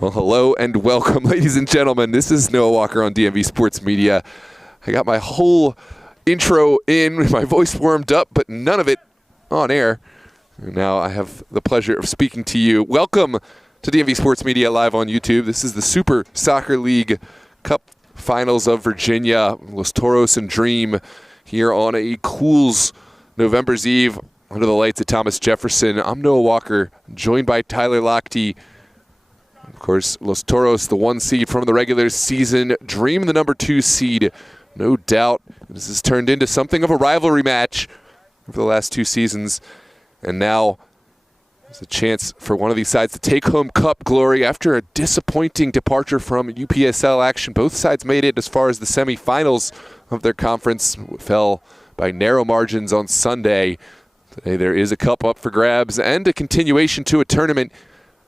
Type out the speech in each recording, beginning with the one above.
Well, hello and welcome, ladies and gentlemen. This is Noah Walker on DMV Sports Media. I got my whole intro in, my voice warmed up, but none of it on air. And now I have the pleasure of speaking to you. Welcome to DMV Sports Media live on YouTube. This is the Super Soccer League Cup Finals of Virginia. Los Toros and Dream here on a Cools November's Eve under the lights of Thomas Jefferson. I'm Noah Walker, joined by Tyler Lochte. Of course, Los Toros, the 1 seed from the regular season. Dream, the number 2 seed. No doubt this has turned into something of a rivalry match over the last 2 seasons. And now there's a chance for one of these sides to take home Cup glory after a disappointing departure from UPSL action. Both sides made it as far as the semifinals of their conference. Fell by narrow margins on Sunday. Today there is a cup up for grabs and a continuation to a tournament.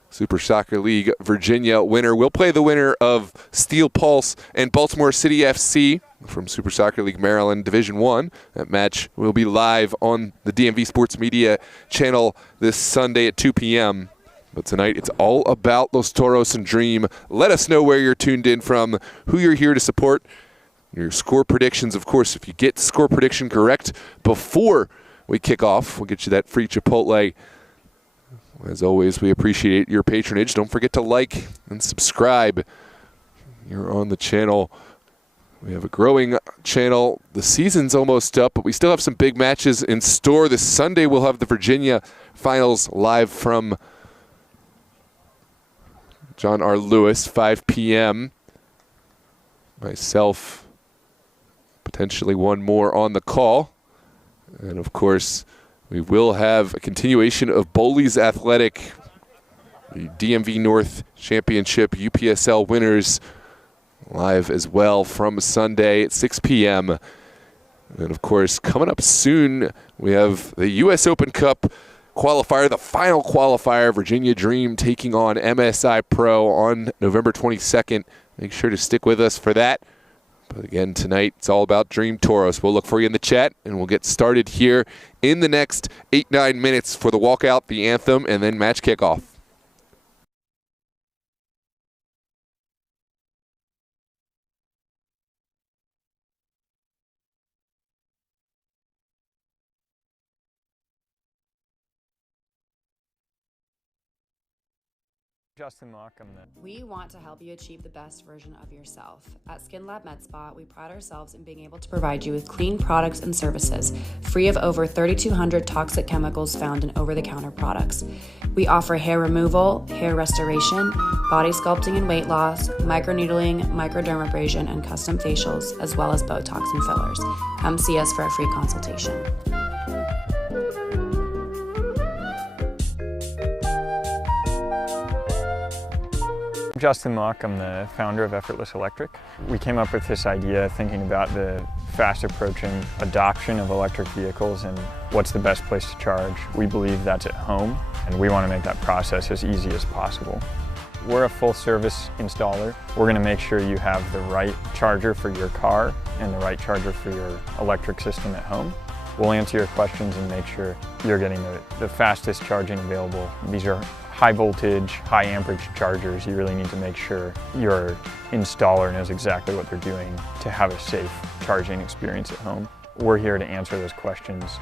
Super Soccer League Virginia winner will play the winner of Steel Pulse and Baltimore City FC from Super Soccer League Maryland Division I. That match will be live on the DMV Sports Media channel this Sunday at 2 p.m. But tonight it's all about Los Toros and Dream. Let us know where you're tuned in from, who you're here to support. Your score predictions, of course, if you get the score prediction correct before we kick off, we'll get you that free Chipotle. As always, we appreciate your patronage. Don't forget to like and subscribe. You're on the channel. We have a growing channel. The season's almost up, but we still have some big matches in store. This Sunday, we'll have the Virginia Finals live from John R. Lewis, 5 p.m. Myself, potentially one more on the call. And, of course, we will have a continuation of Bowley's Athletic, the DMV North Championship UPSL winners, live as well from Sunday at 6 p.m. And, of course, coming up soon, we have the U.S. Open Cup qualifier, the final qualifier, Virginia Dream taking on MSI Pro on November 22nd. Make sure to stick with us for that. But again, tonight, it's all about Dream Toros. We'll look for you in the chat, and we'll get started here in the next 8-9 minutes for the walkout, the anthem, and then match kickoff. Justin Mock, We want to help you achieve the best version of yourself. At Skin Lab Med Spa, we pride ourselves in being able to provide you with clean products and services, free of over 3,200 toxic chemicals found in over-the-counter products. We offer hair removal, hair restoration, body sculpting and weight loss, microneedling, microdermabrasion, and custom facials, as well as Botox and fillers. Come see us for a free consultation. Justin Mock, I'm the founder of Effortless Electric. We came up with this idea thinking about the fast approaching adoption of electric vehicles and what's the best place to charge. We believe that's at home, and we want to make that process as easy as possible. We're a full service installer. We're going to make sure you have the right charger for your car and the right charger for your electric system at home. We'll answer your questions and make sure you're getting the fastest charging available. These are high voltage, high amperage chargers. You really need to make sure your installer knows exactly what they're doing to have a safe charging experience at home. We're here to answer those questions,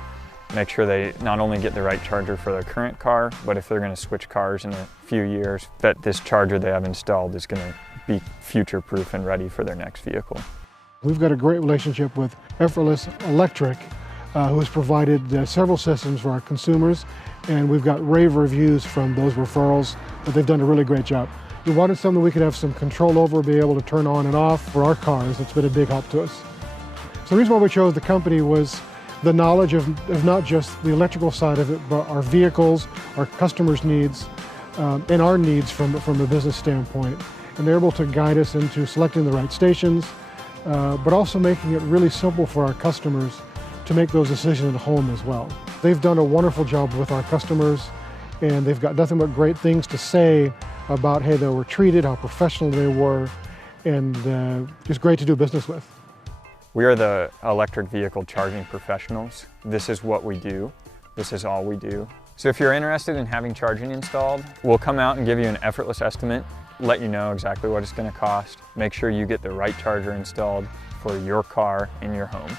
make sure they not only get the right charger for their current car, but if they're going to switch cars in a few years, that this charger they have installed is going to be future-proof and ready for their next vehicle. We've got a great relationship with Effortless Electric, who has provided several systems for our consumers, and we've got rave reviews from those referrals that they've done a really great job. We wanted something we could have some control over, be able to turn on and off for our cars. It's been a big help to us. So the reason why we chose the company was the knowledge of not just the electrical side of it, but our vehicles, our customers' needs, and our needs from a business standpoint. And they're able to guide us into selecting the right stations, but also making it really simple for our customers to make those decisions at home as well. They've done a wonderful job with our customers, and they've got nothing but great things to say about how they were treated, how professional they were, and just great to do business with. We are the electric vehicle charging professionals. This is what we do. This is all we do. So if you're interested in having charging installed, we'll come out and give you an effortless estimate let you know exactly what it's going to cost. Make sure you get the right charger installed for your car in your home.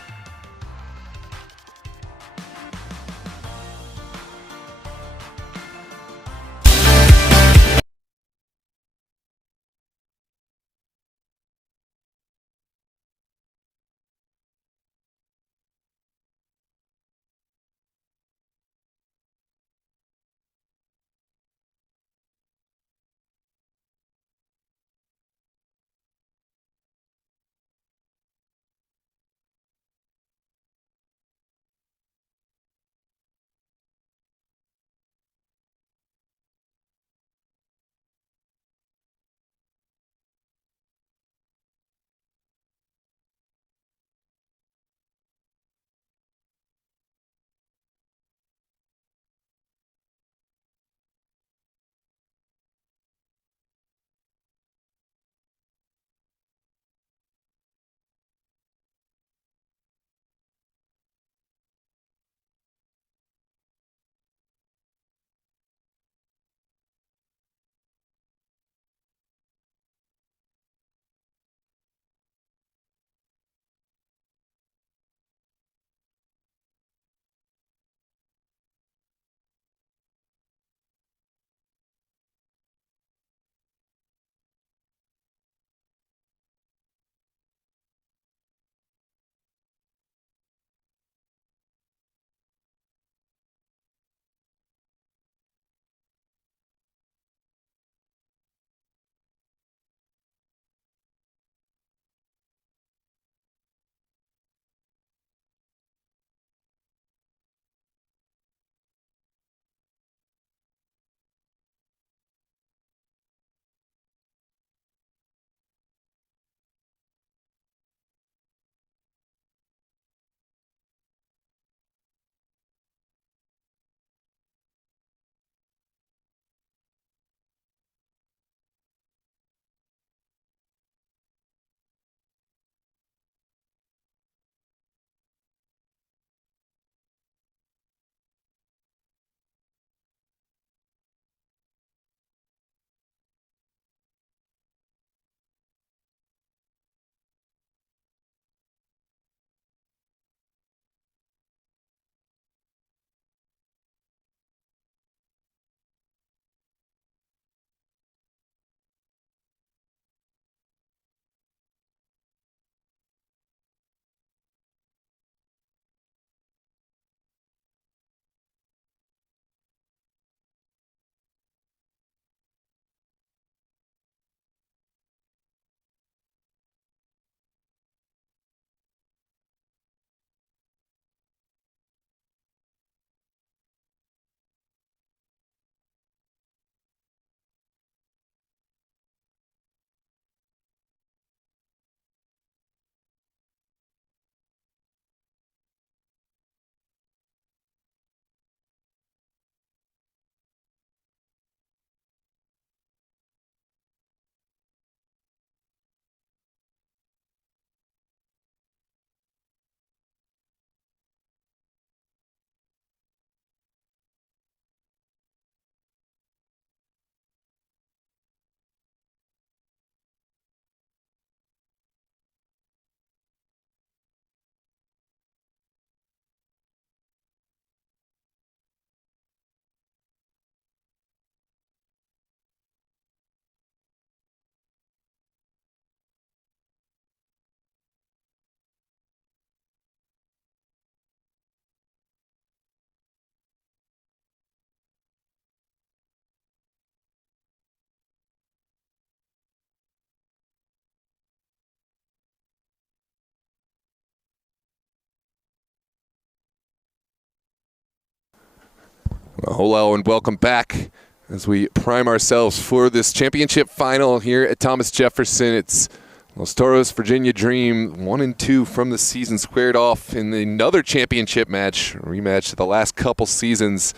Hello and welcome back as we prime ourselves for this championship final here at Thomas Jefferson. It's Los Toros Virginia Dream 1-2 from the season squared off in another championship match, a rematch of the last couple seasons.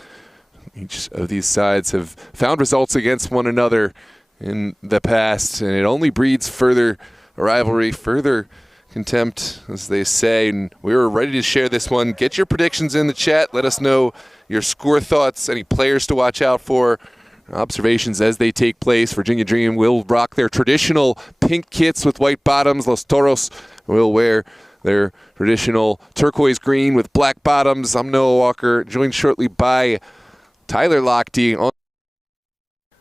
Each of these sides have found results against one another in the past, and it only breeds further rivalry, further contempt, as they say. And we were ready to share this one. Get your predictions in the chat. Let us know your score thoughts, any players to watch out for, Observations as they take place. Virginia Dream will rock their traditional pink kits with white bottoms. Los Toros will wear their traditional turquoise green with black bottoms. I'm Noah Walker, joined shortly by Tyler Lochte.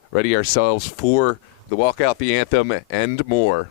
Ready ourselves for the walkout, the anthem, and more.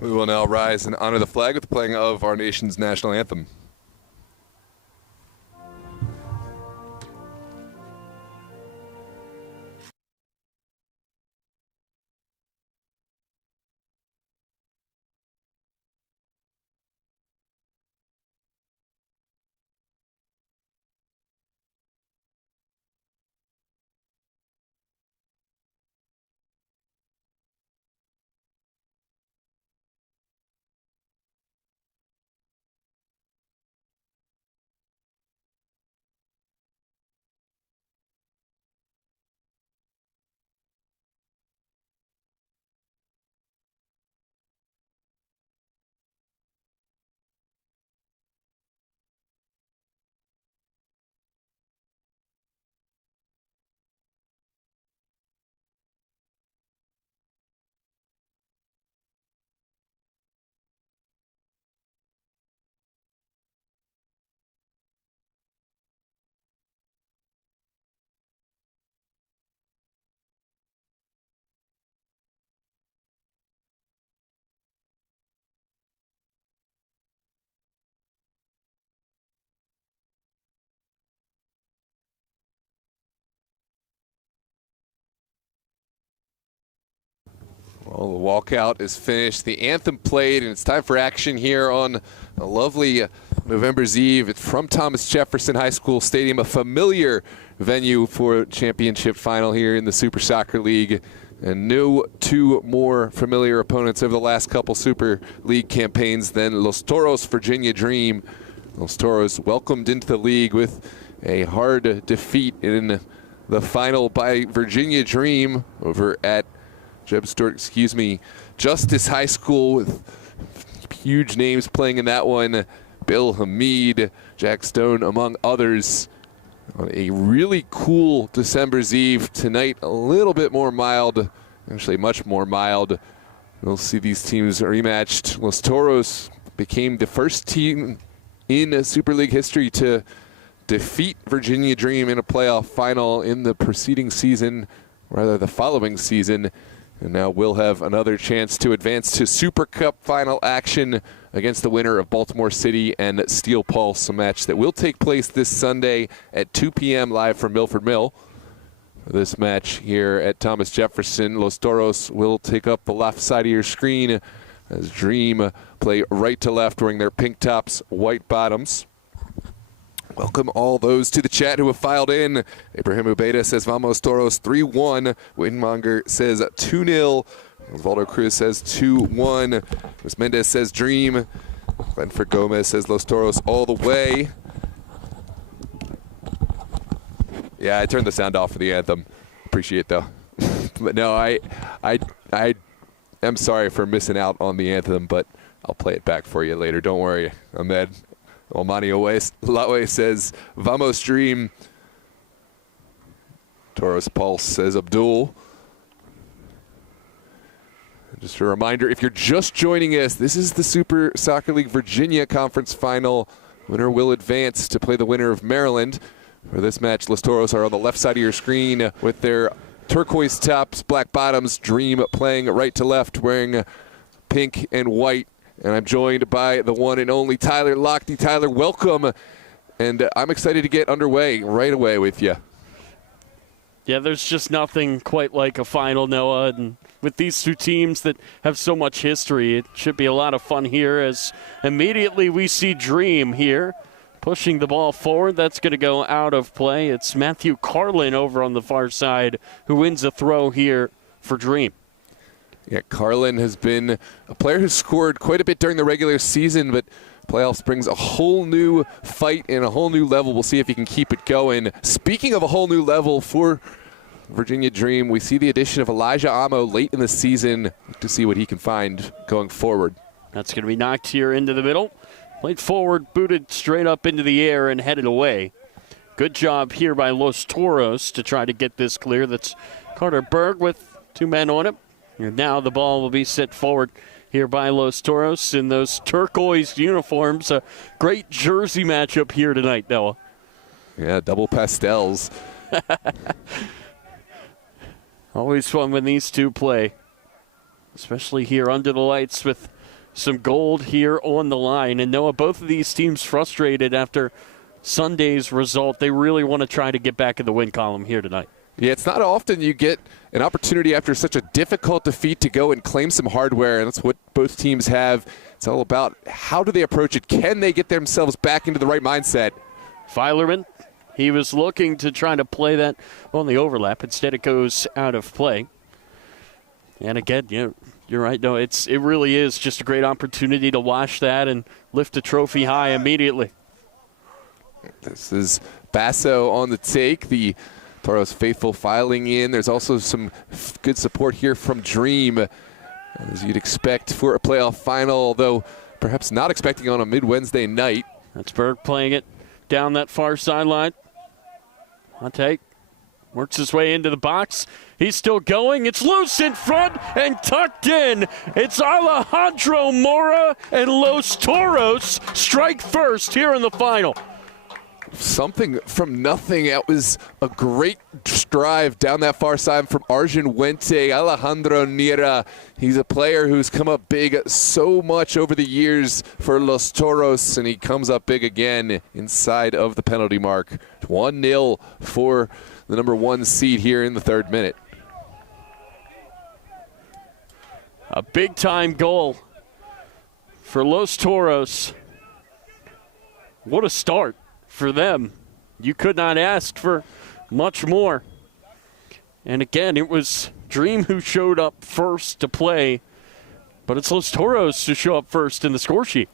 We will now rise and honor the flag with the playing of our nation's national anthem. Well, the walkout is finished, the anthem played, and it's time for action here on a lovely November's Eve. It's from Thomas Jefferson High School Stadium, a familiar venue for championship final here in the Super Soccer League. And no two more familiar opponents over the last couple Super League campaigns than Los Toros Virginia Dream. Los Toros welcomed into the league with a hard defeat in the final by Virginia Dream over at Justice High School, with huge names playing in that one. Bill Hamid, Jack Stone, among others. On a really cool December's Eve. Tonight, a little bit more mild, actually much more mild. We'll see these teams rematched. Los Toros became the first team in Super League history to defeat Virginia Dream in a playoff final in the preceding season, rather the following season. And now we'll have another chance to advance to Super Cup final action against the winner of Baltimore City and Steel Pulse, a match that will take place this Sunday at 2 p.m. live from Milford Mill. For this match here at Thomas Jefferson, Los Toros will take up the left side of your screen as Dream play right to left, wearing their pink tops, white bottoms. Welcome all those to the chat who have filed in. Ibrahim Ubeda says Vamos Toros 3-1. Windmonger says 2-0. Osvaldo Cruz says 2-1. Luis Mendez says Dream. Glenford Gomez says Los Toros all the way. Yeah, I turned the sound off for the anthem. Appreciate it though. But no, I am sorry for missing out on the anthem, but I'll play it back for you later. Don't worry, Ahmed. Omani Lawe says, Vamos Dream. Toros Pulse says Abdul. Just a reminder, if you're just joining us, this is the Super Soccer League Virginia Conference Final. Winner will advance to play the winner of Maryland. For this match, Los Toros are on the left side of your screen with their turquoise tops, black bottoms. Dream playing right to left, wearing pink and white. And I'm joined by the one and only Tyler Lochte. Tyler, welcome. And I'm excited to get underway right away with you. Yeah, there's just nothing quite like a final, Noah. And with these two teams that have so much history, it should be a lot of fun here as immediately we see Dream here pushing the ball forward. That's going to go out of play. It's Matthew Carlin over on the far side who wins a throw here for Dream. Yeah, Carlin has been a player who's scored quite a bit during the regular season, but playoffs brings a whole new fight and a whole new level. We'll see if he can keep it going. Speaking of a whole new level for Virginia Dream, we see the addition of Elijah Amo late in the season to see what he can find going forward. That's going to be knocked here into the middle. Played forward, booted straight up into the air and headed away. Good job here by Los Toros to try to get this clear. That's Carter Berg with two men on him. And now the ball will be set forward here by Los Toros in those turquoise uniforms. A great jersey matchup here tonight, Noah. Yeah, double pastels. Always fun when these two play, especially here under the lights with some gold here on the line. And Noah, both of these teams frustrated after Sunday's result. They really want to try to get back in the win column here tonight. Yeah, it's not often you get an opportunity after such a difficult defeat to go and claim some hardware, and that's what both teams have. It's all about how do they approach it? Can they get themselves back into the right mindset? Filerman, he was looking to try to play that on the overlap. Instead, it goes out of play. And again, you're right. No, it really is just a great opportunity to watch that and lift a trophy high immediately. This is Basso on the take. The Toros faithful filing in. There's also some good support here from Dream, as you'd expect for a playoff final, although perhaps not expecting on a mid-Wednesday night. That's Berg playing it down that far sideline. On take. Works his way into the box. He's still going. It's loose in front and tucked in. It's Alejandro Mora and Los Toros strike first here in the final. Something from nothing. That was a great drive down that far side from Arjun Wente. Alejandro Nira, he's a player who's come up big so much over the years for Los Toros, and he comes up big again inside of the penalty mark. 1-0 for the number one seed here in the third minute. A big-time goal for Los Toros. What a start for them. You could not ask for much more. And again, it was Dream who showed up first to play, but it's Los Toros who show up first in the score sheet.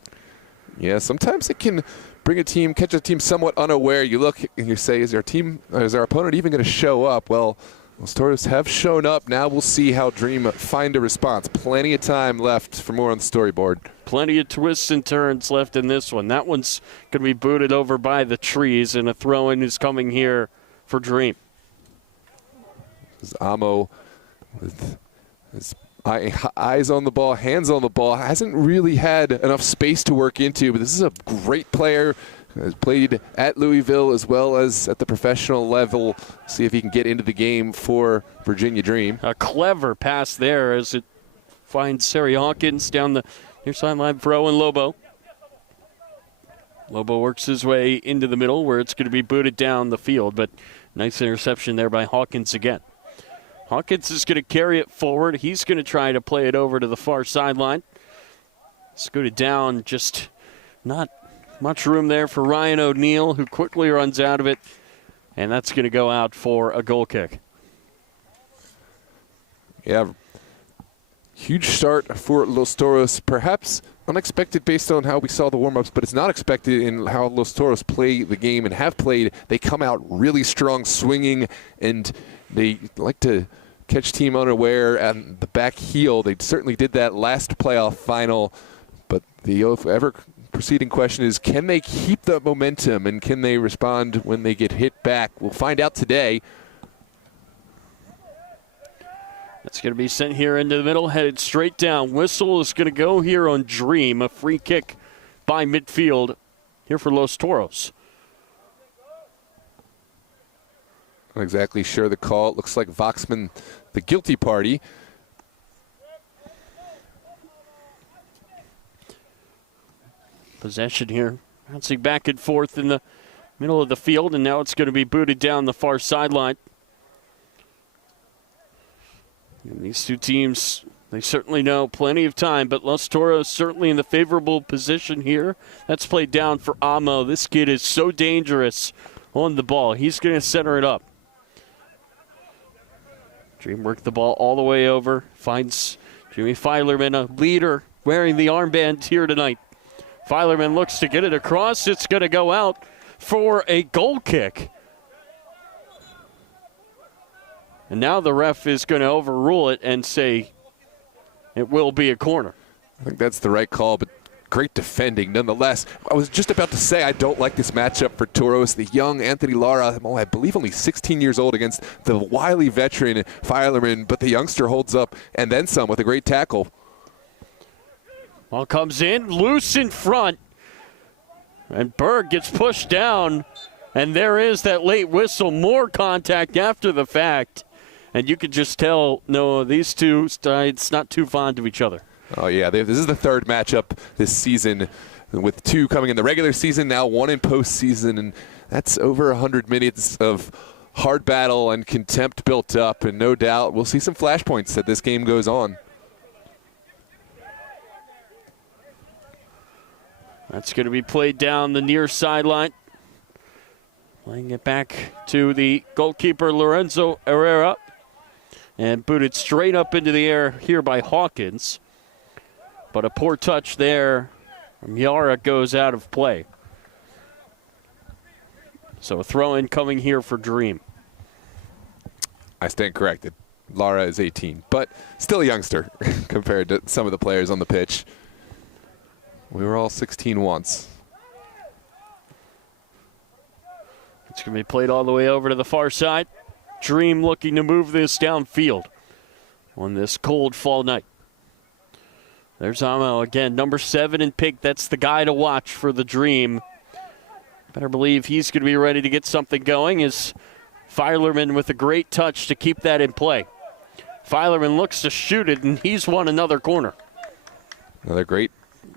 Yeah, sometimes it can bring a team, catch a team somewhat unaware. You look and you say, is our opponent even going to show up? Well, Los Toros have shown up. Now we'll see how Dream find a response. Plenty of time left for more on the storyboard. Plenty of twists and turns left in this one. That one's going to be booted over by the trees, and a throw-in is coming here for Dream. This is Amo with his eyes on the ball, hands on the ball. Hasn't really had enough space to work into, but this is a great player. Has played at Louisville as well as at the professional level. See if he can get into the game for Virginia Dream. A clever pass there as it finds Sari Hawkins down the near sideline for Owen Lobo. Lobo works his way into the middle where it's going to be booted down the field, but nice interception there by Hawkins again. Hawkins is going to carry it forward. He's going to try to play it over to the far sideline. Scooted down, just not much room there for Ryan O'Neal, who quickly runs out of it, and that's going to go out for a goal kick. Yeah, huge start for Los Toros. Perhaps unexpected based on how we saw the warm-ups, but it's not expected in how Los Toros play the game and have played. They come out really strong, swinging, and they like to catch team unaware and the back heel. They certainly did that last playoff final, but the ever-proceeding question is, can they keep the momentum and can they respond when they get hit back? We'll find out today. That's going to be sent here into the middle, headed straight down. Whistle is going to go here on Dream. A free kick by midfield here for Los Toros. Not exactly sure the call. It looks like Voxman, the guilty party. Possession here. Bouncing back and forth in the middle of the field, and now it's going to be booted down the far sideline. And these two teams, they certainly know plenty of time, but Los Toros certainly in the favorable position here. That's played down for Amo. This kid is so dangerous on the ball. He's going to center it up. Dream worked the ball all the way over. Finds Jimmy Filerman, a leader, wearing the armband here tonight. Filerman looks to get it across. It's going to go out for a goal kick. And now the ref is going to overrule it and say it will be a corner. I think that's the right call, but great defending nonetheless. I was just about to say I don't like this matchup for Toros. The young Anthony Lara, I believe only 16 years old, against the wily veteran Filerman, but the youngster holds up and then some with a great tackle. Ball comes in, loose in front. And Berg gets pushed down. And there is that late whistle. More contact after the fact. And you could just tell, no, these two sides not too fond of each other. Oh, yeah. This is the third matchup this season, with two coming in the regular season, now one in postseason. And that's over 100 minutes of hard battle and contempt built up. And no doubt we'll see some flashpoints as this game goes on. That's going to be played down the near sideline. Playing it back to the goalkeeper, Lorenzo Herrera. And booted straight up into the air here by Hawkins. But a poor touch there from Yara goes out of play. So a throw-in coming here for Dream. I stand corrected. Lara is 18, but still a youngster compared to some of the players on the pitch. We were all 16 once. It's going to be played all the way over to the far side. Dream looking to move this downfield on this cold fall night. There's Amo again, number 7 in pink. That's the guy to watch for the Dream. Better believe he's going to be ready to get something going. Is Filerman with a great touch to keep that in play. Filerman looks to shoot it, and he's won another corner. Another great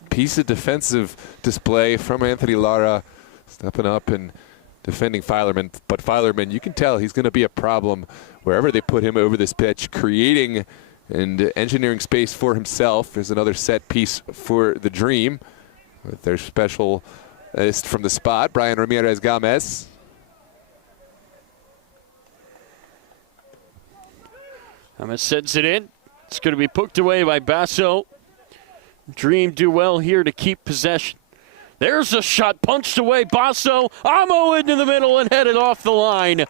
piece of defensive display from Anthony Lara, stepping up and defending Filerman. But Filerman, you can tell he's going to be a problem wherever they put him over this pitch, creating and engineering space for himself. There's another set piece for the Dream with their specialist from the spot, Brian Ramirez Gomez. Gomez sends it in. It's going to be poked away by Basso. Dream do well here to keep possession. There's a shot punched away. Basso, Amo into the middle and headed off the line.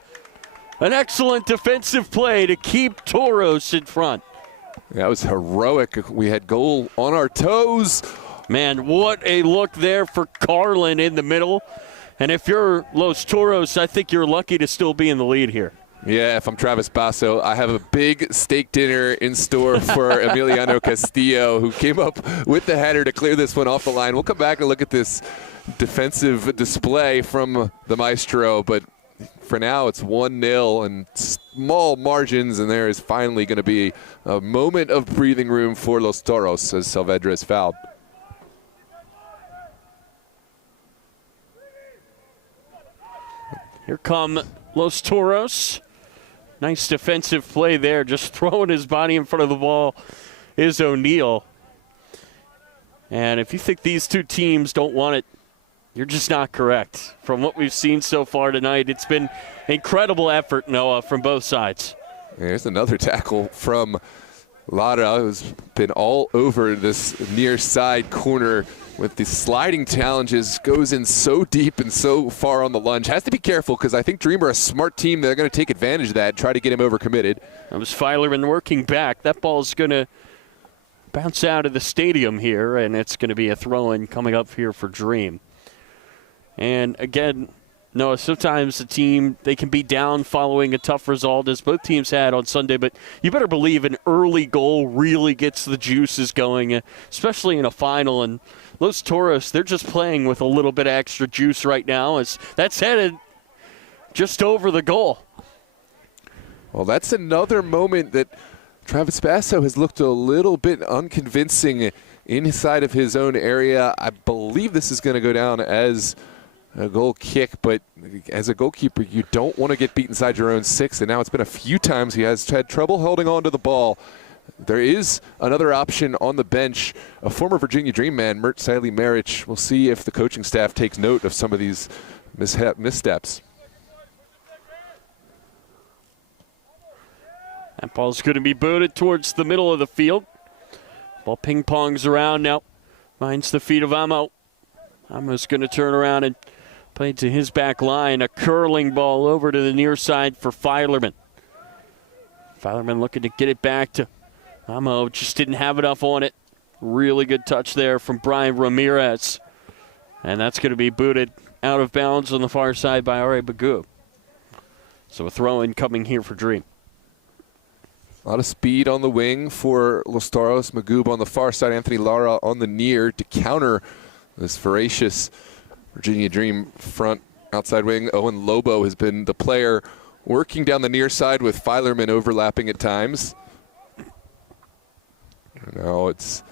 An excellent defensive play to keep Toros in front. That was heroic. We had goal on our toes. Man, what a look there for Carlin in the middle. And if you're Los Toros, I think you're lucky to still be in the lead here. Yeah, if I'm Travis Basso, I have a big steak dinner in store for Emiliano Castillo, who came up with the header to clear this one off the line. We'll come back and look at this defensive display from the Maestro, but for now it's 1-0 and small margins, and there is finally going to be a moment of breathing room for Los Toros as Saavedra is fouled. Here come Los Toros. Nice defensive play there. Just throwing his body in front of the ball is O'Neal. And if you think these two teams don't want it, you're just not correct. From what we've seen so far tonight, it's been incredible effort, Noah, from both sides. There's another tackle from Lara, who's been all over this near side corner with the sliding challenges, goes in so deep and so far on the lunge. Has to be careful because I think Dream are a smart team. They're going to take advantage of that and try to get him overcommitted. That was Filerman working back. That ball's going to bounce out of the stadium here, and it's going to be a throw-in coming up here for Dream. And again, Noah, sometimes a team, they can be down following a tough result, as both teams had on Sunday, but you better believe an early goal really gets the juices going, especially in a final. And Los Toros, they're just playing with a little bit of extra juice right now, as that's headed just over the goal. Well, that's another moment that Travis Basso has looked a little bit unconvincing inside of his own area. I believe this is going to go down as a goal kick, but as a goalkeeper, you don't want to get beat inside your own 6, and now it's been a few times he has had trouble holding on to the ball. There is another option on the bench, a former Virginia Dream man, Mert Siley Marich. We'll see if the coaching staff takes note of some of these missteps. That ball's going to be booted towards the middle of the field. Ball ping-pongs around now. Finds the feet of Amo. Amo's going to turn around and play to his back line. A curling ball over to the near side for Filerman. Filerman looking to get it back to Amo. Just didn't have enough on it. Really good touch there from Brian Ramirez. And that's going to be booted out of bounds on the far side by Ari Bagoo. So a throw-in coming here for Dream. A lot of speed on the wing for Los Toros. Magoob on the far side, Anthony Lara on the near to counter this voracious Virginia Dream front outside wing. Owen Lobo has been the player working down the near side with Filerman overlapping at times. Now it's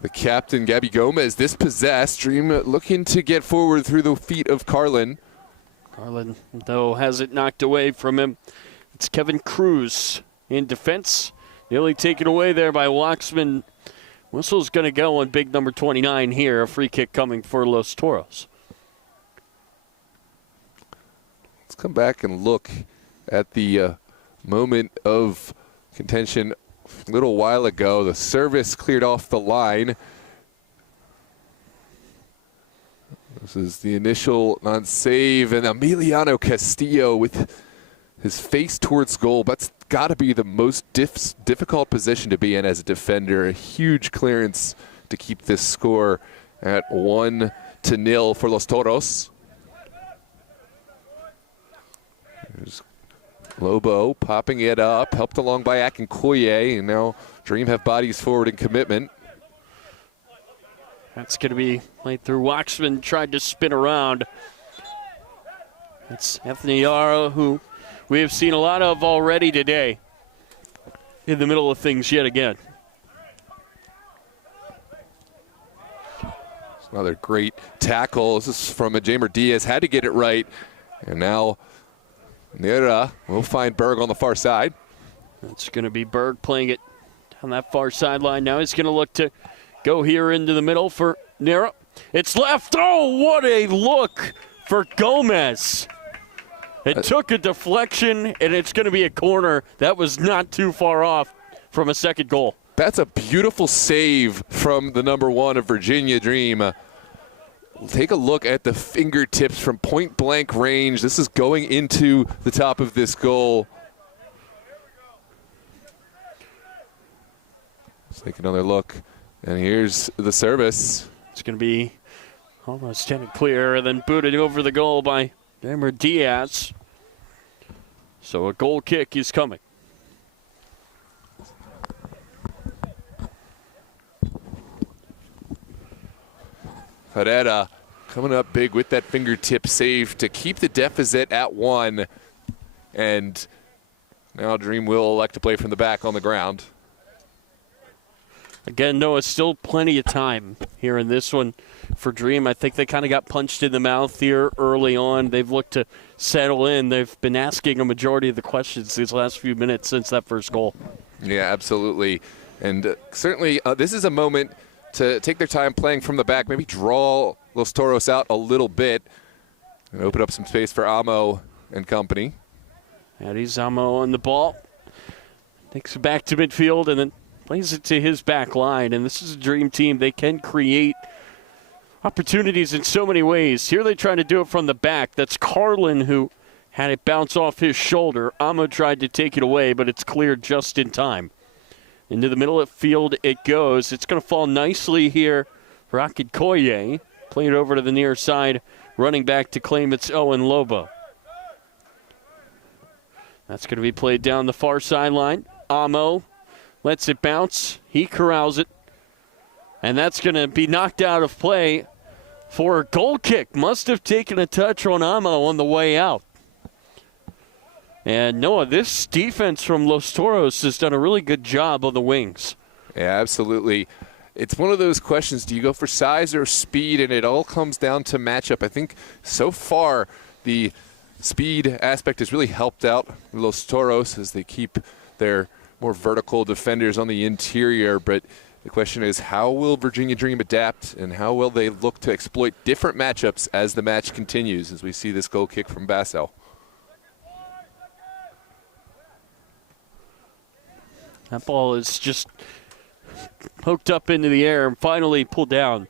the captain, Gabby Gomez, dispossessed. Dream looking to get forward through the feet of Carlin. Carlin, though, has it knocked away from him. It's Kevin Cruz in defense. Nearly taken away there by Waxman. Whistle's going to go on big number 29 here. A free kick coming for Los Toros. Let's come back and look at the moment of contention a little while ago. The service cleared off the line. This is the initial non-save, and Emiliano Castillo with his face towards goal. That's got to be the most difficult position to be in as a defender. A huge clearance to keep this score at 1-0 for Los Toros. There's Lobo popping it up, helped along by Akinkoye, and now Dream have bodies forward in commitment. That's going to be played through. Waxman tried to spin around. It's Anthony Yara, who we have seen a lot of already today, in the middle of things yet again. Another great tackle. This is from Jamer Diaz. Had to get it right. And now Nera will find Berg on the far side. It's going to be Berg playing it down that far sideline. Now he's going to look to go here into the middle for Nera. It's left. Oh, what a look for Gomez. It took a deflection, and it's going to be a corner. That was not too far off from a second goal. That's a beautiful save from the number 1 of Virginia Dream. Take a look at the fingertips from point-blank range. This is going into the top of this goal. Let's take another look. And here's the service. It's going to be almost 10 clear, and then booted over the goal by Jamer Diaz. So a goal kick is coming. Herrera coming up big with that fingertip save to keep the deficit at 1. And now Dream will elect to play from the back on the ground. Again, Noah, still plenty of time here in this one for Dream. I think they kind of got punched in the mouth here early on. They've looked to settle in. They've been asking a majority of the questions these last few minutes since that first goal. Yeah, absolutely. And certainly this is a moment to take their time playing from the back, maybe draw Los Toros out a little bit and open up some space for Amo and company. Eddie's Amo on the ball. Takes it back to midfield and then plays it to his back line. And this is a Dream team. They can create opportunities in so many ways. Here they try to do it from the back. That's Carlin who had it bounce off his shoulder. Amo tried to take it away, but it's cleared just in time. Into the middle of the field it goes. It's going to fall nicely here for Akinkoye. Played over to the near side. Running back to claim it's Owen Lobo. That's going to be played down the far sideline. Amo lets it bounce. He corrals it. And that's going to be knocked out of play for a goal kick. Must have taken a touch on Amo on the way out. And Noah, this defense from Los Toros has done a really good job on the wings. Yeah, absolutely. It's one of those questions, do you go for size or speed? And it all comes down to matchup. I think so far the speed aspect has really helped out Los Toros as they keep their more vertical defenders on the interior. But the question is, how will Virginia Dream adapt, and how will they look to exploit different matchups as the match continues, as we see this goal kick from Basso? That ball is just poked up into the air and finally pulled down.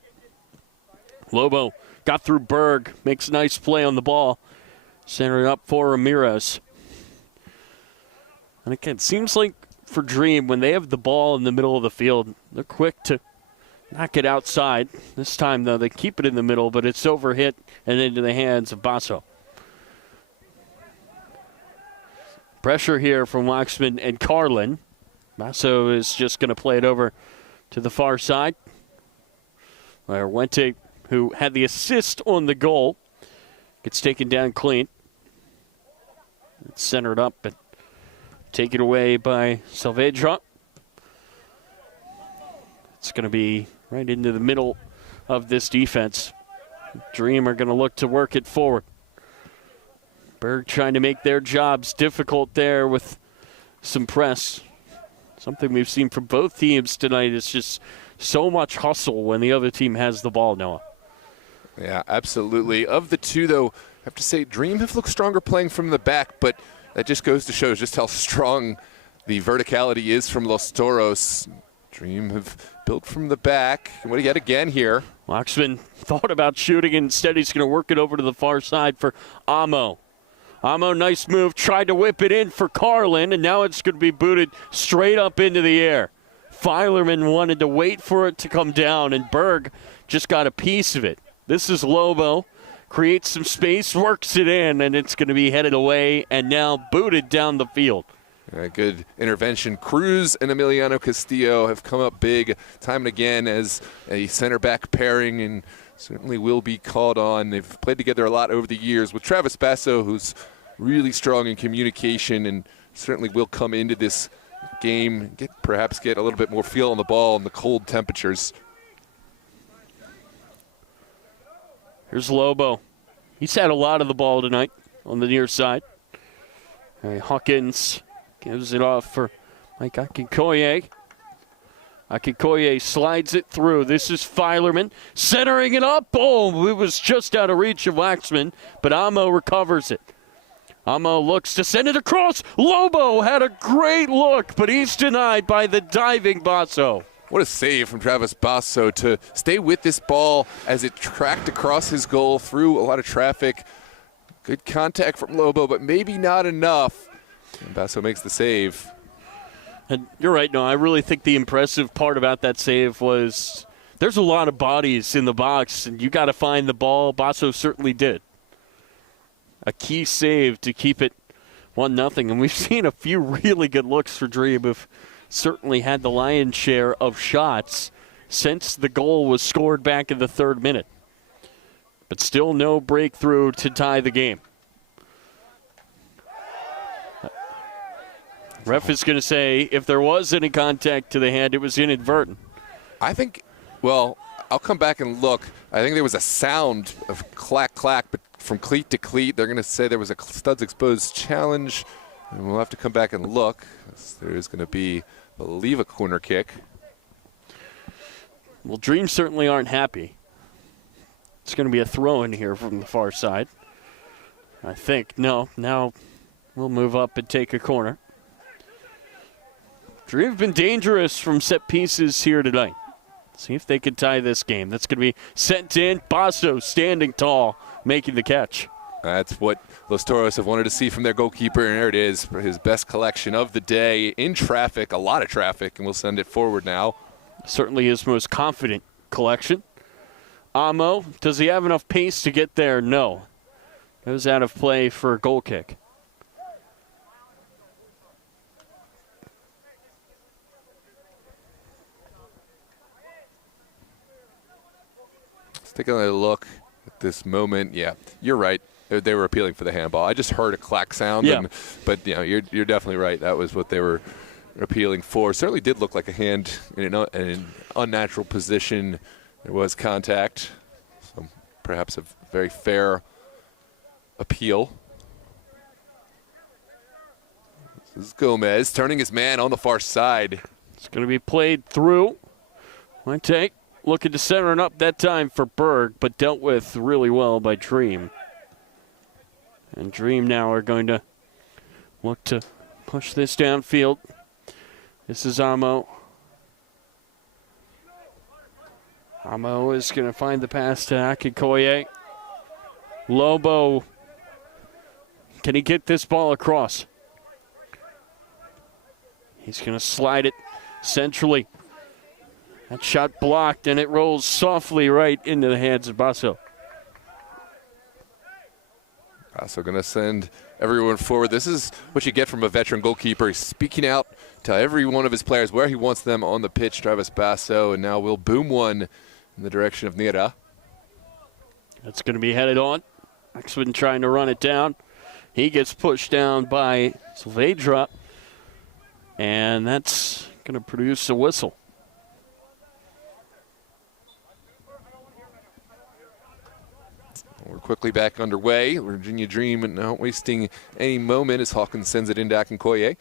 Lobo got through Berg, makes a nice play on the ball. Center it up for Ramirez. And again, it seems like for Dream, when they have the ball in the middle of the field, they're quick to knock it outside. This time, though, they keep it in the middle, but it's overhit and into the hands of Basso. Pressure here from Waxman and Carlin. Basso is just going to play it over to the far side, where Wente, who had the assist on the goal, gets taken down clean. It's centered up and taken away by Salvedra. It's going to be right into the middle of this defense. Dream are going to look to work it forward. Berg trying to make their jobs difficult there with some press. Something we've seen from both teams tonight is just so much hustle when the other team has the ball, Noah. Yeah, absolutely. Of the two, though, I have to say Dream have looked stronger playing from the back, but that just goes to show just how strong the verticality is from Los Toros. Dream have built from the back. What do you get again here? Waxman thought about shooting, and instead he's going to work it over to the far side for Amo. Amo, nice move, tried to whip it in for Carlin, and now it's going to be booted straight up into the air. Filerman wanted to wait for it to come down, and Berg just got a piece of it. This is Lobo, creates some space, works it in, and it's going to be headed away and now booted down the field. Good intervention. Cruz and Emiliano Castillo have come up big time and again as a center back pairing, and certainly will be called on. They've played together a lot over the years with Travis Basso, who's really strong in communication and certainly will come into this game, perhaps get a little bit more feel on the ball in the cold temperatures. Here's Lobo. He's had a lot of the ball tonight on the near side. Hawkins gives it off for Mike Akinkoye. Akinkoye slides it through. This is Filerman centering it up. Oh, it was just out of reach of Waxman, but Amo recovers it. Amo looks to send it across. Lobo had a great look, but he's denied by the diving Basso. What a save from Travis Basso to stay with this ball as it tracked across his goal through a lot of traffic. Good contact from Lobo, but maybe not enough. And Basso makes the save. And you're right, no, I really think the impressive part about that save was there's a lot of bodies in the box, and you got to find the ball. Basso certainly did. A key save to keep it 1-0. And we've seen a few really good looks for Dream, who've certainly had the lion's share of shots since the goal was scored back in the 3rd minute. But still no breakthrough to tie the game. Ref is going to say if there was any contact to the hand, it was inadvertent. I think, well, I'll come back and look. I think there was a sound of clack, clack, but from cleat to cleat, they're going to say there was a studs exposed challenge, and we'll have to come back and look. There is going to be, I believe, a corner kick. Well, Dreams certainly aren't happy. It's going to be a throw in here from the far side. I think. No, now we'll move up and take a corner. Dream have been dangerous from set pieces here tonight. See if they can tie this game. That's going to be sent in. Basso standing tall, making the catch. That's what Los Toros have wanted to see from their goalkeeper, and there it is, for his best collection of the day in traffic, a lot of traffic, and we'll send it forward now. Certainly his most confident collection. Amo, does he have enough pace to get there? No. Goes out of play for a goal kick. Let's take a look at this moment. Yeah, you're right. they were appealing for the handball. I just heard a clack sound. Yeah. But you're definitely right. That was what they were appealing for. Certainly did look like a hand in an unnatural position. There was contact. So perhaps a very fair appeal. This is Gomez turning his man on the far side. It's going to be played through. Fuente looking to center it up that time for Berg, but dealt with really well by Dream. And Dream now are going to look to push this downfield. This is Amo. Amo is going to find the pass to Akikoye. Lobo. Can he get this ball across? He's going to slide it centrally. That shot blocked, and it rolls softly right into the hands of Basso. Basso going to send everyone forward. This is what you get from a veteran goalkeeper. He's speaking out to every one of his players where he wants them on the pitch. Travis Basso, and now we'll boom one in the direction of Nira. That's going to be headed on. Axman trying to run it down. He gets pushed down by Saavedra, and that's going to produce a whistle. We're quickly back underway. Virginia Dream not wasting any moment as Hawkins sends it into Akinkoye.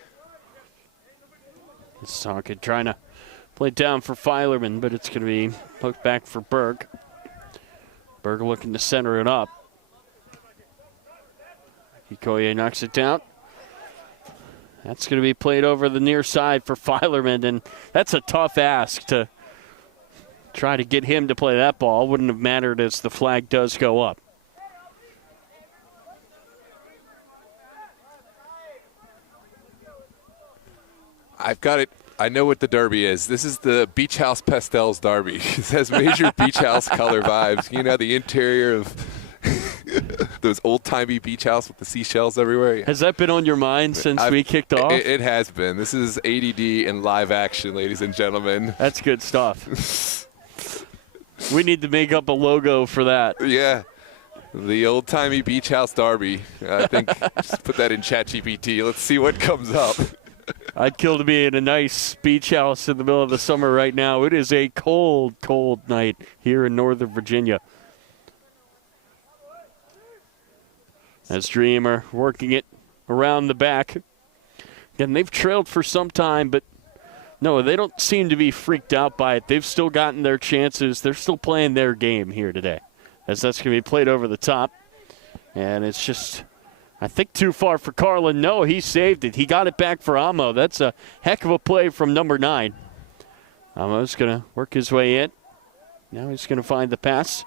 Socket trying to play down for Filerman, but it's going to be poked back for Berg. Berg looking to center it up. Akikoye knocks it down. That's going to be played over the near side for Filerman, and that's a tough ask to try to get him to play that ball. Wouldn't have mattered as the flag does go up. I've got it. I know what the derby is. This is the Beach House Pastels derby. It has major Beach House color vibes. You know, the interior of those old-timey beach house with the seashells everywhere. Has that been on your mind since we kicked off? It has been. This is ADD in live action, ladies and gentlemen. That's good stuff. We need to make up a logo for that. Yeah. The old-timey beach house derby. I think just put that in ChatGPT. Let's see what comes up. I'd kill to be in a nice beach house in the middle of the summer right now. It is a cold, cold night here in Northern Virginia. As Dreamer working it around the back. Again, they've trailed for some time, but no, they don't seem to be freaked out by it. They've still gotten their chances. They're still playing their game here today. As that's going to be played over the top. And it's just, I think, too far for Carlin. No, he saved it. He got it back for Amo. That's a heck of a play from number 9. Amo's going to work his way in. Now he's going to find the pass.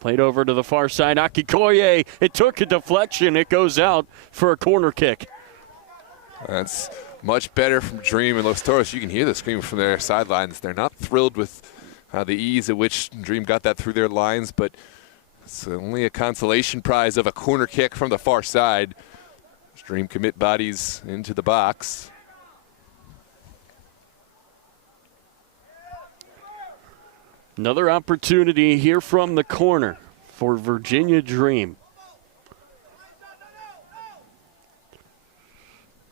Played over to the far side. Akikoye, it took a deflection. It goes out for a corner kick. That's much better from Dream and Los Toros. You can hear the scream from their sidelines. They're not thrilled with the ease at which Dream got that through their lines, but it's only a consolation prize of a corner kick from the far side. Dream commit bodies into the box. Another opportunity here from the corner for Virginia Dream.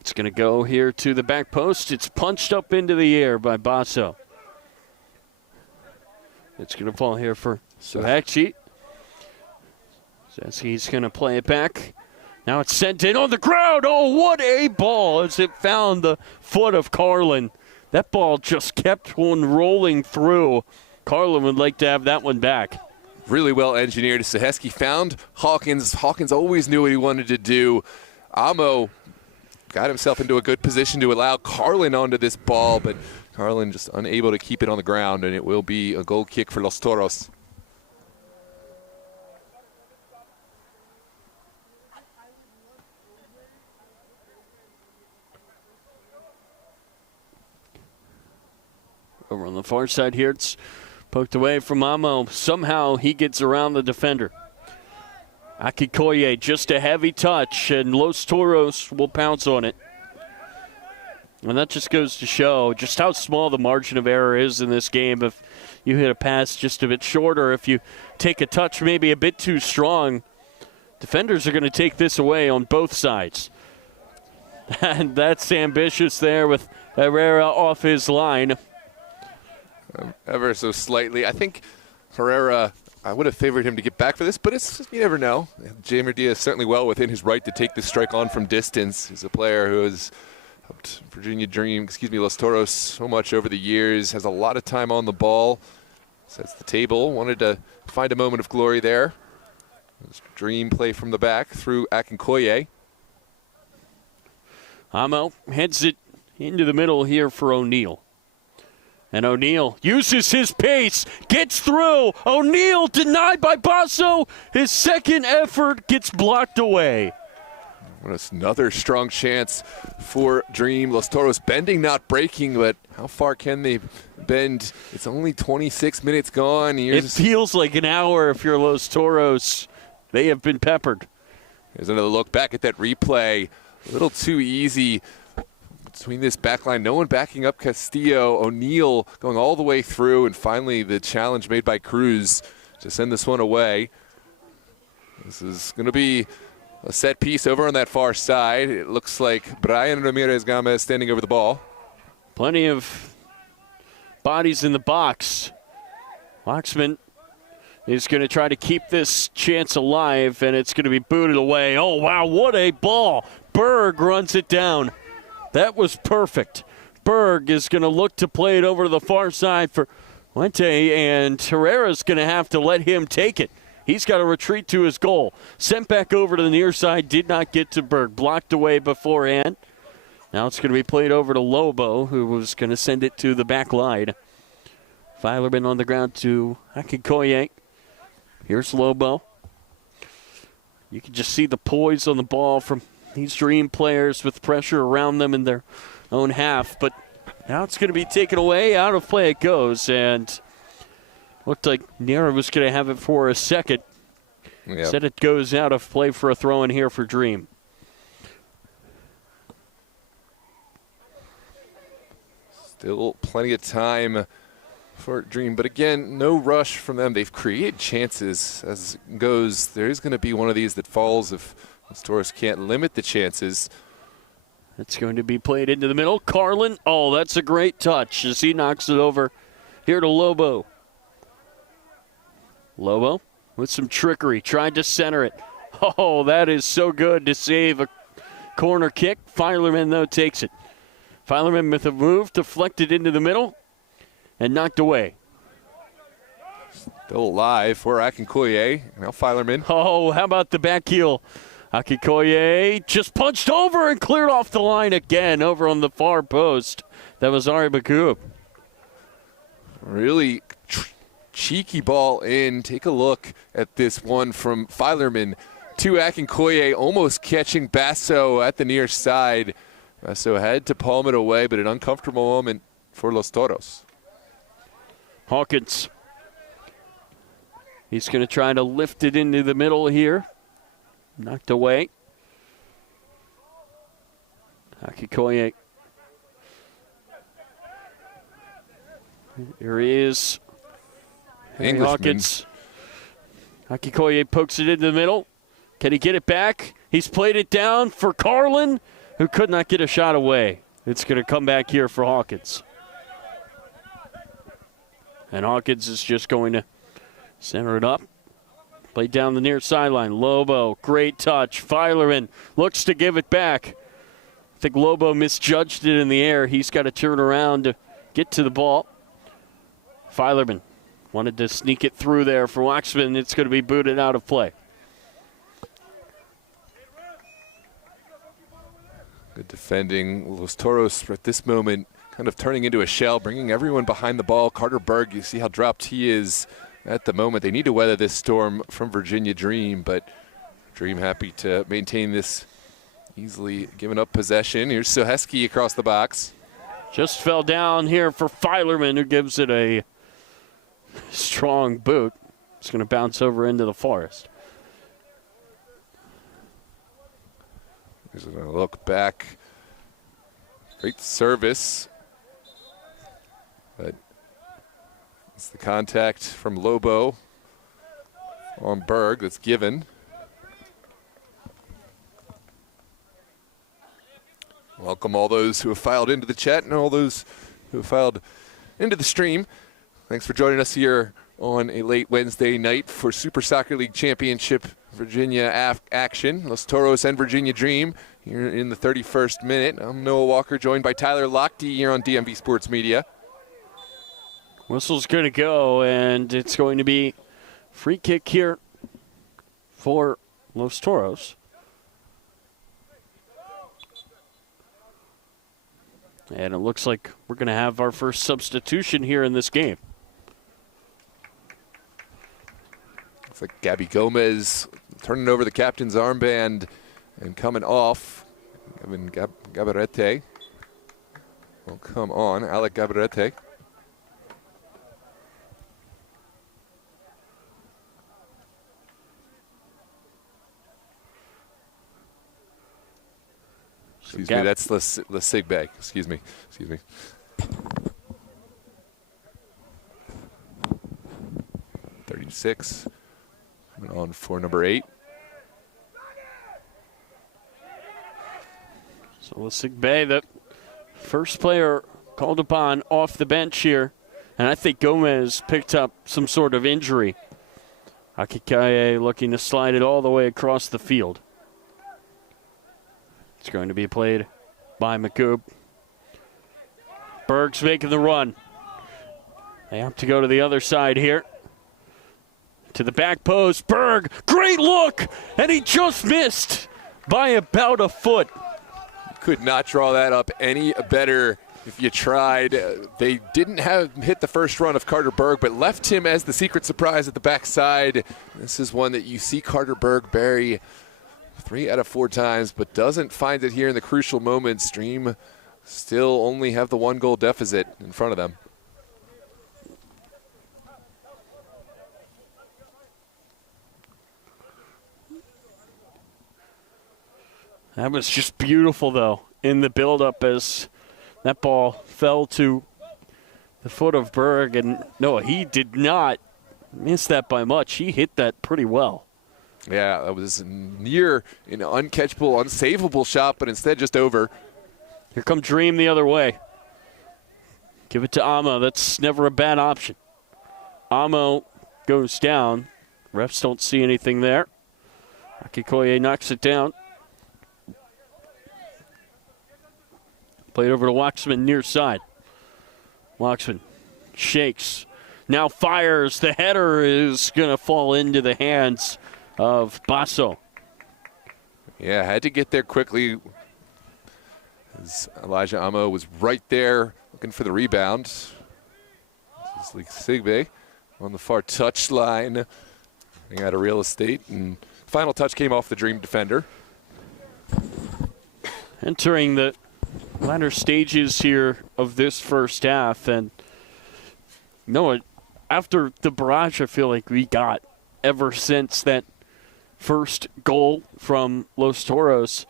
It's going to go here to the back post. It's punched up into the air by Basso. It's going to fall here for Suhakchi. Says he's going to play it back. Now it's sent in on the ground. Oh, what a ball as it found the foot of Carlin. That ball just kept on rolling through. Carlin would like to have that one back. Really well engineered. Saheski found Hawkins. Hawkins always knew what he wanted to do. Amo got himself into a good position to allow Carlin onto this ball, but Carlin just unable to keep it on the ground, and it will be a goal kick for Los Toros. Over on the far side here, it's poked away from Amo. Somehow he gets around the defender. Akikoye, just a heavy touch, and Los Toros will pounce on it. And that just goes to show just how small the margin of error is in this game. If you hit a pass just a bit shorter, if you take a touch maybe a bit too strong, defenders are going to take this away on both sides. And that's ambitious there with Herrera off his line. Ever so slightly. I think Herrera, I would have favored him to get back for this, but you never know. Jamer Diaz certainly well within his right to take this strike on from distance. He's a player who has helped Los Toros so much over the years, has a lot of time on the ball, sets the table, wanted to find a moment of glory there. Dream play from the back through Akinkoye. Amo heads it into the middle here for O'Neal. And O'Neal uses his pace, gets through. O'Neal denied by Basso. His second effort gets blocked away. Another strong chance for Dream. Los Toros bending, not breaking, but how far can they bend? It's only 26 minutes gone. It feels like an hour if you're Los Toros. They have been peppered. Here's another look back at that replay. A little too easy between this back line. No one backing up Castillo. O'Neal going all the way through, and finally the challenge made by Cruz to send this one away. This is going to be a set piece over on that far side. It looks like Brian Ramirez Gomez standing over the ball. Plenty of bodies in the box. Waxman is going to try to keep this chance alive, and it's going to be booted away. Oh, wow, what a ball. Berg runs it down. That was perfect. Berg is going to look to play it over to the far side for Fuente, and Herrera's going to have to let him take it. He's got to retreat to his goal. Sent back over to the near side, did not get to Berg. Blocked away beforehand. Now it's going to be played over to Lobo, who was going to send it to the back line. Filerman on the ground to Akinkoye. Here's Lobo. You can just see the poise on the ball from these Dream players with pressure around them in their own half. But now it's going to be taken away. Out of play it goes. And looked like Nera was going to have it for a second. Yep. Said it goes out of play for a throw in here for Dream. Still plenty of time for Dream, but again, no rush from them. They've created chances as it goes. There is going to be one of these that falls if Los Toros can't limit the chances. It's going to be played into the middle. Carlin, oh, that's a great touch as he knocks it over here to Lobo. Lobo with some trickery, tried to center it. Oh, that is so good to save a corner kick. Filerman, though, takes it. Filerman with a move, deflected into the middle, and knocked away. Still alive for Akinkoye. Now Filerman. Oh, how about the back heel? Akinkoye just punched over and cleared off the line again over on the far post. That was Ari Bakub. Really cheeky ball in. Take a look at this one from Filerman to Akinkoye, almost catching Basso at the near side. Basso had to palm it away, but an uncomfortable moment for Los Toros. Hawkins. He's going to try to lift it into the middle here. Knocked away. Akinkoye. Here he is. Hawkins. Akinkoye pokes it into the middle. Can he get it back? He's played it down for Carlin, who could not get a shot away. It's going to come back here for Hawkins. And Hawkins is just going to center it up. Play down the near sideline. Lobo, great touch. Filerman looks to give it back. I think Lobo misjudged it in the air. He's got to turn around to get to the ball. Filerman wanted to sneak it through there for Waxman. It's going to be booted out of play. Good defending. Los Toros at this moment kind of turning into a shell, bringing everyone behind the ball. Carter Berg, you see how dropped he is at the moment. They need to weather this storm from Virginia Dream, but Dream happy to maintain this easily giving up possession. Here's Soheski across the box. Just fell down here for Filerman, who gives it a strong boot. It's going to bounce over into the Forest. Here's a look back Great service. But it's the contact from Lobo on Berg that's given. Welcome all those who have filed into the chat and all those who have filed into the stream. Thanks for joining us here on a late Wednesday night for Super Soccer League Championship Virginia action. Los Toros and Virginia Dream here in the 31st minute. I'm Noah Walker, joined by Tyler Lochte here on DMV Sports Media. Whistle's going to go, and it's going to be free kick here for Los Toros. And it looks like we're going to have our first substitution here in this game. Looks like Gabby Gomez turning over the captain's armband and coming off. Gabarete will come on. Alec Gabarete. Excuse me, that's Sigbe. Excuse me. 36. Coming on for number 8. So Sigbe, the first player called upon off the bench here. And I think Gomez picked up some sort of injury. Akikaye looking to slide it all the way across the field. It's going to be played by McCoob. Berg's making the run. They have to go to the other side here. To the back post. Berg, great look! And he just missed by about a foot. Could not draw that up any better if you tried. They didn't hit the first run of Carter Berg, but left him as the secret surprise at the backside. This is one that you see Carter Berg bury 3 out of 4 times, but doesn't find it here in the crucial moments. Dream still only have the 1-goal deficit in front of them. That was just beautiful, though, in the buildup as that ball fell to the foot of Berg. And no, he did not miss that by much. He hit that pretty well. Yeah, that was near an uncatchable, unsavable shot, but instead just over. Here come Dream the other way. Give it to Amo. That's never a bad option. Amo goes down. Refs don't see anything there. Akikoye knocks it down. Played over to Waxman near side. Waxman shakes. Now fires. The header is going to fall into the hands of Basso. Yeah, had to get there quickly. As Elijah Amo was right there looking for the rebound. This is Sigbe on the far touch line. Running out of real estate. And final touch came off the Dream defender. Entering the latter stages here of this first half. And no, after the barrage I feel like we got ever since that first goal from Los Toros,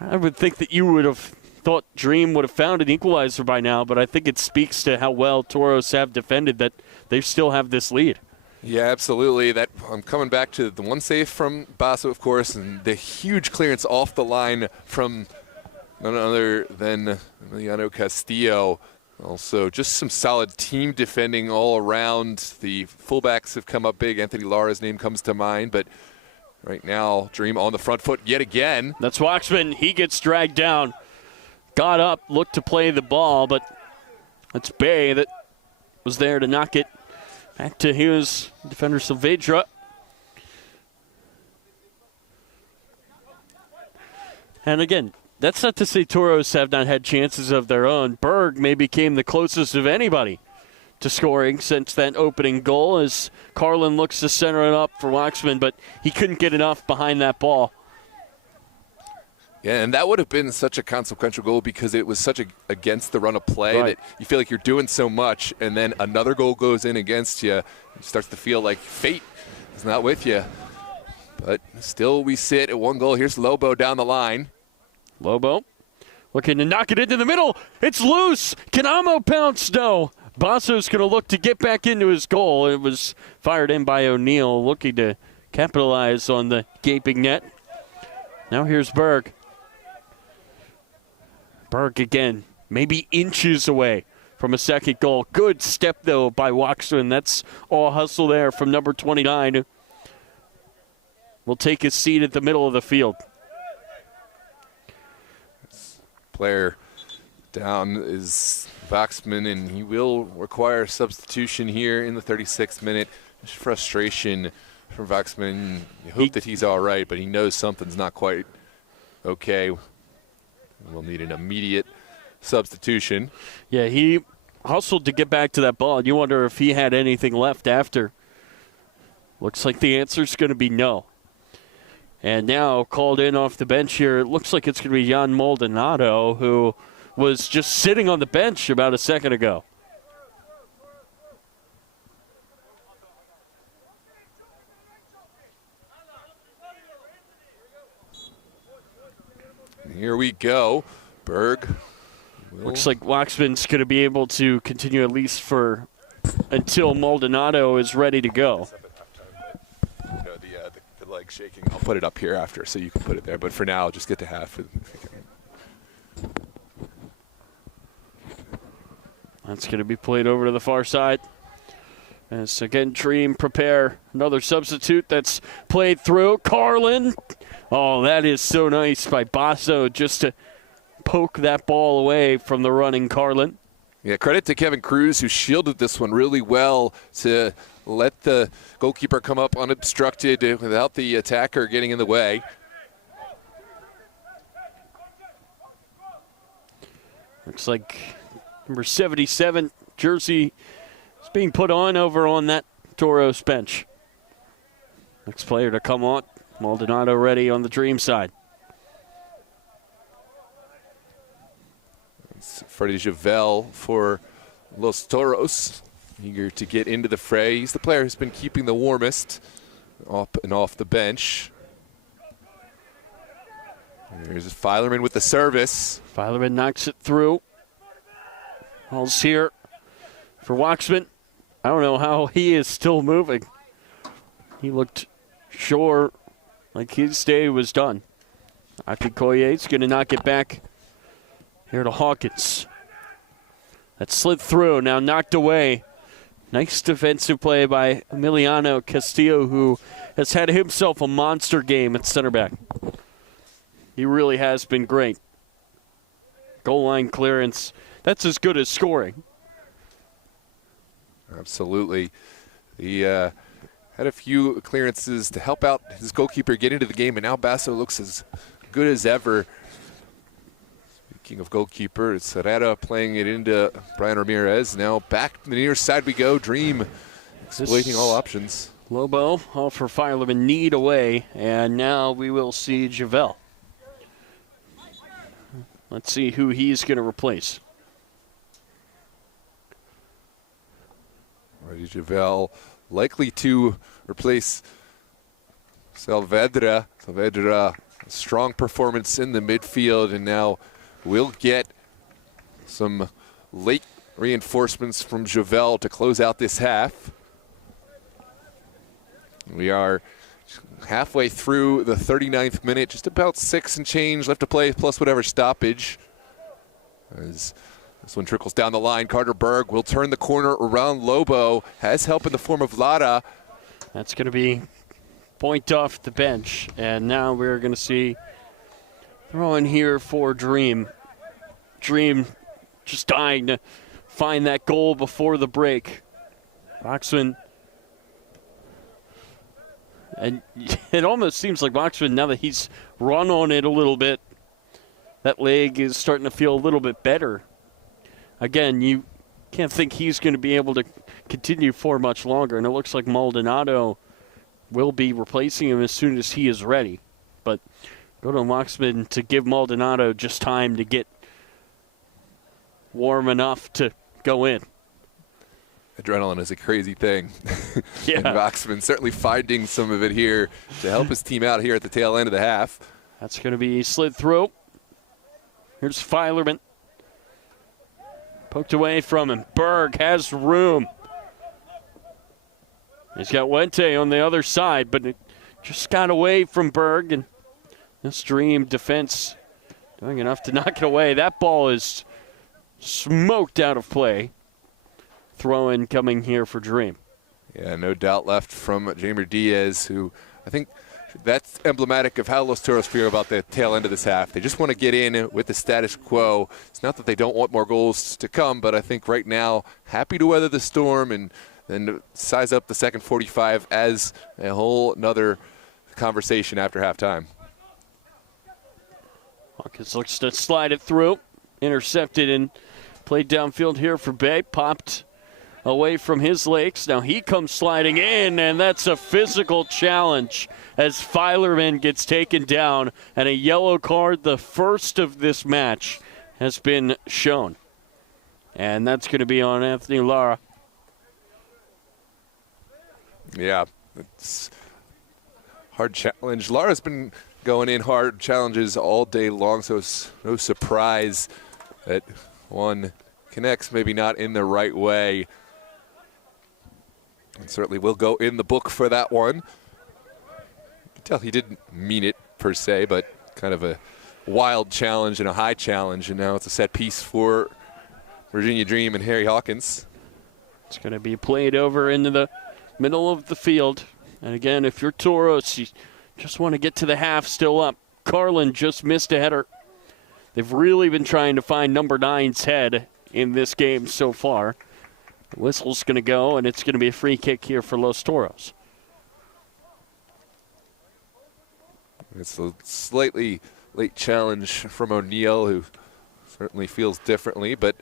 I would think that you would have thought Dream would have found an equalizer by now, but I think it speaks to how well Toros have defended that they still have this lead. Yeah, absolutely. That I'm coming back to the one save from Basso, of course, and the huge clearance off the line from none other than Emiliano Castillo. Also, just some solid team defending all around. The fullbacks have come up big. Anthony Lara's name comes to mind, but right now, Dream on the front foot yet again. That's Waxman. He gets dragged down. Got up, looked to play the ball, but it's Bay that was there to knock it back to his defender, Saavedra. And again, that's not to say Toros have not had chances of their own. Berg maybe came the closest of anybody to scoring since that opening goal as Carlin looks to center it up for Waxman, but he couldn't get enough behind that ball. Yeah, and that would have been such a consequential goal because it was such against the run of play that you feel like you're doing so much, and then another goal goes in against you. It starts to feel like fate is not with you. But still we sit at 1 goal. Here's Lobo down the line. Lobo Looking to knock it into the middle. It's loose. Can Amo pounce? No. Basso's going to look to get back into his goal. It was fired in by O'Neal, looking to capitalize on the gaping net. Now here's Berg. Berg again, maybe inches away from a second goal. Good step, though, by Waxman. That's all hustle there from number 29. Will take his seat at the middle of the field. Player down is Waxman, and he will require substitution here in the 36th minute. Just frustration from Waxman. You hope that he's all right, but he knows something's not quite okay. We'll need an immediate substitution. Yeah, he hustled to get back to that ball. You wonder if he had anything left after. Looks like the answer's going to be no. And now called in off the bench here, it looks like it's going to be Jan Maldonado, who was just sitting on the bench about a second ago. Here we go. Berg. Looks like Waxman's going to be able to continue at least for until Maldonado is ready to go. You know, the leg shaking. I'll put it up here after so you can put it there. But for now, just get to half. That's going to be played over to the far side. As again, Dream prepare another substitute that's played through. Carlin. Oh, that is so nice by Basso just to poke that ball away from the running Carlin. Yeah, credit to Kevin Cruz, who shielded this one really well to let the goalkeeper come up unobstructed without the attacker getting in the way. Looks like number 77 jersey is being put on over on that Toros bench. Next player to come on, Maldonado ready on the Dream side. It's Freddie Javel for Los Toros, eager to get into the fray. He's the player who's been keeping the warmest up and off the bench. Here's Filerman with the service. Filerman knocks it through. Ball's here for Waxman. I don't know how he is still moving. He looked sure like his day was done. Akikoye's going to knock it back here to Hawkins. That slid through, now knocked away. Nice defensive play by Emiliano Castillo, who has had himself a monster game at center back. He really has been great. Goal line clearance, that's as good as scoring. Absolutely. He had a few clearances to help out his goalkeeper get into the game, and now Basso looks as good as ever. Speaking of goalkeeper, it's Herrera playing it into Brian Ramirez. Now back to the near side we go. Dream exploiting all options. Lobo, all for Fireman, need away, and now we will see Javel. Let's see who he's going to replace. Ready, Javel likely to replace Saavedra. Saavedra, strong performance in the midfield, and now we'll get some late reinforcements from Javel to close out this half. We are halfway through the 39th minute, just about 6 and change left to play, plus whatever stoppage. As this one trickles down the line, Carter Berg will turn the corner around Lobo, has help in the form of Lara. That's going to be point off the bench, and now we're going to see throw in here for Dream. Dream just dying to find that goal before the break. Waxman. And it almost seems like Waxman, now that he's run on it a little bit, that leg is starting to feel a little bit better. Again, you can't think he's going to be able to continue for much longer, and it looks like Maldonado will be replacing him as soon as he is ready. But go to Waxman to give Maldonado just time to get warm enough to go in. Adrenaline is a crazy thing. Yeah. And Waxman certainly finding some of it here to help his team out here at the tail end of the half. That's going to be slid through. Here's Filerman. Poked away from him. Berg has room. He's got Wente on the other side, but it just got away from Berg, and this Dream defense doing enough to knock it away. That ball is smoked out of play. Throw-in coming here for Dream. Yeah, no doubt left from Jamer Diaz, who I think that's emblematic of how Los Toros feel about the tail end of this half. They just want to get in with the status quo. It's not that they don't want more goals to come, but I think right now, happy to weather the storm and then size up the second 45 as a whole nother conversation after halftime. Hawkins looks to slide it through. Intercepted and played downfield here for Bay. Popped away from his legs. Now he comes sliding in, and that's a physical challenge as Filerman gets taken down, and a yellow card, the first of this match, has been shown. And that's going to be on Anthony Lara. Yeah, it's hard challenge. Lara's been going in hard challenges all day long, so it's no surprise that one connects, maybe not in the right way. And certainly will go in the book for that one. You can tell he didn't mean it per se, but kind of a wild challenge and a high challenge, and now it's a set piece for Virginia Dream and Harry Hawkins. It's going to be played over into the middle of the field. And again, if you're Toros, you just want to get to the half still up. Carlin just missed a header. They've really been trying to find number 9's head in this game so far. The whistle's going to go, and it's going to be a free kick here for Los Toros. It's a slightly late challenge from O'Neill, who certainly feels differently, but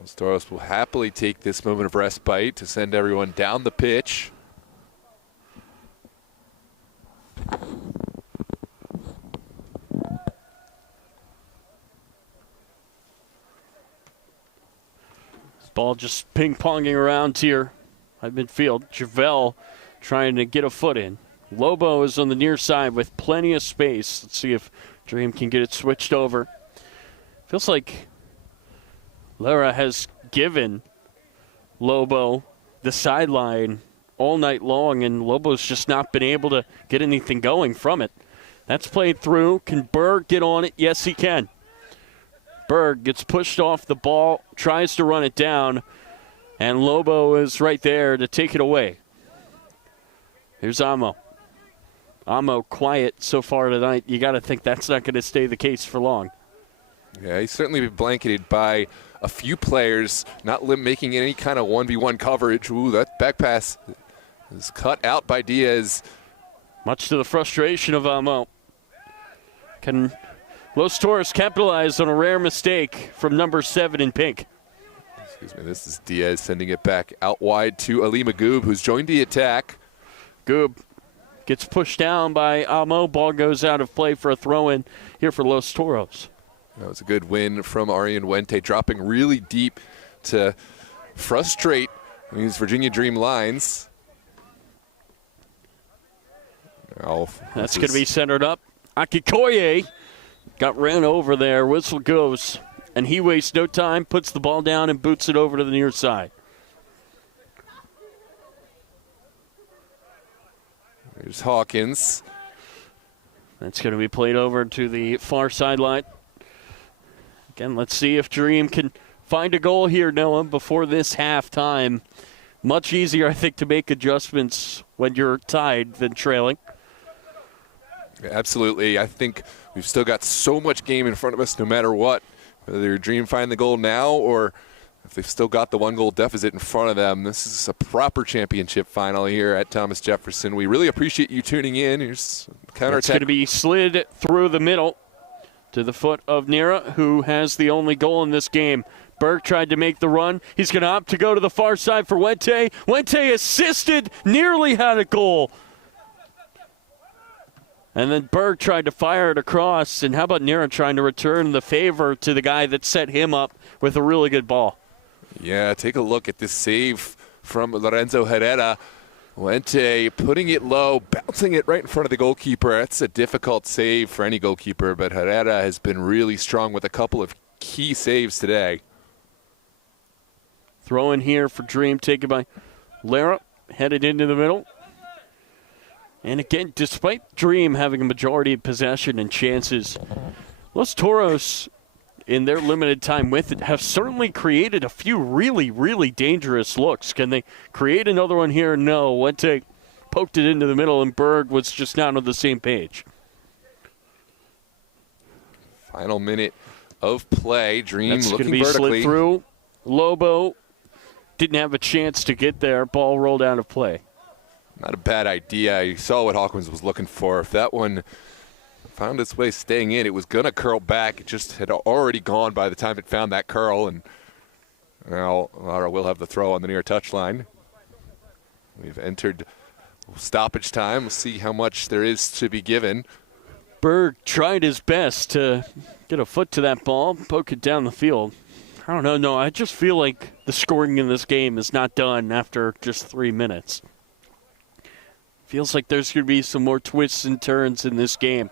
Los Toros will happily take this moment of respite to send everyone down the pitch. Ball just ping-ponging around here at midfield. Javel trying to get a foot in. Lobo is on the near side with plenty of space. Let's see if Dream can get it switched over. Feels like Lara has given Lobo the sideline all night long, and Lobo's just not been able to get anything going from it. That's played through. Can Berg get on it? Yes, he can. Berg gets pushed off the ball, tries to run it down, and Lobo is right there to take it away. Here's Amo. Amo quiet so far tonight. You got to think that's not going to stay the case for long. Yeah, he's certainly been blanketed by a few players, not making any kind of 1v1 coverage. Ooh, that back pass is cut out by Diaz. Much to the frustration of Amo. Can Los Toros capitalize on a rare mistake from number 7 in pink? Excuse me, this is Diaz sending it back out wide to Ali Magoob, who's joined the attack. Goob gets pushed down by Amo. Ball goes out of play for a throw-in here for Los Toros. That was a good win from Arian Wente, dropping really deep to frustrate these Virginia Dream lines. That's going to be centered up. Akikoye got ran over there. Whistle goes, and he wastes no time, puts the ball down, and boots it over to the near side. There's Hawkins. That's going to be played over to the far sideline. Again, let's see if Dream can find a goal here, Noah, before this halftime. Much easier, I think, to make adjustments when you're tied than trailing. Absolutely. I think we've still got so much game in front of us no matter what. Whether Dream find the goal now or if they've still got the 1-goal deficit in front of them. This is a proper championship final here at Thomas Jefferson. We really appreciate you tuning in. Here's counterattack. It's going to be slid through the middle to the foot of Nira, who has the only goal in this game. Berg tried to make the run. He's going to opt to go to the far side for Wente. Wente assisted, nearly had a goal. And then Berg tried to fire it across. And how about Nira trying to return the favor to the guy that set him up with a really good ball? Yeah, take a look at this save from Lorenzo Herrera. Wente putting it low, bouncing it right in front of the goalkeeper. That's a difficult save for any goalkeeper, but Herrera has been really strong with a couple of key saves today. Throw in here for Dream, taken by Lara, headed into the middle. And again, despite Dream having a majority of possession and chances, Los Toros, in their limited time with it, have certainly created a few really, really dangerous looks. Can they create another one here? No. Wente poked it into the middle, and Berg was just not on the same page. Final minute of play. Dream That's looking going to be vertically. slid through. Lobo didn't have a chance to get there. Ball rolled out of play. Not a bad idea. You saw what Hawkins was looking for. If that one found its way staying in, it was going to curl back. It just had already gone by the time it found that curl. And now Lara will have the throw on the near touchline. We've entered stoppage time. We'll see how much there is to be given. Berg tried his best to get a foot to that ball, poke it down the field. I don't know. No, I just feel like the scoring in this game is not done after just 3 minutes. Feels like there's going to be some more twists and turns in this game.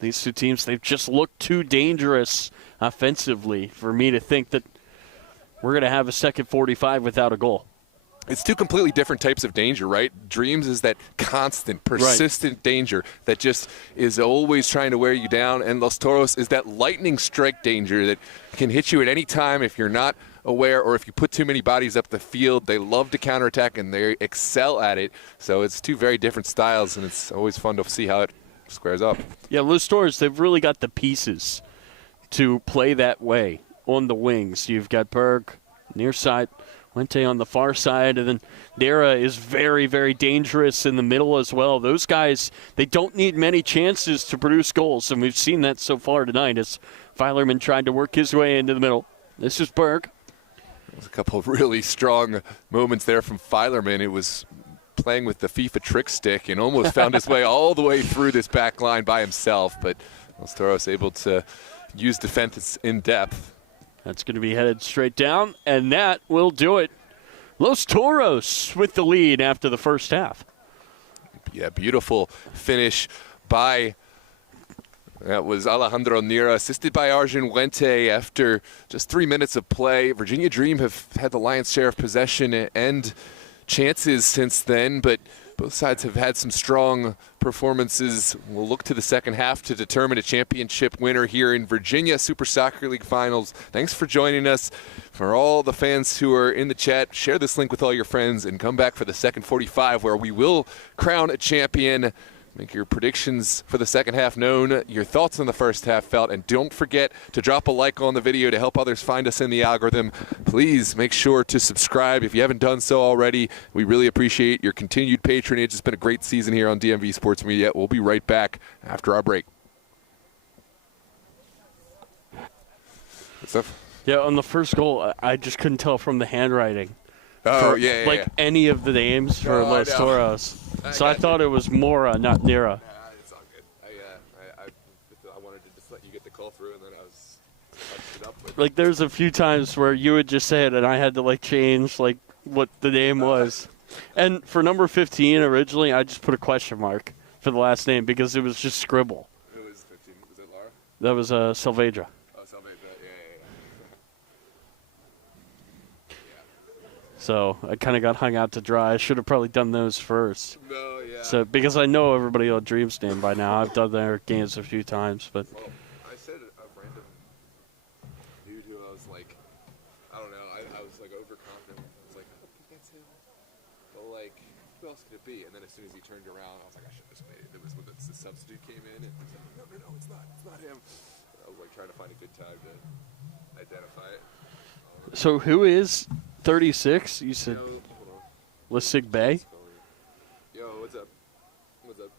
These two teams, they've just looked too dangerous offensively for me to think that we're going to have a second 45 without a goal. It's two completely different types of danger, right? Dreams is that constant, persistent danger that just is always trying to wear you down. And Los Toros is that lightning strike danger that can hit you at any time if you're not aware or if you put too many bodies up the field. They love to counterattack and they excel at it. So it's two very different styles, and it's always fun to see how it squares up. Yeah, Los Toros, they've really got the pieces to play that way on the wings. You've got Berg near side, Wente on the far side, and then Dara is very, very dangerous in the middle as well. Those guys, they don't need many chances to produce goals, and we've seen that so far tonight as Filerman tried to work his way into the middle. This is Berg. There's a couple of really strong moments there from Filerman. It was playing with the FIFA trick stick and almost found his way all the way through this back line by himself, but Los Toros able to use defense in depth. That's going to be headed straight down, and that will do it. Los Toros with the lead after the first half. Yeah, beautiful finish by, that was Alejandro Nira, assisted by Arjun Wente after just 3 minutes of play. Virginia Dream have had the lion's share of possession and chances since then, but both sides have had some strong performances. We'll look to the second half to determine a championship winner here in Virginia Super Soccer League Finals. Thanks for joining us. For all the fans who are in the chat, share this link with all your friends and come back for the second 45 where we will crown a champion. Make your predictions for the second half known, your thoughts on the first half felt, and don't forget to drop a like on the video to help others find us in the algorithm. Please make sure to subscribe if you haven't done so already. We really appreciate your continued patronage. It's been a great season here on DMV Sports Media. We'll be right back after our break. What's up? Yeah, on the first goal, I just couldn't tell from the handwriting. Oh, Any of the names for Los Toros. So I thought it was Mora, not Nira. It's all good. I wanted to just let you get the call through, and then I was touched it up. Like, there's a few times where you would just say it, and I had to, change, what the name was. And for number 15, originally, I just put a question mark for the last name because it was just scribble. Who was 15? Was it Laura? That was Salvedra. Oh, Salvedra. Yeah. So I kind of got hung out to dry. I should have probably done those first. No, yeah. So because I know everybody on Dream's name by now. I've done their games a few times, but Well, I said a random dude who I was like, I don't know, I was overconfident. I was like, I don't think that's him. But who else could it be? And then as soon as he turned around, I was like, I should have just made it. It was when the substitute came in, and I was like, no, it's not him. And I was trying to find a good time to identify it. so who is 36? You said Hold on. Lasig Bay? Yo, what's up? What's up?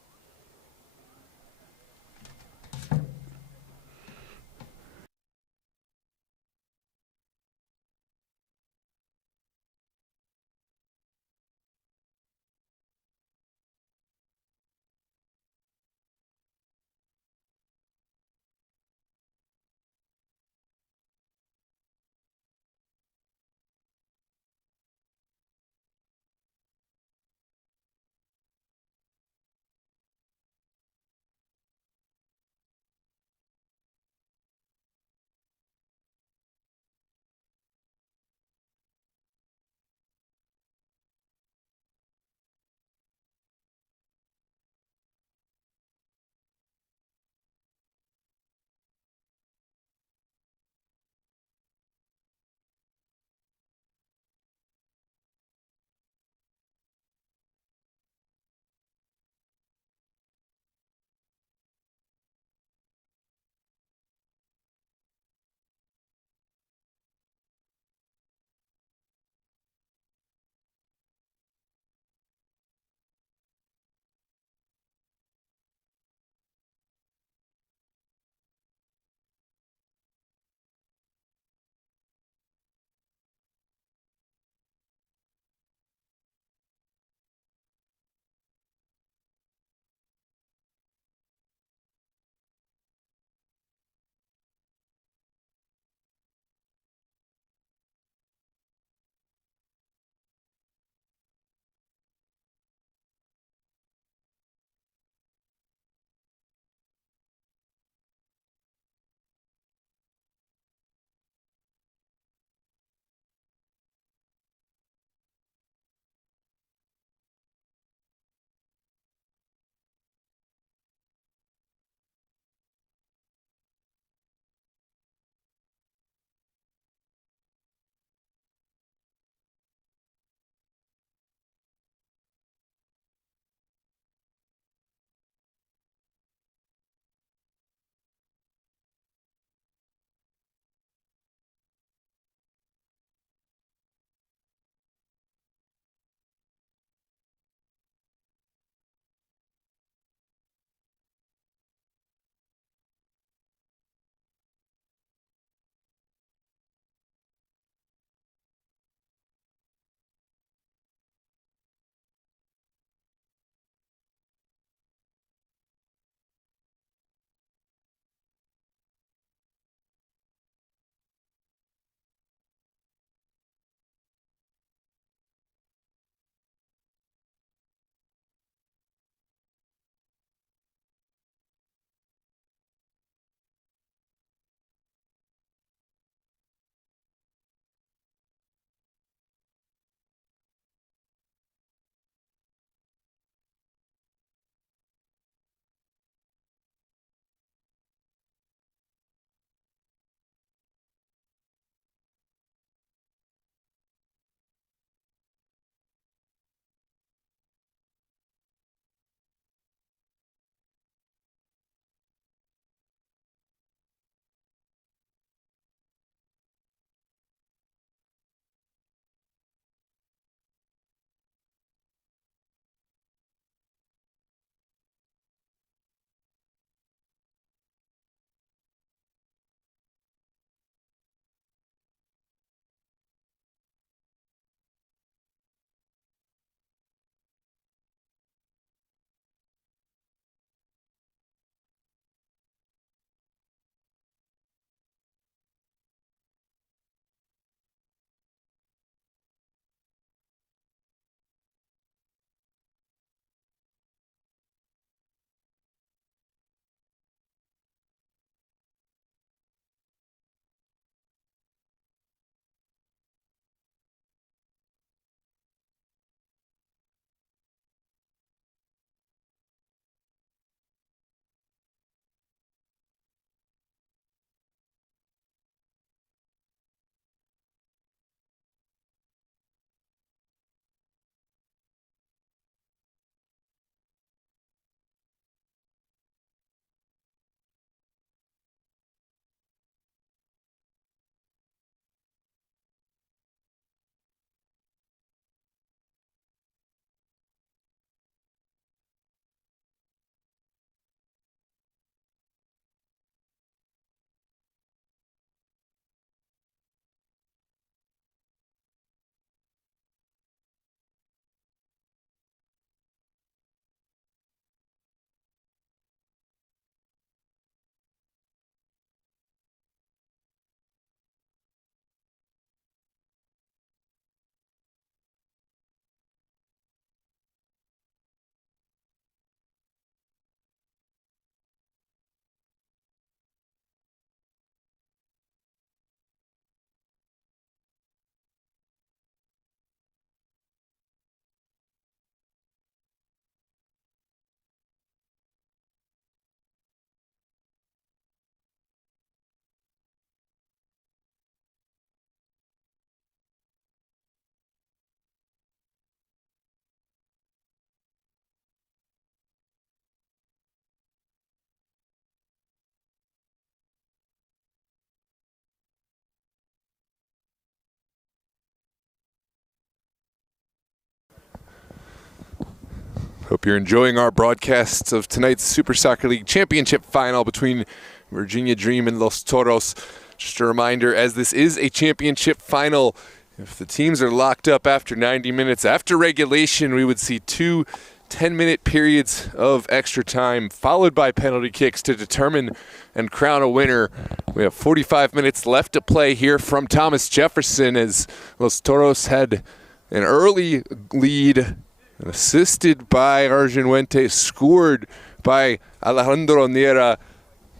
Hope you're enjoying our broadcasts of tonight's Super Soccer League Championship final between Virginia Dream and Los Toros. Just a reminder, as this is a championship final, if the teams are locked up after 90 minutes, after regulation, we would see 2 10-minute periods of extra time, followed by penalty kicks to determine and crown a winner. We have 45 minutes left to play here from Thomas Jefferson, as Los Toros had an early lead, assisted by Argenuente, scored by Alejandro Niera.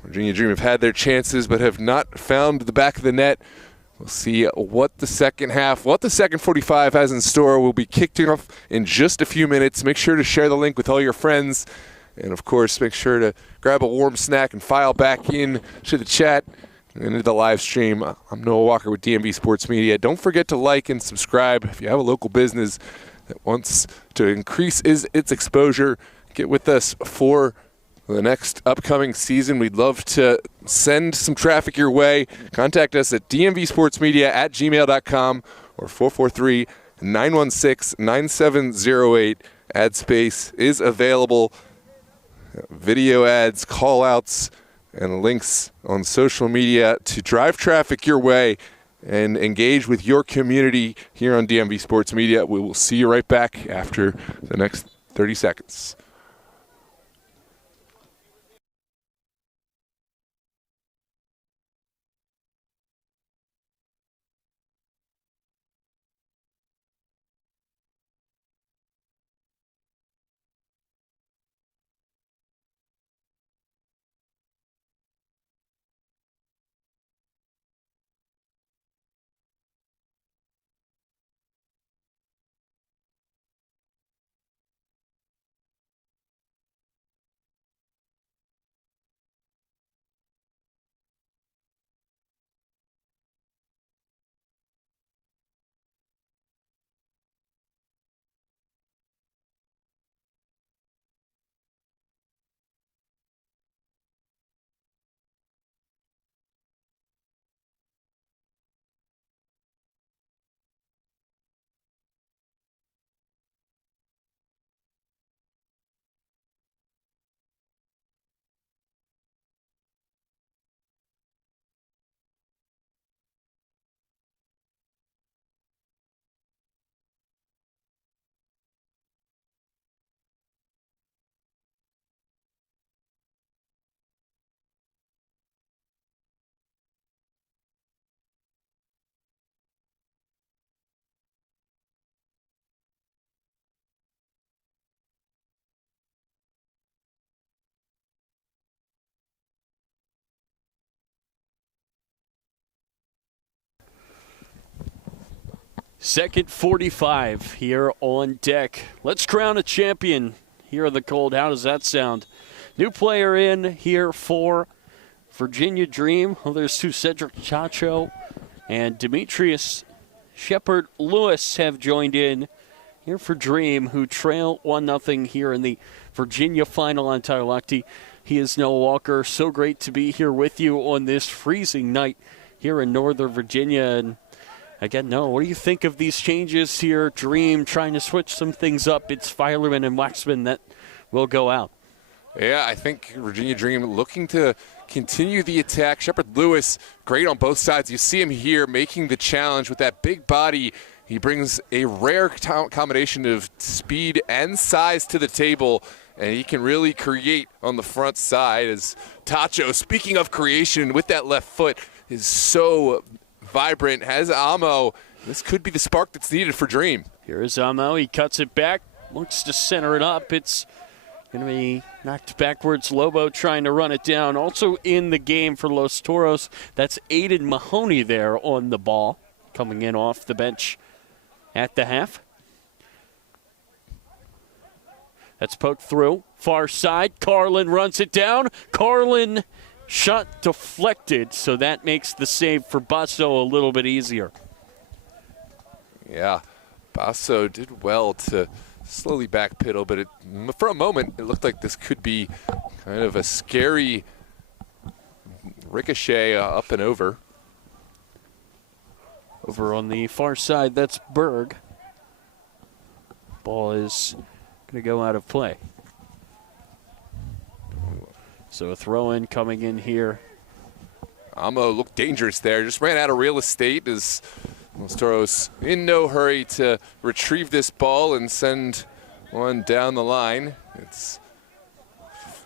Virginia Dream have had their chances but have not found the back of the net. We'll see what the second 45 has in store. We'll be kicking off in just a few minutes. Make sure to share the link with all your friends. And, of course, make sure to grab a warm snack and file back in to the chat and into the live stream. I'm Noah Walker with DMV Sports Media. Don't forget to like and subscribe. If you have a local business that wants to increase its exposure, get with us for the next upcoming season. We'd love to send some traffic your way. Contact us at dmvsportsmedia@gmail.com or 443-916-9708. Ad space is available. Video ads, call-outs, and links on social media to drive traffic your way and engage with your community here on DMV Sports Media. We will see you right back after the next 30 seconds. Second 45 here on deck. Let's crown a champion here in the cold. How does that sound? New player in here for Virginia Dream. Well, there's two, Cedric Chacho and Demetrius Shepard-Lewis have joined in here for Dream, who trail 1-0 here in the Virginia final on Tyler. He is Noah Walker. So great to be here with you on this freezing night here in Northern Virginia. And again, Noah, what do you think of these changes here? Dream trying to switch some things up. It's Filerman and Waxman that will go out. Yeah, I think Virginia Dream looking to continue the attack. Shepard-Lewis, great on both sides. You see him here making the challenge with that big body. He brings a rare combination of speed and size to the table, and he can really create on the front side. As Tacho, speaking of creation, with that left foot, is so vibrant, has ammo. This could be the spark that's needed for Dream. Here is Amo. He cuts it back, looks to center it up. It's going to be knocked backwards. Lobo trying to run it down. Also in the game for Los Toros, that's Aiden Mahoney there on the ball, coming in off the bench at the half. That's poked through. Far side. Carlin runs it down. Carlin shot deflected, so that makes the save for Basso a little bit easier. Yeah, Basso did well to slowly backpedal, but for a moment it looked like this could be kind of a scary ricochet up and over. Over on the far side, that's Berg. Ball is going to go out of play. So a throw-in coming in here. Amo looked dangerous there. Just ran out of real estate as Los Toros in no hurry to retrieve this ball and send one down the line. It's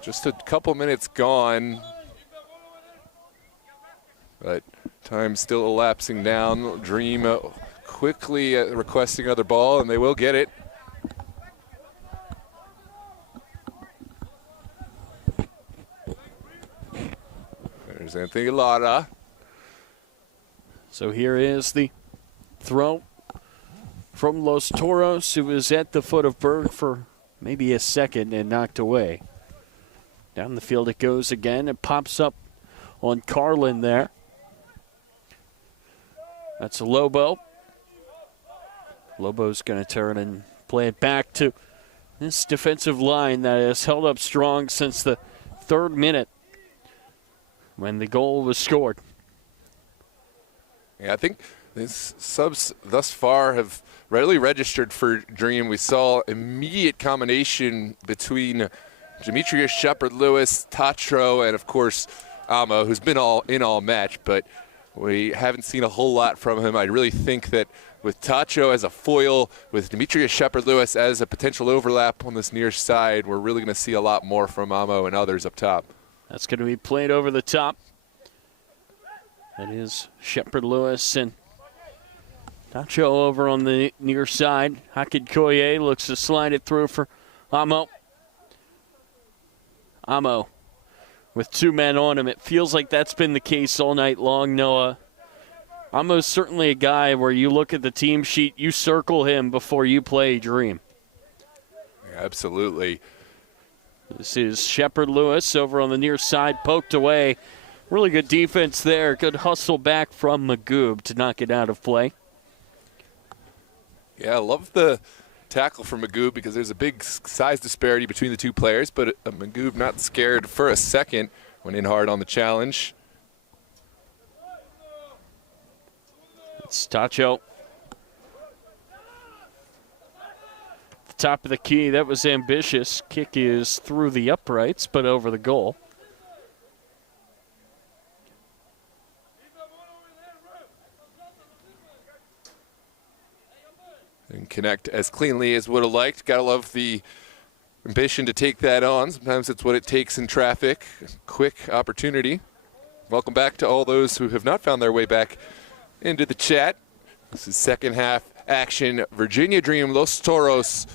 just a couple minutes gone, but time still elapsing down. Dream quickly requesting another ball, and they will get it. There's Anthony Lara. So here is the throw from Los Toros, who was at the foot of Berg for maybe a second and knocked away. Down the field it goes again. It pops up on Carlin there. That's a Lobo. Lobo's going to turn and play it back to this defensive line that has held up strong since the 3rd minute when the goal was scored. Yeah, I think these subs thus far have readily registered for Dream. We saw immediate combination between Demetrius Shepard-Lewis, Tatro, and of course Amo, who's been all match, but we haven't seen a whole lot from him. I really think that with Tacho as a foil, with Demetrius Shepard-Lewis as a potential overlap on this near side, we're really going to see a lot more from Amo and others up top. That's going to be played over the top. That is Shepard-Lewis and Tacho over on the near side. Hakid Koye looks to slide it through for Amo. Amo with 2 men on him. It feels like that's been the case all night long, Noah. Amo's certainly a guy where you look at the team sheet, you circle him before you play Dream. Yeah, absolutely. This is Shepard-Lewis over on the near side, poked away. Really good defense there. Good hustle back from Magoob to knock it out of play. Yeah, I love the tackle from Magoob because there's a big size disparity between the two players, but Magoob not scared for a second, went in hard on the challenge. It's Tacho. The top of the key, that was ambitious. Kick is through the uprights, but over the goal. And connect as cleanly as would have liked. Gotta love the ambition to take that on. Sometimes it's what it takes in traffic. Quick opportunity. Welcome back to all those who have not found their way back into the chat. This is second half action. Virginia Dream, Los Toros,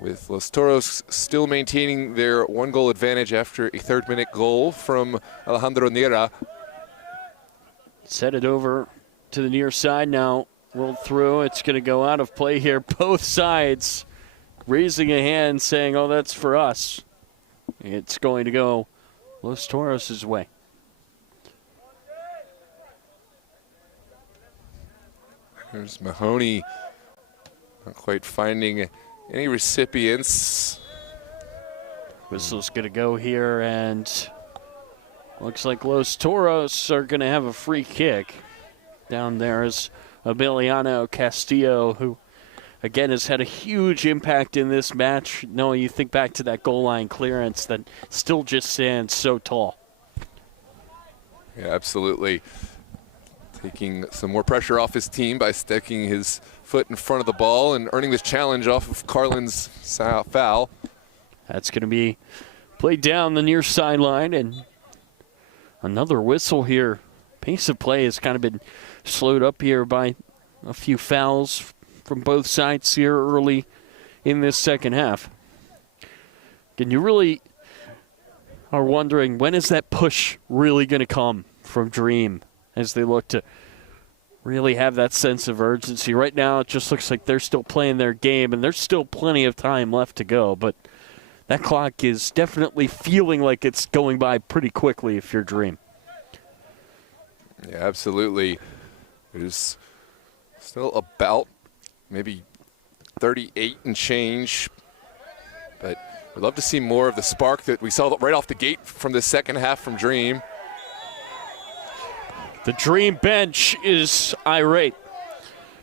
with Los Toros still maintaining their 1-goal advantage after a 3rd-minute goal from Alejandro Nira. Set it over to the near side now. Rolled through. It's going to go out of play here. Both sides raising a hand saying, oh, that's for us. It's going to go Los Toros' way. There's Mahoney not quite finding any recipients. Whistle's going to go here, and looks like Los Toros are going to have a free kick. Down there is Emiliano Castillo, who, again, has had a huge impact in this match. No, you think back to that goal line clearance that still just stands so tall. Yeah, absolutely. Taking some more pressure off his team by sticking his foot in front of the ball and earning this challenge off of Carlin's foul. That's going to be played down the near sideline, and another whistle here. Pace of play has kind of been slowed up here by a few fouls from both sides here early in this second half. And you really are wondering, when is that push really going to come from Dream as they look to really have that sense of urgency? Right now it just looks like they're still playing their game, and there's still plenty of time left to go, but that clock is definitely feeling like it's going by pretty quickly if you're Dream. Yeah, absolutely. There's still about maybe 38 and change, but we'd love to see more of the spark that we saw right off the gate from the second half from Dream. The Dream bench is irate.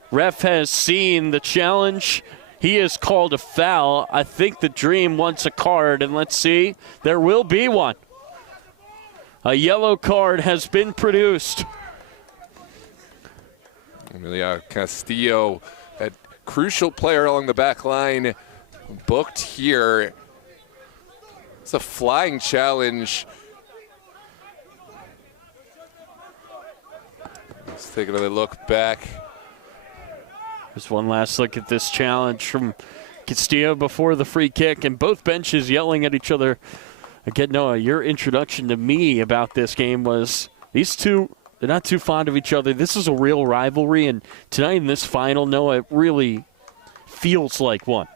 Ref has seen the challenge. He has called a foul. I think the Dream wants a card, and let's see. There will be one. A yellow card has been produced. Emilio Castillo, that crucial player along the back line, booked here. It's a flying challenge. Let's take another look back. There's one last look at this challenge from Castillo before the free kick, and both benches yelling at each other. Again, Noah, your introduction to me about this game was these two, they're not too fond of each other. This is a real rivalry, and tonight in this final, Noah, it really feels like one.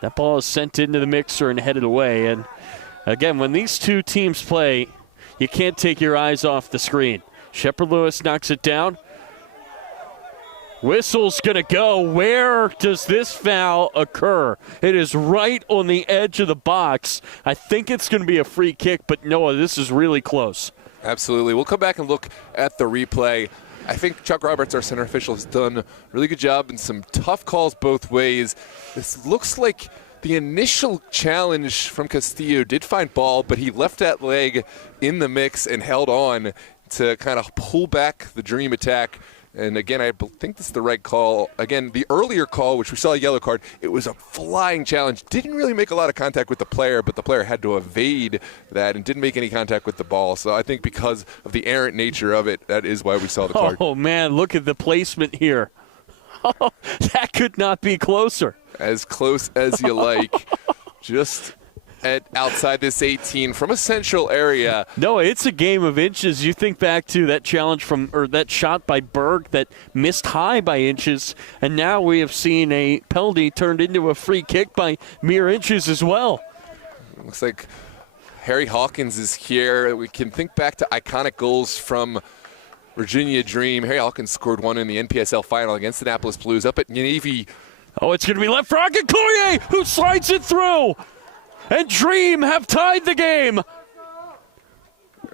That ball is sent into the mixer and headed away. And again, when these two teams play, you can't take your eyes off the screen. Shepard Lewis knocks it down. Whistle's going to go. Where does this foul occur? It is right on the edge of the box. I think it's going to be a free kick, but Noah, this is really close. Absolutely. We'll come back and look at the replay. I think Chuck Roberts, our center official, has done a really good job and some tough calls both ways. This looks like the initial challenge from Castillo did find ball, but he left that leg in the mix and held on to kind of pull back the Dream attack. And again, I think this is the right call. Again, the earlier call, which we saw a yellow card, it was a flying challenge. Didn't really make a lot of contact with the player, but the player had to evade that and didn't make any contact with the ball. So I think because of the errant nature of it, that is why we saw the card. Oh, man, look at the placement here. That could not be closer. As close as you like. Just at outside this 18 from a central area. No, it's a game of inches. You think back to that challenge or that shot by Berg that missed high by inches, and now we have seen a penalty turned into a free kick by mere inches as well. Looks like Harry Hawkins is here. We can think back to iconic goals from Virginia Dream. Harry Hawkins scored one in the NPSL final against the Annapolis Blues up at Navy. Oh, it's going to be left for Akinkoye, who slides it through. And Dream have tied the game.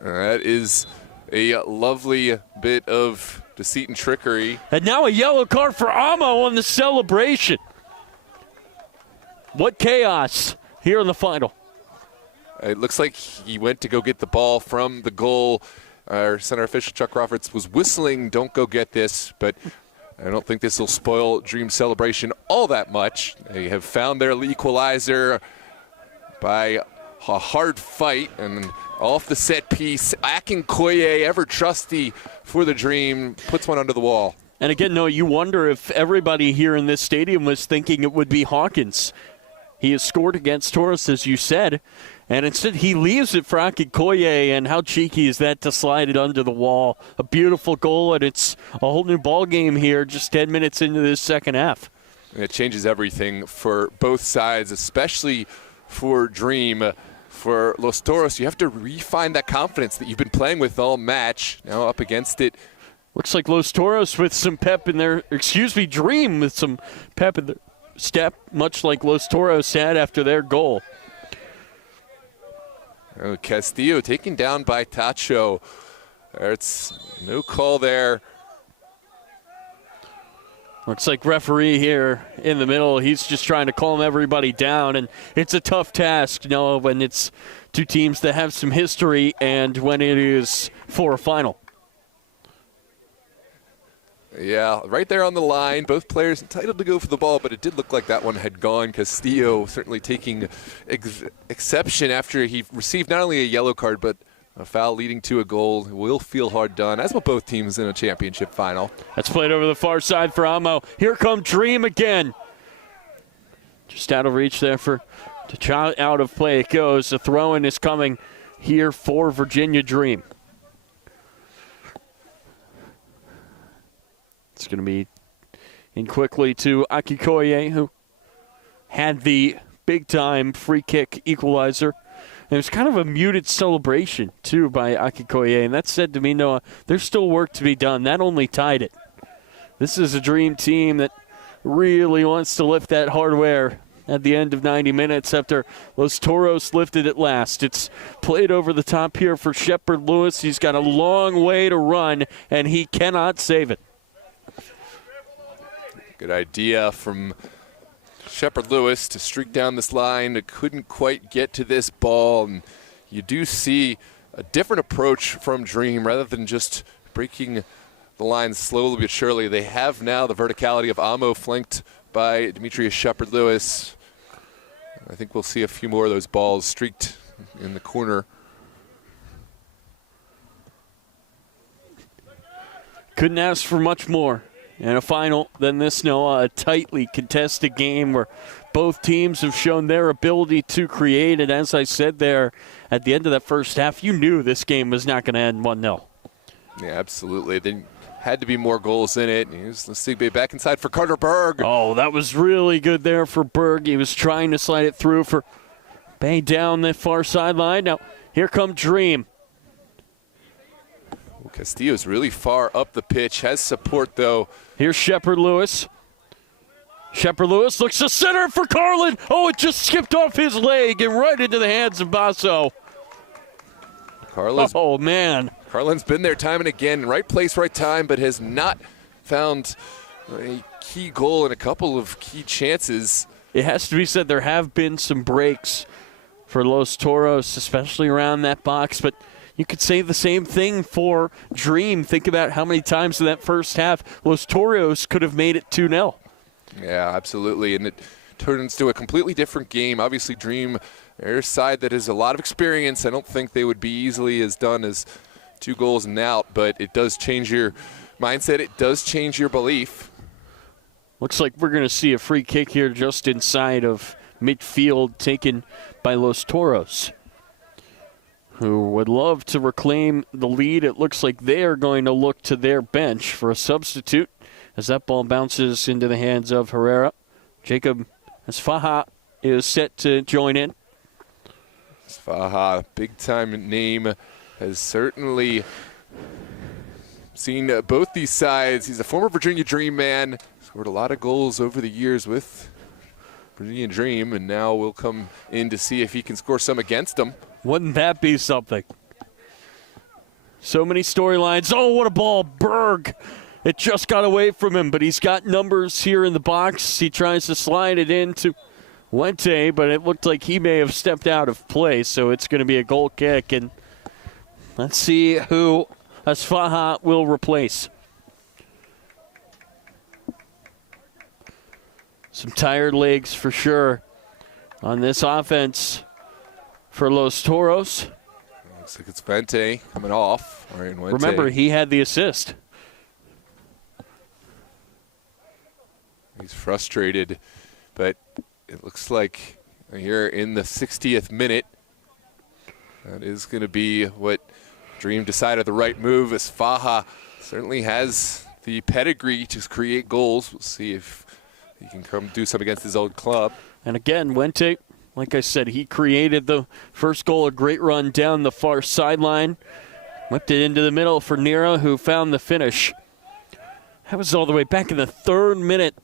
That is a lovely bit of deceit and trickery. And now a yellow card for Amo on the celebration. What chaos here in the final. It looks like he went to go get the ball from the goal. Our center official, Chuck Roberts, was whistling, "Don't go get this," but I don't think this will spoil Dream celebration all that much. They have found their equalizer by a hard fight, and off the set piece, Akinkoye, ever trusty for the Dream, puts one under the wall. And again, no, you wonder if everybody here in this stadium was thinking it would be Hawkins. He has scored against Toros, as you said, and instead he leaves it for Akinkoye, and how cheeky is that to slide it under the wall? A beautiful goal, and it's a whole new ball game here just 10 minutes into this second half. And it changes everything for both sides, especially for Dream. For Los Toros, you have to refine that confidence that you've been playing with all match. Now up against it. Looks like Los Toros with some pep in their, Dream with some pep in their step, much like Los Toros had after their goal. Oh, Castillo taken down by Tacho. It's no call there. Looks like referee here in the middle. He's just trying to calm everybody down, and it's a tough task, when it's two teams that have some history and when it is for a final. Yeah, right there on the line. Both players entitled to go for the ball, but it did look like that one had gone. Castillo certainly taking exception after he received not only a yellow card, but a foul leading to a goal. Will feel hard done, as will both teams in a championship final. That's played over the far side for Amo. Here come Dream again. Just out of reach there for out of play it goes. The throw-in is coming here for Virginia Dream. It's going to be in quickly to Akinkoye, who had the big-time free kick equalizer. And it was kind of a muted celebration, too, by Akinkoye. And that said to me, Noah, there's still work to be done. That only tied it. This is a Dream team that really wants to lift that hardware at the end of 90 minutes after Los Toros lifted it last. It's played over the top here for Shepard Lewis. He's got a long way to run, and he cannot save it. Good idea from Shepard Lewis to streak down this line. Couldn't quite get to this ball. And you do see a different approach from Dream rather than just breaking the line slowly but surely. They have now the verticality of Amo flanked by Demetrius Shepard Lewis. I think we'll see a few more of those balls streaked in the corner. Couldn't ask for much more in a final than this, Noah. A tightly contested game where both teams have shown their ability to create. And as I said there at the end of that first half, you knew this game was not going to end 1-0. Yeah, absolutely. There had to be more goals in it. Here's Sigbe back inside for Carter Berg. Oh, that was really good there for Berg. He was trying to slide it through for Bay down the far sideline. Now, here come Dream. Castillo's really far up the pitch, has support though. Here's Shepard Lewis. Shepard Lewis looks to center for Carlin. Oh, it just skipped off his leg and right into the hands of Basso. Oh, man. Carlin's been there time and again, right place, right time, but has not found a key goal and a couple of key chances. It has to be said there have been some breaks for Los Toros, especially around that box, but you could say the same thing for Dream. Think about how many times in that first half Los Toros could have made it 2-0. Yeah, absolutely, and it turns to a completely different game. Obviously, Dream, their side that has a lot of experience. I don't think they would be easily as done as 2 goals and out, but it does change your mindset. It does change your belief. Looks like we're going to see a free kick here just inside of midfield taken by Los Toros, who would love to reclaim the lead. It looks like they are going to look to their bench for a substitute as that ball bounces into the hands of Herrera. Jacob Asfaha is set to join in. Asfaha, big-time name, has certainly seen both these sides. He's a former Virginia Dream man, scored a lot of goals over the years with Virginia Dream, and now we'll come in to see if he can score some against them. Wouldn't that be something? So many storylines. Oh, what a ball. Berg. It just got away from him, but he's got numbers here in the box. He tries to slide it into Wente, but it looked like he may have stepped out of play, so it's going to be a goal kick. And let's see who Asfaha will replace. Some tired legs for sure on this offense for Los Toros. Looks like it's Wente coming off. Remember, he had the assist. He's frustrated, but it looks like here in the 60th minute, that is going to be what Dream decided the right move. Asfaha certainly has the pedigree to create goals. We'll see if he can come do some against his old club. And again, Wente, like I said, he created the first goal, a great run down the far sideline. Whipped it into the middle for Nira, who found the finish. That was all the way back in the 3rd minute.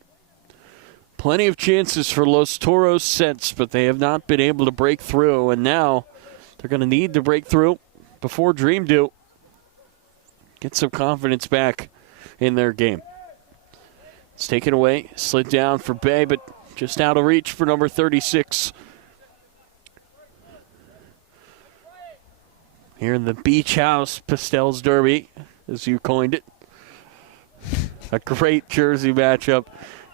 Plenty of chances for Los Toros since, but they have not been able to break through, and now they're going to need to break through before Dream do. Get some confidence back in their game. It's taken away, slid down for Bay, but just out of reach for number 36. Here in the Beach House Pastels Derby, as you coined it. A great jersey matchup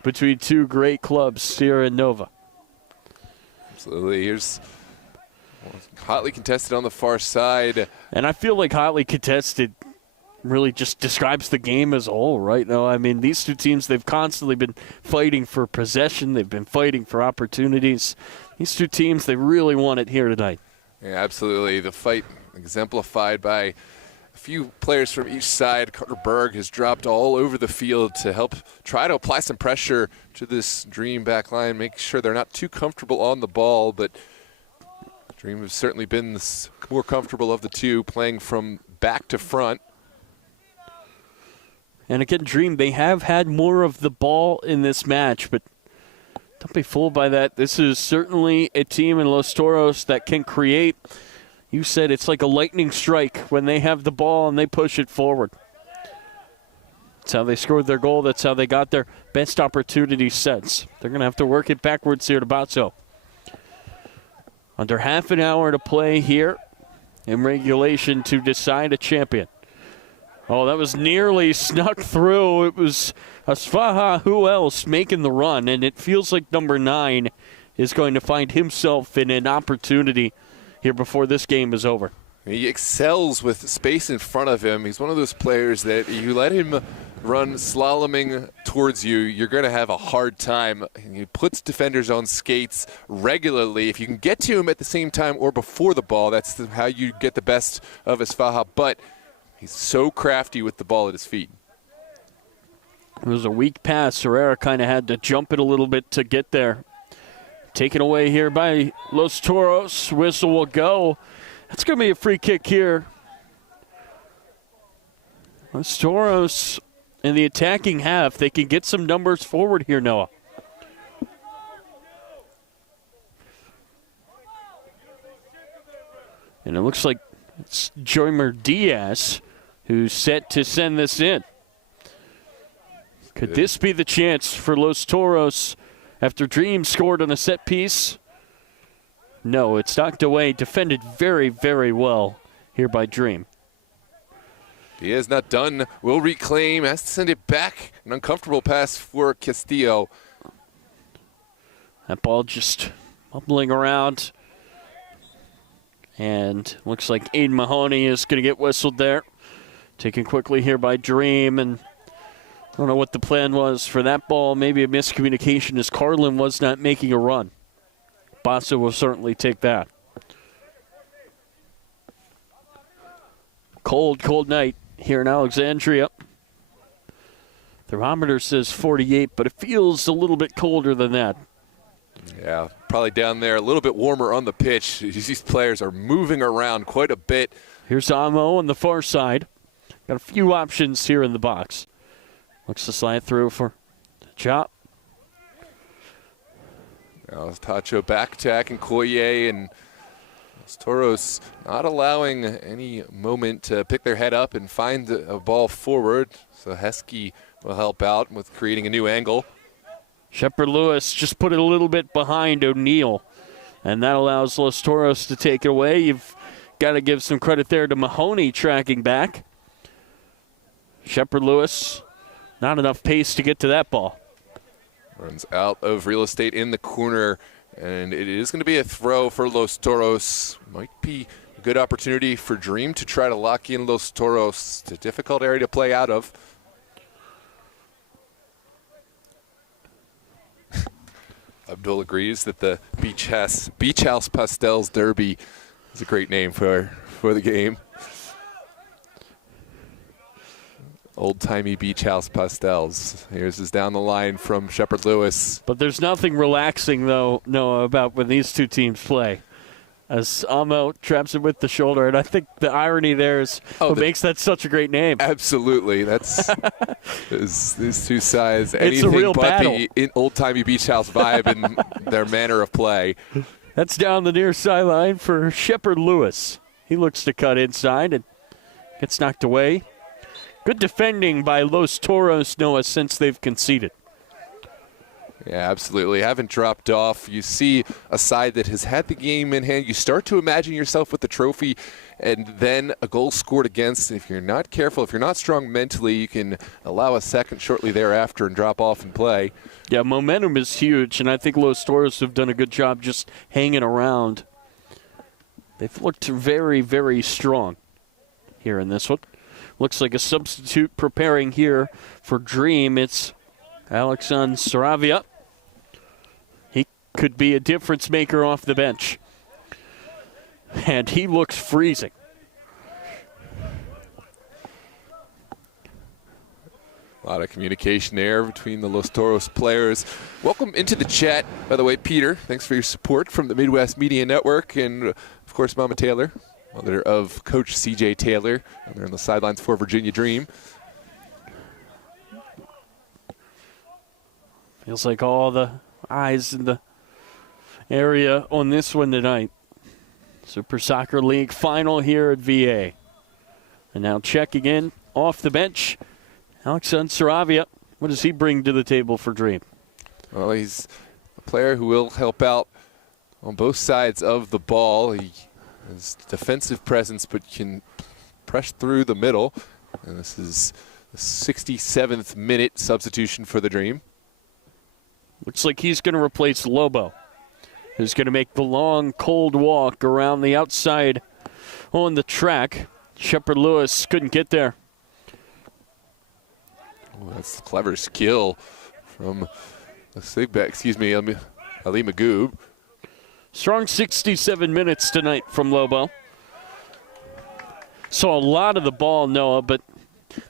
between 2 great clubs, Sierra and Nova. Absolutely. Here's hotly contested on the far side. And I feel like hotly contested really just describes the game as a whole, right? No, I mean, these 2 teams, they've constantly been fighting for possession. They've been fighting for opportunities. These 2 teams, they really want it here tonight. Yeah, absolutely. The fight exemplified by a few players from each side. Carter Berg has dropped all over the field to help try to apply some pressure to this Dream back line, make sure they're not too comfortable on the ball, but Dream has certainly been the more comfortable of the 2, playing from back to front. And again, Dream, they have had more of the ball in this match, but don't be fooled by that. This is certainly a team in Los Toros that can create. You said it's like a lightning strike when they have the ball and they push it forward. That's how they scored their goal. That's how they got their best opportunity sets. They're going to have to work it backwards here to Basso. Under half an hour to play here in regulation to decide a champion. Oh, that was nearly snuck through. It was Asfaha, who else, making the run, and it feels like number 9 is going to find himself in an opportunity here before this game is over. He excels with space in front of him. He's one of those players that you let him run slaloming towards you, you're going to have a hard time. He puts defenders on skates regularly. If you can get to him at the same time or before the ball, that's how you get the best of Asfaha. But he's so crafty with the ball at his feet. It was a weak pass. Herrera kind of had to jump it a little bit to get there. Taken away here by Los Toros. Whistle will go. That's going to be a free kick here. Los Toros in the attacking half. They can get some numbers forward here, Noah. And it looks like it's Joymer Diaz who's set to send this in. Could this be the chance for Los Toros after Dream scored on a set piece? No, it's knocked away. Defended very, very well here by Dream. Diaz not done. Will reclaim. Has to send it back. An uncomfortable pass for Castillo. That ball just bubbling around. And looks like Aiden Mahoney is going to get whistled there. Taken quickly here by Dream. And I don't know what the plan was for that ball. Maybe a miscommunication as Carlin was not making a run. Basso will certainly take that. Cold, cold night here in Alexandria. Thermometer says 48, but it feels a little bit colder than that. Yeah, probably down there a little bit warmer on the pitch. These players are moving around quite a bit. Here's Amo on the far side. Got a few options here in the box. Looks to slide through for the chop. Now Tacho back attacking Koye, and Los Toros not allowing any moment to pick their head up and find a ball forward. So Heskey will help out with creating a new angle. Shepard Lewis just put it a little bit behind O'Neill, and that allows Los Toros to take it away. You've got to give some credit there to Mahoney tracking back. Shepard Lewis, not enough pace to get to that ball. Runs out of real estate in the corner, and it is going to be a throw for Los Toros. Might be a good opportunity for Dream to try to lock in Los Toros. It's a difficult area to play out of. Abdul agrees that the Beach House Pastels Derby is a great name for the game. Old-timey Beach House Pastels. Here's his down the line from Shepard Lewis. But there's nothing relaxing, though, Noah, about when these two teams play. As Amo traps it with the shoulder, and I think the irony there is what makes that such a great name. Absolutely. That's these two sides. It's a real but battle. The old-timey Beach House vibe in their manner of play. That's down the near sideline for Shepard Lewis. He looks to cut inside and gets knocked away. Good defending by Los Toros, Noah, since they've conceded. Yeah, absolutely. Haven't dropped off. You see a side that has had the game in hand. You start to imagine yourself with the trophy, and then a goal scored against. If you're not careful, if you're not strong mentally, you can allow a second shortly thereafter and drop off and play. Yeah, momentum is huge, and I think Los Toros have done a good job just hanging around. They've looked very, very strong here in this one. Looks like a substitute preparing here for Dream. It's Alexon Saravia. He could be a difference maker off the bench. And he looks freezing. A lot of communication there between the Los Toros players. Welcome into the chat, by the way, Peter. Thanks for your support from the Midwest Media Network, and, of course, Mama Taylor, mother of Coach C.J. Taylor. And they're on the sidelines for Virginia Dream. Feels like all the eyes in the area on this one tonight. Super Soccer League final here at VA. And now checking in off the bench, Alexander Saravia, what does he bring to the table for Dream? Well, he's a player who will help out on both sides of the ball. He has defensive presence but can press through the middle. And this is the 67th minute substitution for the Dream. Looks like he's going to replace Lobo, who's going to make the long, cold walk around the outside on the track. Shepard Lewis couldn't get there. Oh, that's clever skill from the Sigback, Ali Magoob. Strong 67 minutes tonight from Lobo. Saw a lot of the ball, Noah, but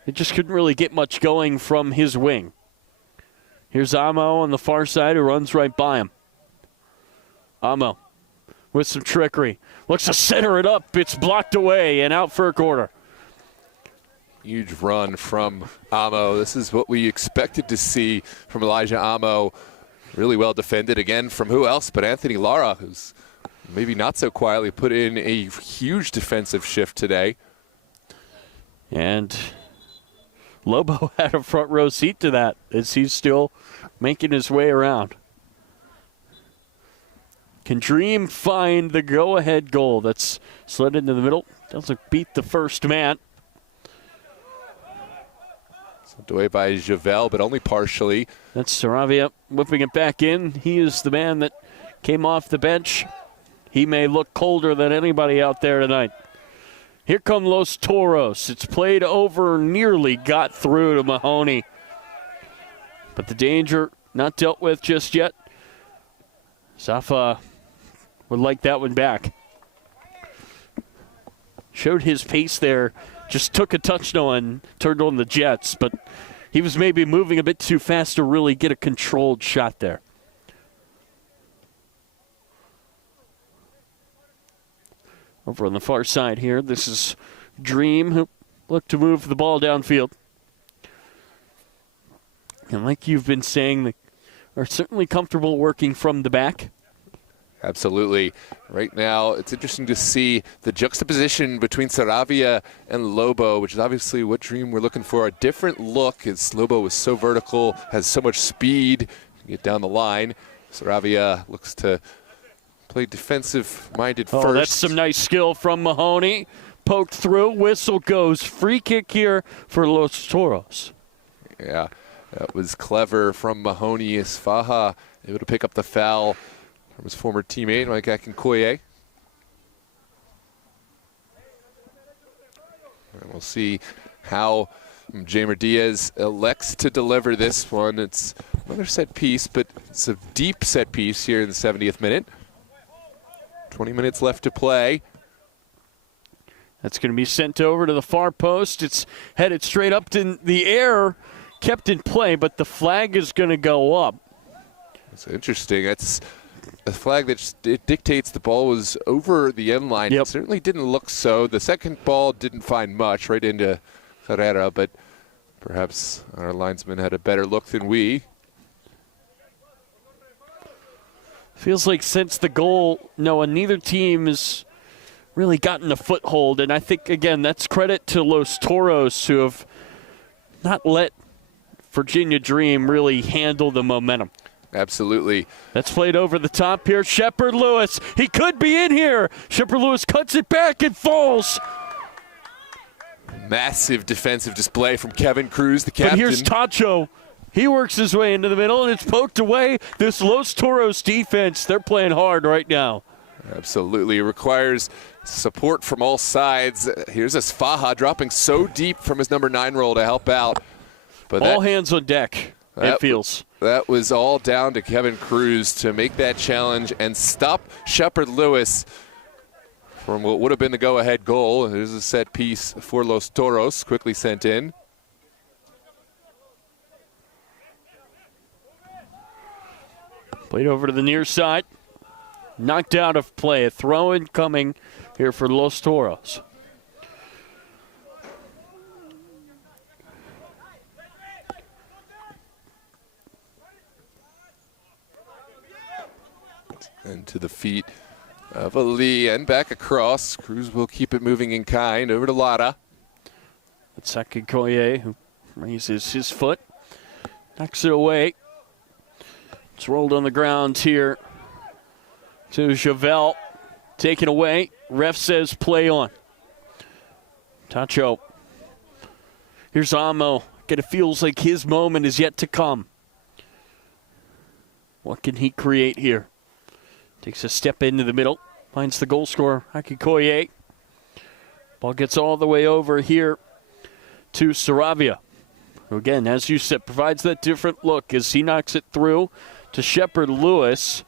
they just couldn't really get much going from his wing. Here's Amo on the far side who runs right by him. Amo with some trickery. Looks to center it up. It's blocked away and out for a quarter. Huge run from Amo. This is what we expected to see from Elijah Amo. Really well defended again from who else but Anthony Lara, who's maybe not so quietly put in a huge defensive shift today. And Lobo had a front row seat to that as he's still making his way around. Can Dream find the go-ahead goal that's slid into the middle? Doesn't beat the first man. Sent away by Javel, but only partially. That's Saravia whipping it back in. He is the man that came off the bench. He may look colder than anybody out there tonight. Here come Los Toros. It's played over, nearly got through to Mahoney. But the danger not dealt with just yet. Safa would like that one back. Showed his pace there. Just took a touch now and turned on the Jets, but he was maybe moving a bit too fast to really get a controlled shot there. Over on the far side here, this is Dream, who look to move the ball downfield. And like you've been saying, they are certainly comfortable working from the back. Absolutely. Right now, it's interesting to see the juxtaposition between Saravia and Lobo, which is obviously what Dream we're looking for. A different look, as Lobo is so vertical, has so much speed, get down the line. Saravia looks to play defensive-minded first. Oh, that's some nice skill from Mahoney. Poked through, whistle goes. Free kick here for Los Toros. Yeah, that was clever from Mahoney. Isfaha able to pick up the foul from his former teammate, Mike Akinkoye. And we'll see how Jamer Diaz elects to deliver this one. It's another set piece, but it's a deep set piece here in the 70th minute. 20 minutes left to play. That's going to be sent over to the far post. It's headed straight up in the air, kept in play, but the flag is going to go up. That's interesting. That's a flag that it dictates the ball was over the end line. Yep. It certainly didn't look so. The second ball didn't find much right into Herrera, but perhaps our linesman had a better look than we. Feels like since the goal, Noah, neither team has really gotten a foothold. And I think, again, that's credit to Los Toros, who have not let Virginia Dream really handle the momentum. Absolutely. That's played over the top here. Shepard Lewis, he could be in here. Shepard Lewis cuts it back and falls. Massive defensive display from Kevin Cruz, the captain. But here's Tacho. He works his way into the middle, and it's poked away. This Los Toros defense, they're playing hard right now. Absolutely. It requires support from all sides. Here's Isfaha dropping so deep from his number 9 role to help out. But all hands on deck, it feels. That was all down to Kevin Cruz to make that challenge and stop Shepard Lewis from what would have been the go-ahead goal. There's a set piece for Los Toros, quickly sent in. Played over to the near side. Knocked out of play. A throw-in coming here for Los Toros. And to the feet of Ali and back across. Cruz will keep it moving in kind. Over to Lada. It's Akinkoye, who raises his foot, knocks it away. It's rolled on the ground here to Javel. Taken away. Ref says play on. Tacho. Here's Amo. It feels like his moment is yet to come. What can he create here? Takes a step into the middle. Finds the goal scorer, Akikoye. Ball gets all the way over here to Saravia, who again, as you said, provides that different look as he knocks it through to Shepard Lewis.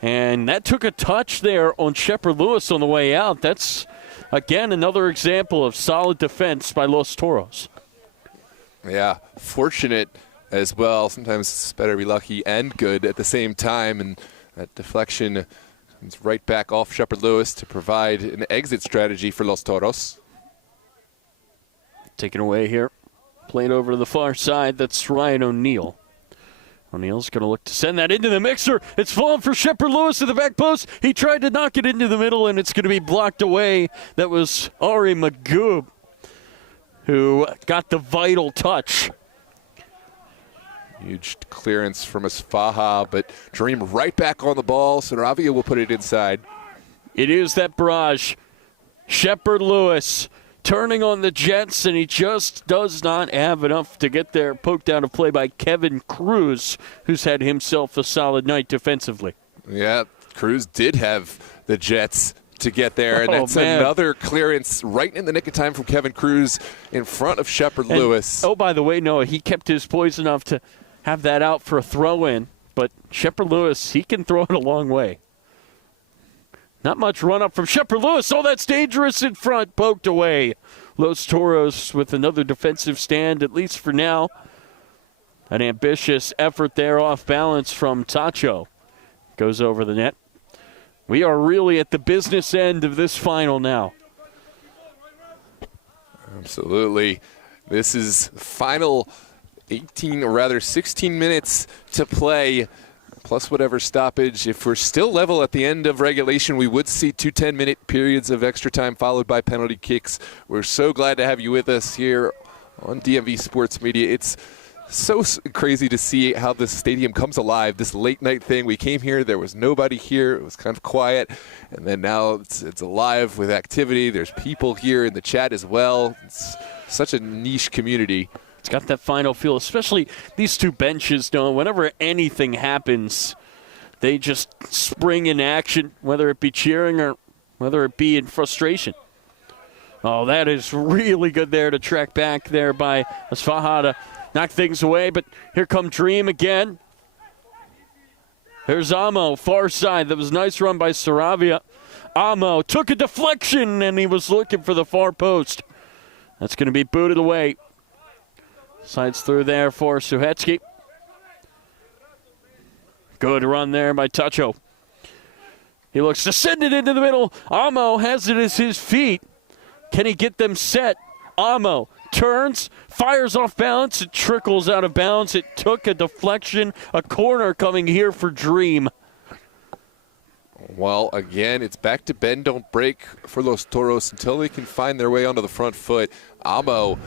And that took a touch there on Shepard Lewis on the way out. That's, again, another example of solid defense by Los Toros. Yeah, fortunate as well. Sometimes it's better to be lucky and good at the same time. And that deflection comes right back off Shepard Lewis to provide an exit strategy for Los Toros. Taken away here. Played over to the far side. That's Ryan O'Neal. O'Neal's going to look to send that into the mixer. It's fallen for Shepard Lewis to the back post. He tried to knock it into the middle, and it's going to be blocked away. That was Ari Magoob who got the vital touch. Huge clearance from Asfaha, but Dream right back on the ball. Saravia will put it inside. It is that barrage. Shepard Lewis turning on the Jets, and he just does not have enough to get there. Poked out of play by Kevin Cruz, who's had himself a solid night defensively. Yeah, Cruz did have the Jets to get there, and that's another clearance right in the nick of time from Kevin Cruz in front of Shepard Lewis. Oh, by the way, Noah, he kept his poise enough to have that out for a throw-in, but Shepard Lewis, he can throw it a long way. Not much run-up from Shepard Lewis. Oh, that's dangerous in front. Poked away. Los Toros with another defensive stand, at least for now. An ambitious effort there off balance from Tacho. Goes over the net. We are really at the business end of this final now. Absolutely. This is final 16 minutes to play, plus whatever stoppage. If we're still level at the end of regulation, we would see 2 10-minute periods of extra time followed by penalty kicks. We're so glad to have you with us here on DMV Sports Media. It's so crazy to see how this stadium comes alive, this late night thing. We came here, there was nobody here, it was kind of quiet, and then now it's alive with activity. There's people here in the chat as well. It's such a niche community. It's got that final feel, especially these two benches, whenever anything happens, they just spring in action, whether it be cheering or whether it be in frustration. Oh, that is really good there to track back there by Asfaha to knock things away, but here come Dream again. There's Amo, far side. That was a nice run by Saravia. Amo took a deflection, and he was looking for the far post. That's going to be booted away. Slides through there for Suhetsky. Good run there by Tacho. He looks to send it into the middle. Amo has it as his feet. Can he get them set? Amo turns, fires off balance. It trickles out of bounds. It took a deflection. A corner coming here for Dream. Well, again, it's back to bend, don't break for Los Toros until they can find their way onto the front foot. Amo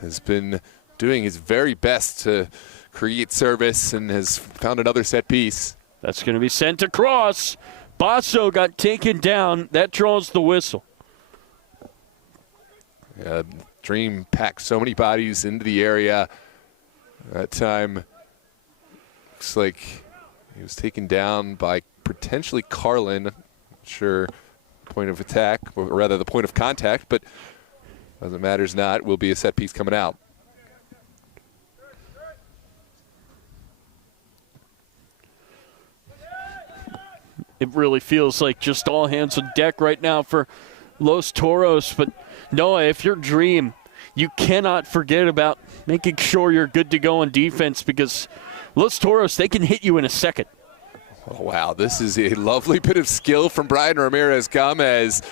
has been doing his very best to create service and has found another set piece. That's going to be sent across. Basso got taken down. That draws the whistle. Dream packed so many bodies into the area. That time, looks like he was taken down by potentially Carlin. Not sure point of attack, or rather the point of contact, but doesn't matters not. Will be a set piece coming out. It really feels like just all hands on deck right now for Los Toros. But Noah, if you're Dream, you cannot forget about making sure you're good to go on defense, because Los Toros, they can hit you in a second. Oh, wow, this is a lovely bit of skill from Brian Ramirez-Gomez,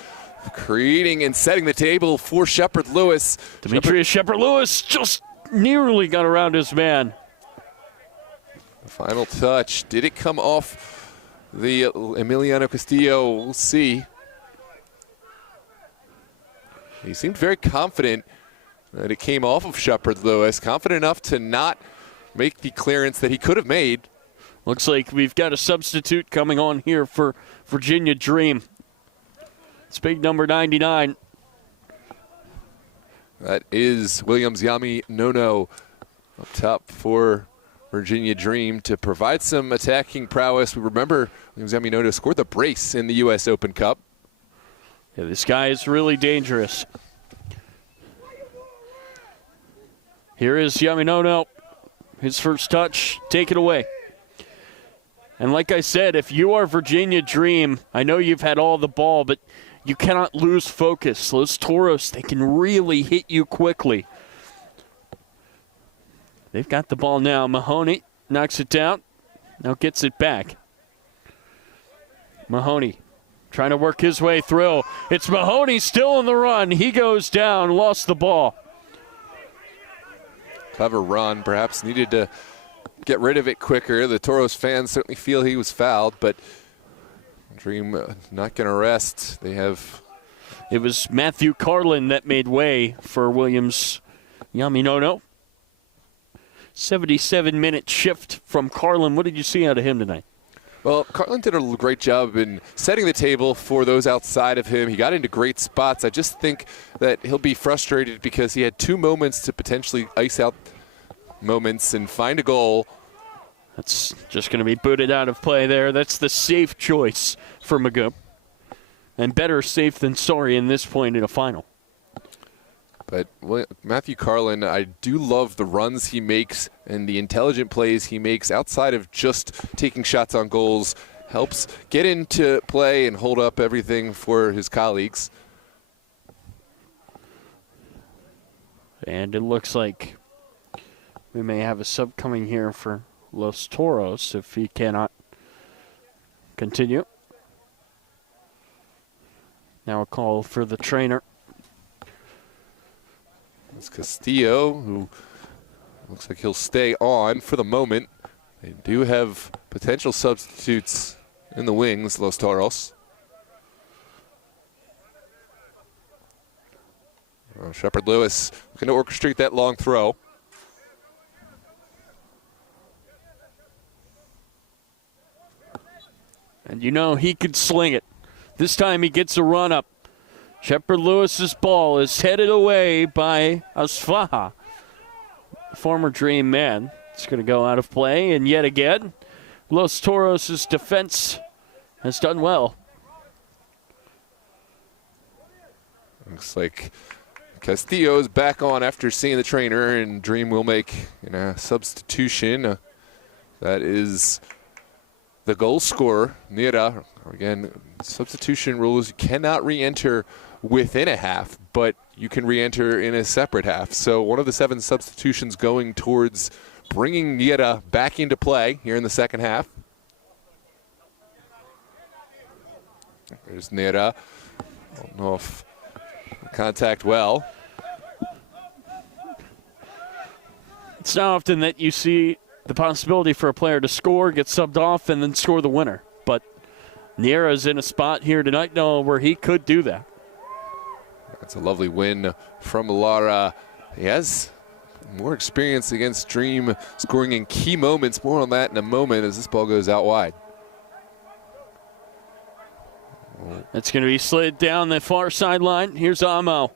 creating and setting the table for Shepard Lewis. Demetrius Shepard Lewis just nearly got around his man. The final touch. Did it come off the Emiliano Castillo? We'll see. He seemed very confident And it came off of Shepard Lewis, confident enough to not make the clearance that he could have made. Looks like we've got a substitute coming on here for Virginia Dream. It's big number 99. That is Williams Yami Nono up top for Virginia Dream to provide some attacking prowess. We remember Williams Yami Nono scored the brace in the U.S. Open Cup. Yeah, this guy is really dangerous. Here is Yaminono. His first touch, take it away. And like I said, if you are Virginia Dream, I know you've had all the ball, but you cannot lose focus. Those Toros, they can really hit you quickly. They've got the ball now. Mahoney knocks it down. Now gets it back. Mahoney trying to work his way through. It's Mahoney still on the run. He goes down, lost the ball. Clever run, perhaps needed to get rid of it quicker. The Toros fans certainly feel he was fouled, but Dream not going to rest. They have. It was Matthew Carlin that made way for Williams Yaminono. 77-minute shift from Carlin. What did you see out of him tonight? Well, Carlin did a great job in setting the table for those outside of him. He got into great spots. I just think that he'll be frustrated because he had 2 moments to potentially ice out moments and find a goal. That's just going to be booted out of play there. That's the safe choice for Magoo. And better safe than sorry in this point in a final. But Matthew Carlin, I do love the runs he makes and the intelligent plays he makes outside of just taking shots on goals. Helps get into play and hold up everything for his colleagues. And it looks like we may have a sub coming here for Los Toros if he cannot continue. Now a call for the trainer. It's Castillo, who looks like he'll stay on for the moment. They do have potential substitutes in the wings, Los Toros. Shepard Lewis looking to orchestrate that long throw. And you know he could sling it. This time he gets a run up. Shepard Lewis's ball is headed away by Asfaha, former Dream man. It's going to go out of play, and yet again, Los Toros' defense has done well. Looks like Castillo's back on after seeing the trainer, and Dream will make a substitution. That is the goal scorer, Nira. Again, substitution rules, you cannot re-enter within a half, but you can re-enter in a separate half. So one of the 7 substitutions going towards bringing Nira back into play here in the second half. There's Nira. I don't know if contact well. It's not often that you see the possibility for a player to score, get subbed off, and then score the winner. But Nira's in a spot here tonight now where he could do that. That's a lovely win from Lara. He has more experience against Dream, scoring in key moments. More on that in a moment as this ball goes out wide. It's going to be slid down the far sideline. Here's Amo.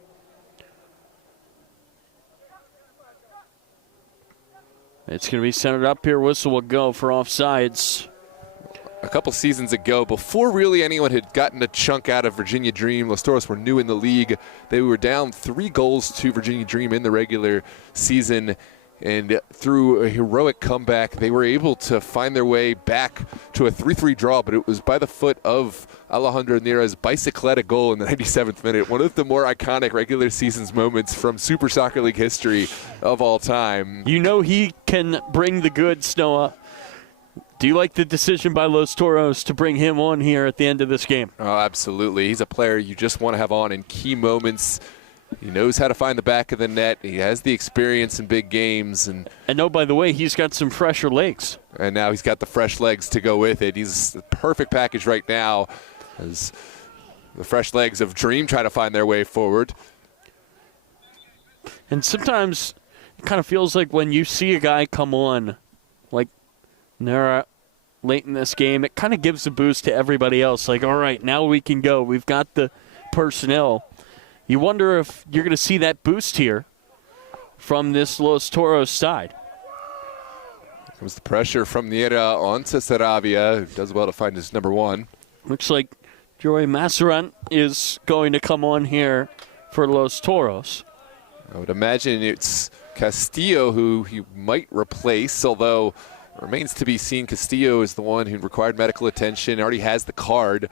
It's going to be centered up here. Whistle will go for offsides. A couple seasons ago, before really anyone had gotten a chunk out of Virginia Dream, Los Toros were new in the league. They were down 3 goals to Virginia Dream in the regular season, and through a heroic comeback, they were able to find their way back to a 3-3 draw, but it was by the foot of Alejandro Nira's bicicleta goal in the 97th minute, one of the more iconic regular seasons moments from Super Soccer League history of all time. You know he can bring the goods, Noah. Do you like the decision by Los Toros to bring him on here at the end of this game? Oh, absolutely. He's a player you just want to have on in key moments. He knows how to find the back of the net. He has the experience in big games. And oh, by the way, he's got some fresher legs. And now he's got the fresh legs to go with it. He's the perfect package right now as the fresh legs of Dream try to find their way forward. And sometimes it kind of feels like when you see a guy come on, like Nara late in this game, it kind of gives a boost to everybody else. Like, all right, now we can go. We've got the personnel. You wonder if you're going to see that boost here from this Los Toros side. Here comes the pressure from Niera onto Saravia, who does well to find his number one. Looks like Joey Masseran is going to come on here for Los Toros. I would imagine it's Castillo who he might replace, although it remains to be seen. Castillo is the one who required medical attention, already has the card,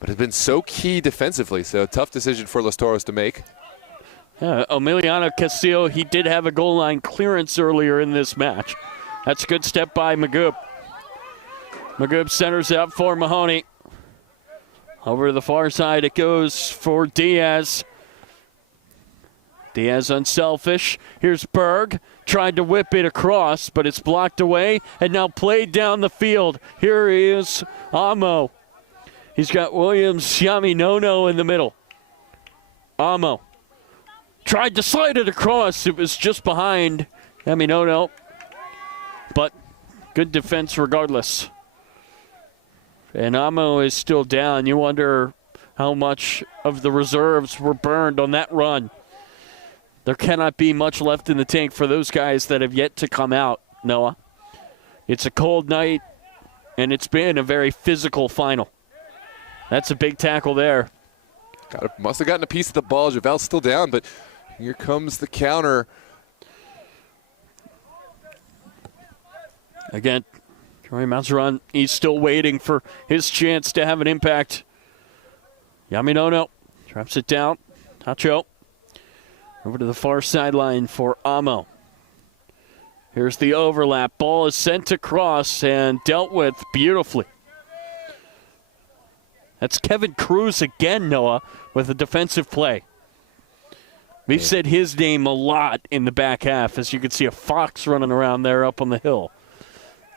but has been so key defensively. So tough decision for Los Toros to make. Yeah, Emiliano Castillo, he did have a goal line clearance earlier in this match. That's a good step by Magoob. Magoob centers out for Mahoney. Over to the far side it goes for Diaz. Diaz unselfish. Here's Berg. Tried to whip it across, but it's blocked away and now played down the field. Here is Amo. He's got Williams Yaminono in the middle. Amo tried to slide it across. It was just behind Yaminono, but good defense regardless. And Amo is still down. You wonder how much of the reserves were burned on that run. There cannot be much left in the tank for those guys that have yet to come out, Noah. It's a cold night, and it's been a very physical final. That's a big tackle there. Must have gotten a piece of the ball. Javel's still down, but here comes the counter. Again, Troy Mazeron, he's still waiting for his chance to have an impact. Yaminono traps it down. Tacho. Over to the far sideline for Amo. Here's the overlap. Ball is sent across and dealt with beautifully. That's Kevin Cruz again, Noah, with a defensive play. We've said his name a lot in the back half, as you can see a fox running around there up on the hill.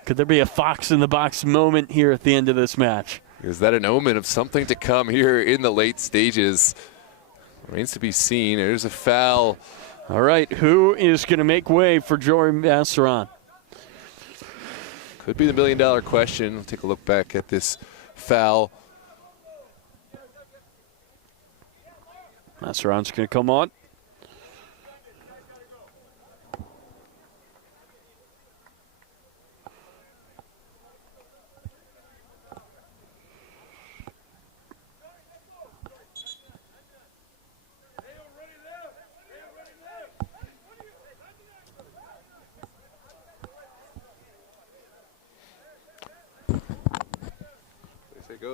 Could there be a fox in the box moment here at the end of this match? Is that an omen of something to come here in the late stages? Remains to be seen. There's a foul. All right, who is going to make way for Joey Masseran? Could be the million-dollar question. We'll take a look back at this foul. Masseran's going to come on.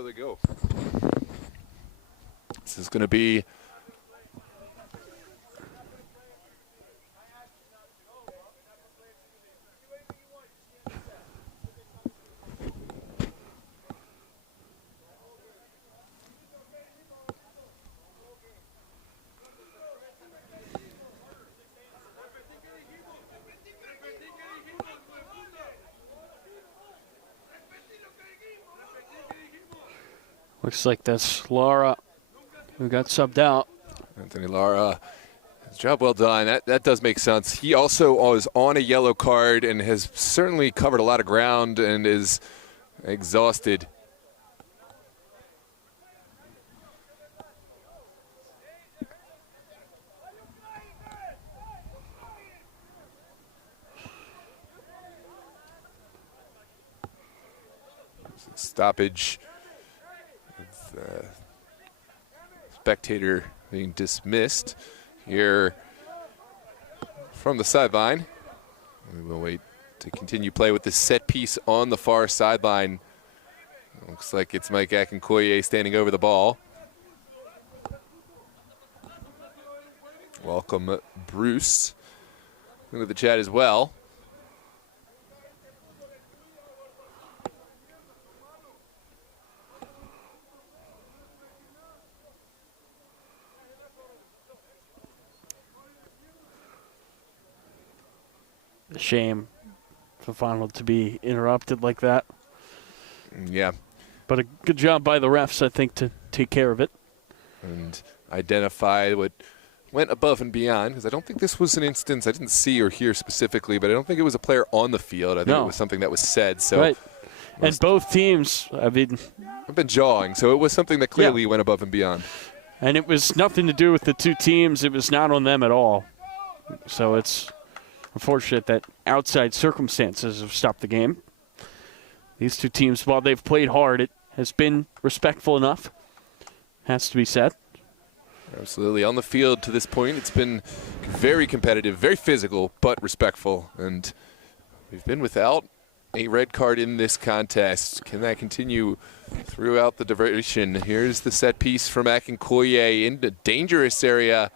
They go. This is going to be Looks like that's Lara who got subbed out. Anthony Lara. His job well done. That does make sense. He also is on a yellow card and has certainly covered a lot of ground and is exhausted. Stoppage. Spectator being dismissed here from the sideline. We will wait to continue play with this set piece on the far sideline. Looks like it's Mike Akinkoye standing over the ball. Welcome, Bruce. Look at the chat as well. A shame for the final to be interrupted like that. Yeah. But a good job by the refs, I think, to take care of it. And identify what went above and beyond, because I don't think this was an instance, I didn't see or hear specifically, but I don't think it was a player on the field. I think it was something that was said. So right. And both teams, I mean, I've been jawing, so it was something that clearly went above and beyond. And it was nothing to do with the two teams. It was not on them at all. So it's unfortunate that outside circumstances have stopped the game. These two teams, while they've played hard, it has been respectful enough, has to be said. Absolutely. On the field to this point, it's been very competitive, very physical, but respectful. And we've been without a red card in this contest. Can that continue throughout the duration? Here's the set piece from Akinkoye in the dangerous area.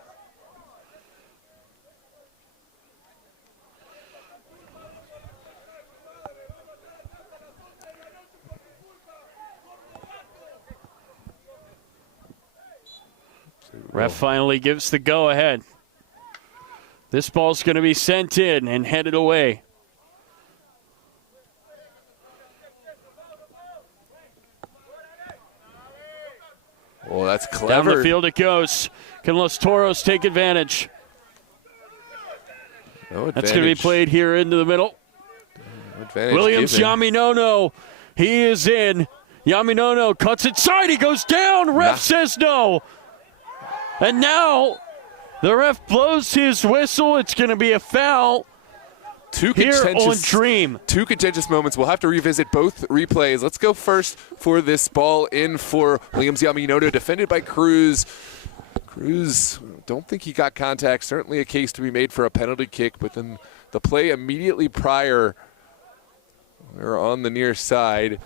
Ref finally gives the go-ahead. This ball's going to be sent in and headed away. Oh, that's clever. Down the field it goes. Can Los Toros take advantage? No advantage. That's going to be played here into the middle. No advantage Williams given. Yaminono. He is in. Yaminono cuts inside. He goes down. Ref says no. And now the ref blows his whistle. It's going to be a foul here on Dream. Two contentious moments. We'll have to revisit both replays. Let's go first for this ball in for Williams Yaminono, defended by Cruz. Cruz, don't think he got contact. Certainly a case to be made for a penalty kick, but then the play immediately prior, we're on the near side.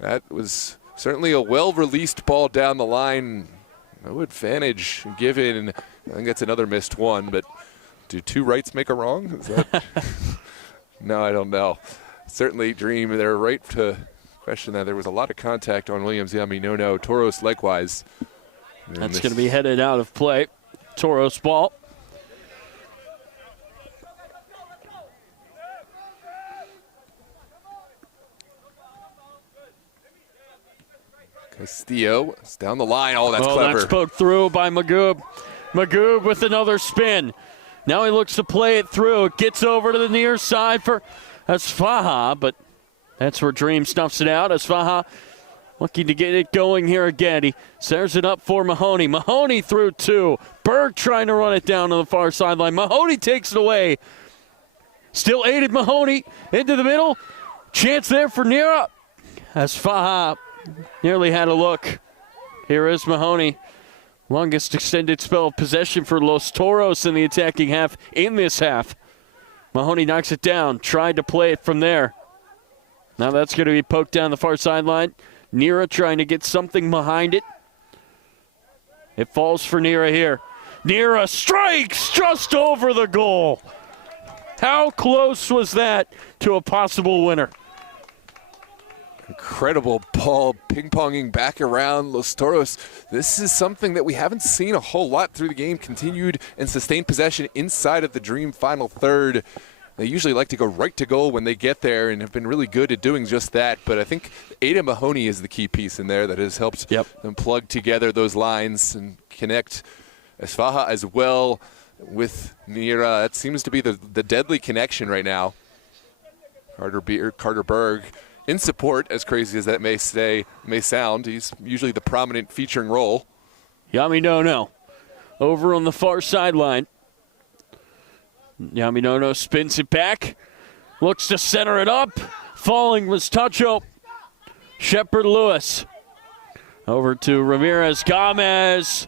That was certainly a well-released ball down the line. No advantage given. I think that's another missed one, but do two rights make a wrong? Is that no, I don't know. Certainly Dream, they're right to question that. There was a lot of contact on Williams Yaminono. Toros likewise. That's going to be headed out of play. Toros ball. Castillo is down the line. Oh, that's clever. That's poked through by Magoob. Magoob with another spin. Now he looks to play it through. It gets over to the near side for Asfaha, but that's where Dream snuffs it out. Asfaha looking to get it going here again. He centers it up for Mahoney. Mahoney through two. Berg trying to run it down to the far sideline. Mahoney takes it away. Still aided Mahoney into the middle. Chance there for Nira. Asfaha nearly had a look. Here is Mahoney. Longest extended spell of possession for Los Toros in the attacking half in this half. Mahoney knocks it down. Tried to play it from there. Now that's going to be poked down the far sideline. Nira trying to get something behind it. It falls for Nira here. Nira strikes just over the goal. How close was that to a possible winner? Incredible ball ping-ponging back around Los Toros. This is something that we haven't seen a whole lot through the game. Continued and sustained possession inside of the Dream final third. They usually like to go right to goal when they get there and have been really good at doing just that. But I think Ada Mahoney is the key piece in there that has helped them plug together those lines and connect Asfaha as well with Nira. That seems to be the deadly connection right now. Carter Berg in support, as crazy as that may sound. He's usually the prominent featuring role. Yaminono over on the far sideline. Yaminono spins it back. Looks to center it up. Falling was Tacho. Shepard Lewis. Over to Ramirez Gomez.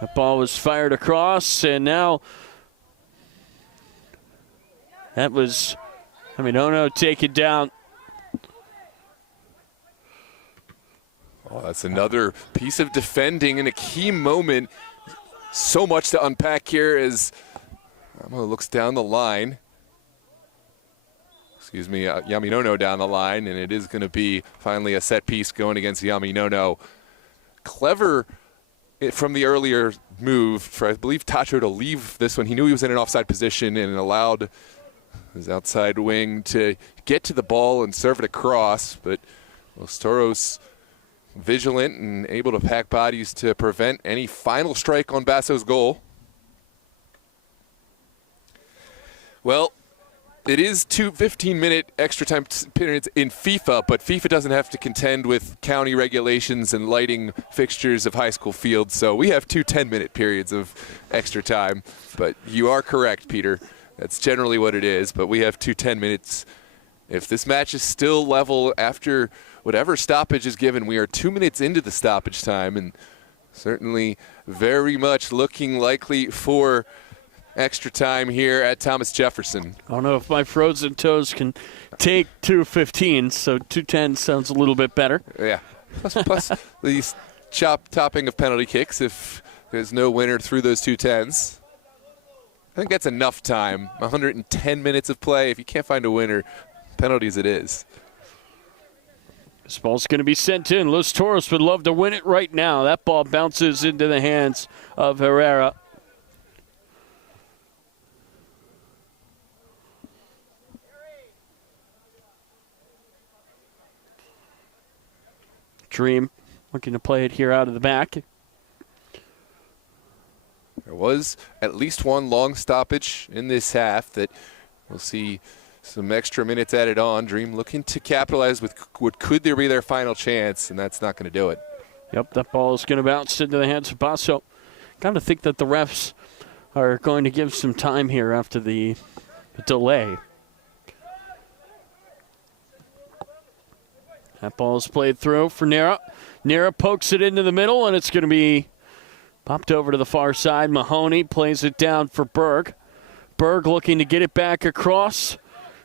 That ball was fired across, and now that was Yaminono taken down. Oh, that's another piece of defending in a key moment. So much to unpack here as Yaminono looks down the line. Yaminono down the line, and it is going to be finally a set piece going against Yaminono. Clever from the earlier move for, I believe, Tacho to leave this one. He knew he was in an offside position and allowed his outside wing to get to the ball and serve it across, but Los Toros vigilant and able to pack bodies to prevent any final strike on Basso's goal. Well, it is 2 15-minute extra time periods in FIFA, but FIFA doesn't have to contend with county regulations and lighting fixtures of high school fields, so we have 2 10-minute periods of extra time. But you are correct, Peter. That's generally what it is, but we have 2 10 minutes. If this match is still level after whatever stoppage is given, we are 2 minutes into the stoppage time, and certainly very much looking likely for extra time here at Thomas Jefferson. I don't know if my frozen toes can take 2:15, so 2:10 sounds a little bit better. Yeah. Plus the topping of penalty kicks if there's no winner through those 2:10s. I think that's enough time. 110 minutes of play. If you can't find a winner, penalties it is. This ball's going to be sent in. Los Toros would love to win it right now. That ball bounces into the hands of Herrera. Dream looking to play it here out of the back. There was at least one long stoppage in this half that we'll see some extra minutes added on. Dream looking to capitalize with what could there be their final chance, and that's not going to do it. Yep, that ball is going to bounce into the hands of Basso. Got to think that the refs are going to give some time here after the delay. That ball is played through for Nera. Nera pokes it into the middle, and it's going to be popped over to the far side. Mahoney plays it down for Berg. Berg looking to get it back across.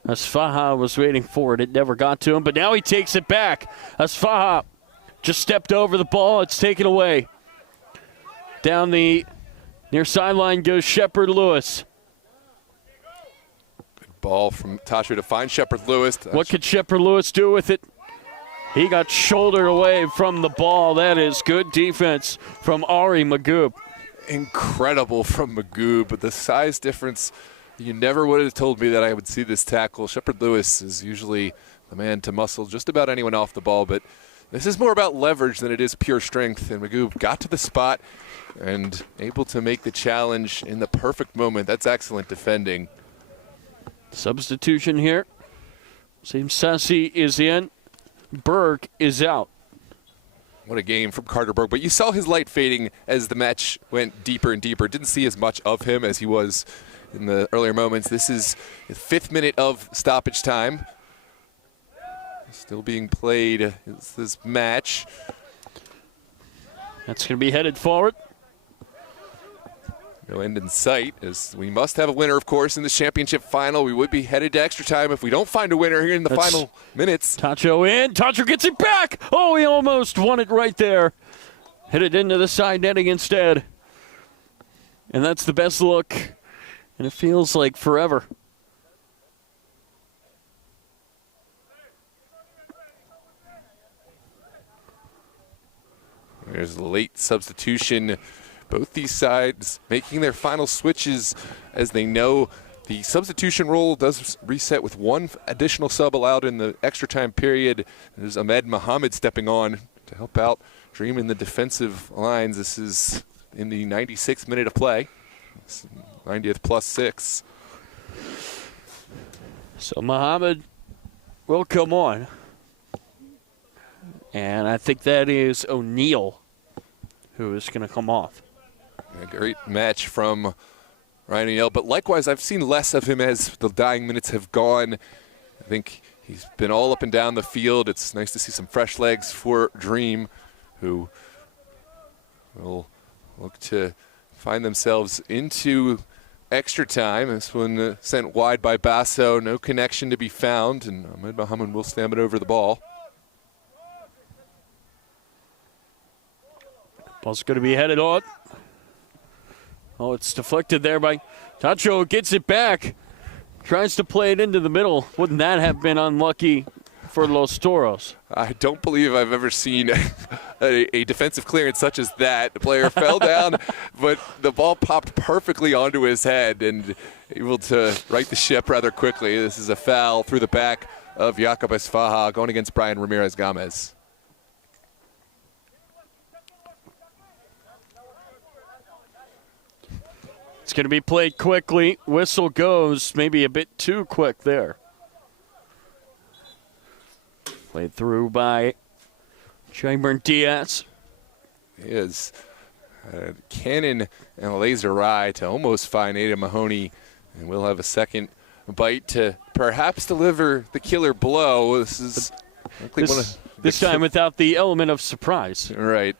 Asfaha was waiting for it. It never got to him, but now he takes it back. Asfaha just stepped over the ball. It's taken away. Down the near sideline goes Shepard Lewis. Good ball from Tasha to find Shepard Lewis. What could Shepard Lewis do with it? He got shouldered away from the ball. That is good defense from Ari Magoob. Incredible from Magoob, but the size difference, you never would have told me that I would see this tackle. Shepard Lewis is usually the man to muscle just about anyone off the ball, but this is more about leverage than it is pure strength, and Magoob got to the spot and able to make the challenge in the perfect moment. That's excellent defending. Substitution here. Seems Sassi is in. Berg is out. What a game from Carter Berg. But you saw his light fading as the match went deeper and deeper. Didn't see as much of him as he was in the earlier moments. This is the 5th minute of stoppage time. Still being played is this match. That's going to be headed forward. No end in sight, as we must have a winner, of course, in this championship final. We would be headed to extra time if we don't find a winner here in the final minutes. Tacho in. Tacho gets it back. Oh, he almost won it right there. Hit it into the side netting instead. And that's the best look. And it feels like forever. There's the late substitution. Both these sides making their final switches as they know the substitution rule does reset with one additional sub allowed in the extra time period. There's Ahmed Mohammed stepping on to help out Dream in the defensive lines. This is in the 96th minute of play. 90th plus 6. So Mohammed will come on. And I think that is O'Neal who is going to come off. A great match from Ryan O'Neal, but likewise, I've seen less of him as the dying minutes have gone. I think he's been all up and down the field. It's nice to see some fresh legs for Dream, who will look to find themselves into extra time. This one sent wide by Basso, no connection to be found, and Ahmed Mohammed will stamp it over the ball. Ball's going to be headed on. Oh, it's deflected there by Tacho. Gets it back. Tries to play it into the middle. Wouldn't that have been unlucky for Los Toros? I don't believe I've ever seen a defensive clearance such as that. The player fell down, but the ball popped perfectly onto his head and able to right the ship rather quickly. This is a foul through the back of Jakob Esfaha going against Brian Ramirez Gomez. It's going to be played quickly. Whistle goes maybe a bit too quick there. Played through by Jayburn Diaz. Is cannon and a laser eye to almost find Ada Mahoney, and we'll have a second bite to perhaps deliver the killer blow. This is this time without the element of surprise. Right.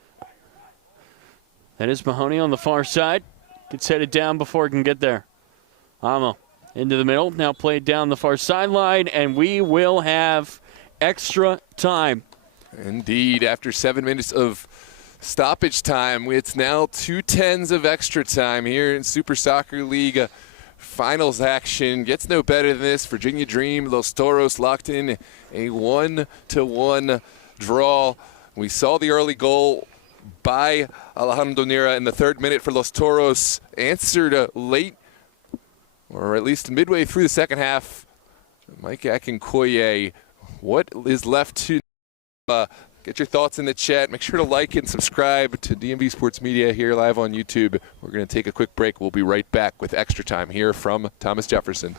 That is Mahoney on the far side. Gets headed down before it can get there. Amo into the middle, now played down the far sideline, and we will have extra time. Indeed, after 7 minutes of stoppage time, it's now 2:10 of extra time here in Super Soccer League. Finals action gets no better than this. Virginia Dream, Los Toros locked in a 1-1 draw. We saw the early goal by Alejandro Nira in the 3rd minute for Los Toros, answered late, or at least midway through the second half. Mike Akinkoye, what is left to get your thoughts in the chat. Make sure to like and subscribe to DMV Sports Media here live on YouTube. We're going to take a quick break. We'll be right back with extra time here from Thomas Jefferson.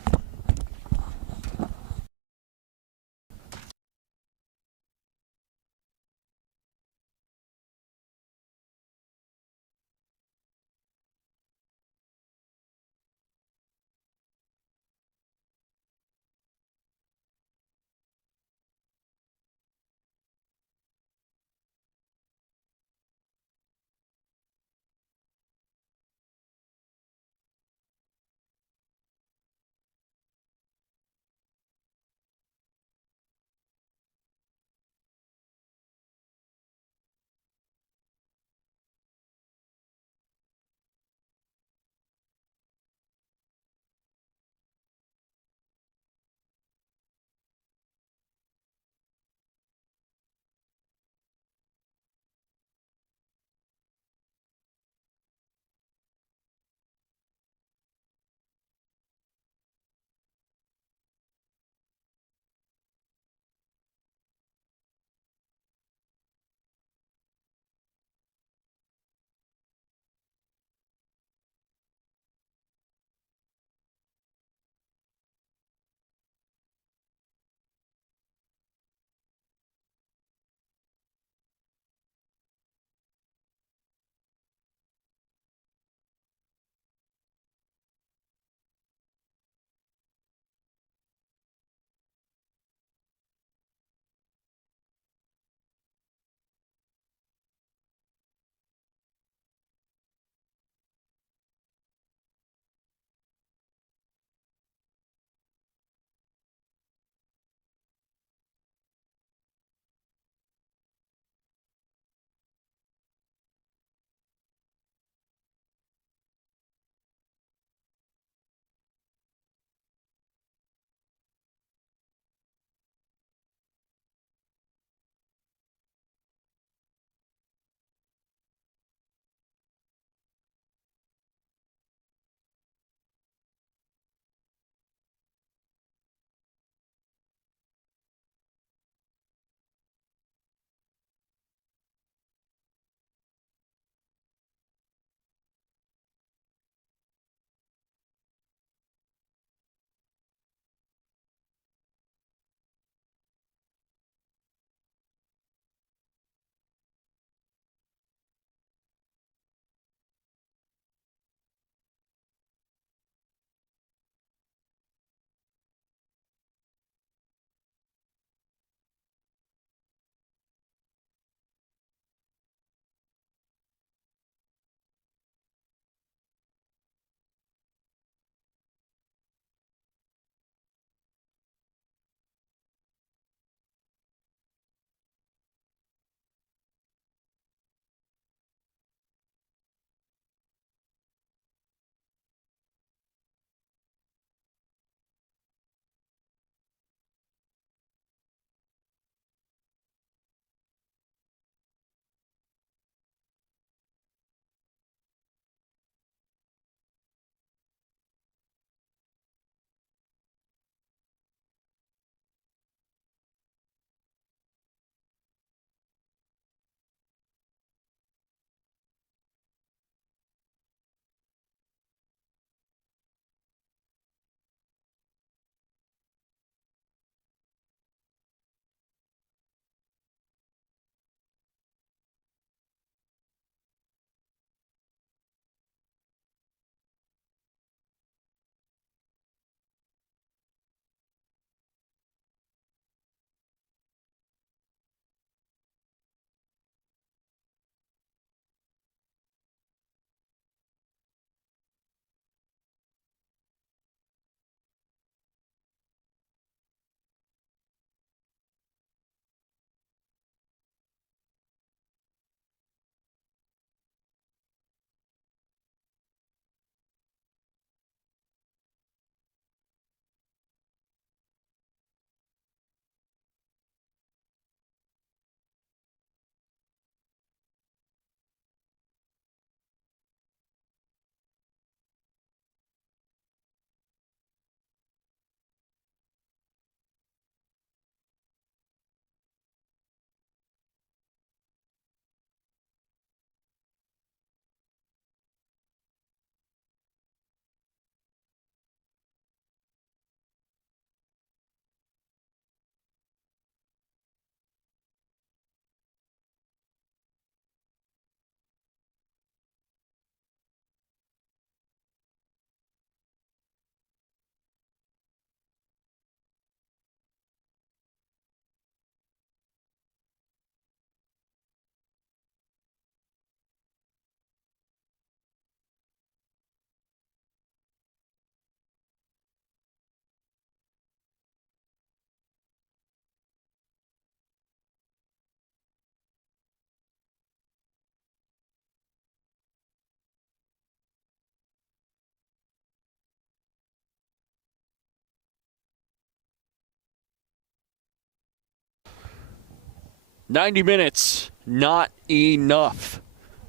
90 minutes, not enough.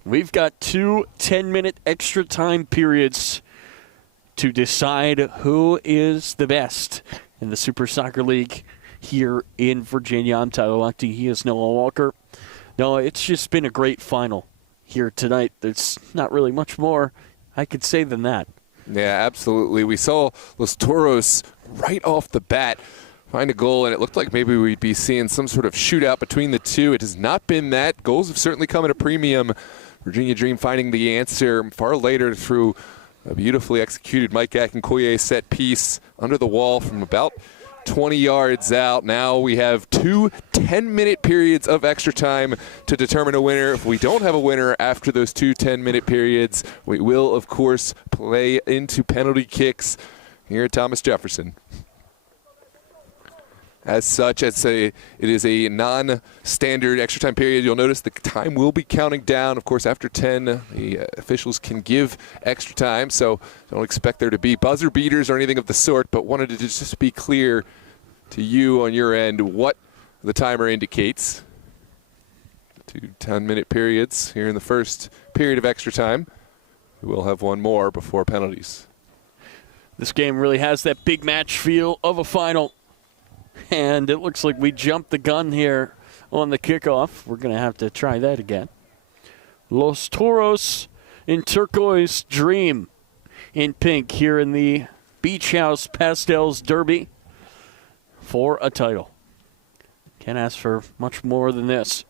We've got 2 10-minute extra time periods to decide who is the best in the Super Soccer League here in Virginia. I'm Tyler Lochte. He is Noah Walker. No, it's just been a great final here tonight. There's not really much more I could say than that. Yeah, absolutely. We saw Los Toros right off the bat find a goal, and it looked like maybe we'd be seeing some sort of shootout between the two. It has not been that. Goals have certainly come at a premium. Virginia Dream finding the answer far later through a beautifully executed Mike Akinkoye set piece under the wall from about 20 yards out. Now we have 2 10-minute periods of extra time to determine a winner. If we don't have a winner after those 2 10-minute periods, we will, of course, play into penalty kicks here at Thomas Jefferson. As such, it is a non-standard extra time period. You'll notice the time will be counting down. Of course, after 10, the officials can give extra time, so don't expect there to be buzzer beaters or anything of the sort, but wanted to just be clear to you on your end what the timer indicates. 2 10-minute periods here in the first period of extra time. We will have one more before penalties. This game really has that big match feel of a final. And it looks like we jumped the gun here on the kickoff. We're going to have to try that again. Los Toros in turquoise, Dream in pink here in the Beach House Pastels Derby for a title. Can't ask for much more than this.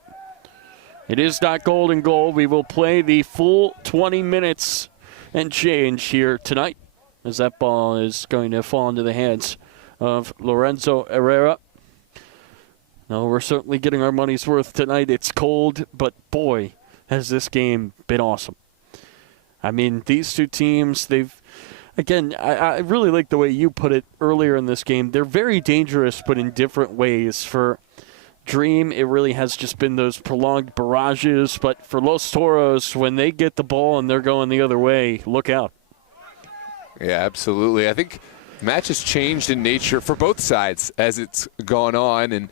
It is not gold and gold. We will play the full 20 minutes and change here tonight, as that ball is going to fall into the hands of Lorenzo Herrera. No, we're certainly getting our money's worth tonight. It's cold, but boy, has this game been awesome. I mean, these two teams, I really like the way you put it earlier in this game. They're very dangerous, but in different ways. For Dream, it really has just been those prolonged barrages, but for Los Toros, when they get the ball and they're going the other way, look out. Yeah, absolutely. I think the match has changed in nature for both sides as it's gone on, and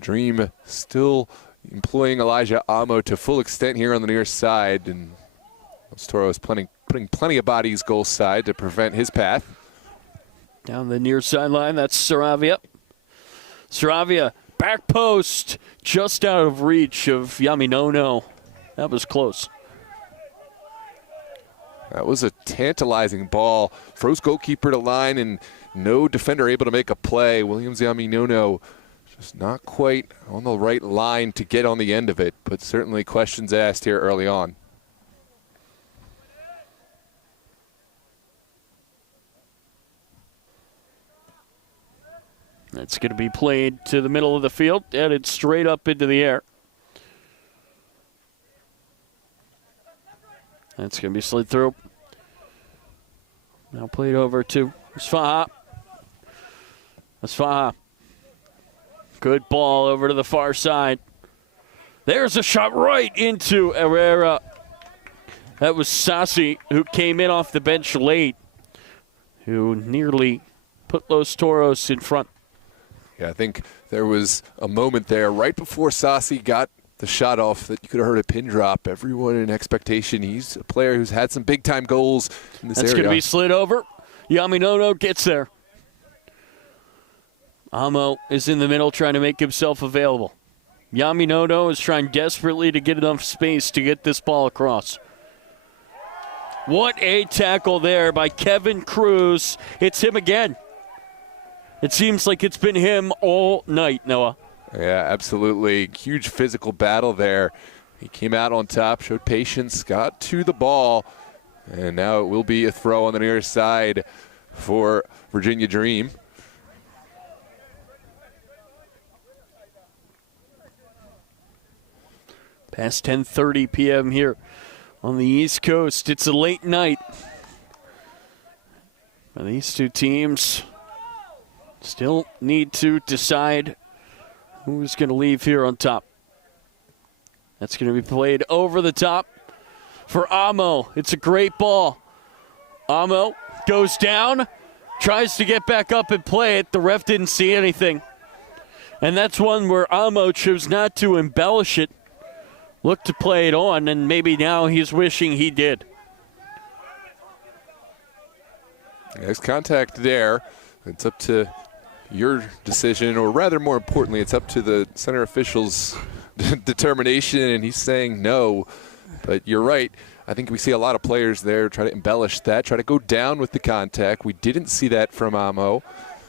Dream still employing Elijah Amo to full extent here on the near side, and Los Toros putting plenty of bodies goal side to prevent his path. Down the near sideline, that's Saravia. Saravia, back post, just out of reach of Yaminono. That was close. That was a tantalizing ball. Froze goalkeeper to line, and no defender able to make a play. Williams Yaminono just not quite on the right line to get on the end of it, but certainly questions asked here early on. That's going to be played to the middle of the field, headed straight up into the air. That's going to be slid through. Now played over to Sfaha. Sfaha. Good ball over to the far side. There's a shot right into Herrera. That was Sassi, who came in off the bench late, who nearly put Los Toros in front. Yeah, I think there was a moment there right before Sassi got the shot off that you could have heard a pin drop. Everyone in expectation. He's a player who's had some big-time goals in this area. That's going to be slid over. Yaminono gets there. Amo is in the middle trying to make himself available. Yaminono is trying desperately to get enough space to get this ball across. What a tackle there by Kevin Cruz. It's him again. It seems like it's been him all night, Noah. Yeah, absolutely. Huge physical battle there. He came out on top, showed patience, got to the ball, and now it will be a throw on the near side for Virginia Dream. Past 10:30 p.m. here on the East Coast. It's a late night. And these two teams still need to decide who's going to leave here on top. That's going to be played over the top for Amo. It's a great ball. Amo goes down, tries to get back up and play it. The ref didn't see anything. And that's one where Amo chose not to embellish it, looked to play it on, and maybe now he's wishing he did. Nice contact there. It's up to your decision, or rather more importantly, it's up to the center official's determination, and he's saying no. But you're right. I think we see a lot of players there try to embellish that, try to go down with the contact. We didn't see that from Amo.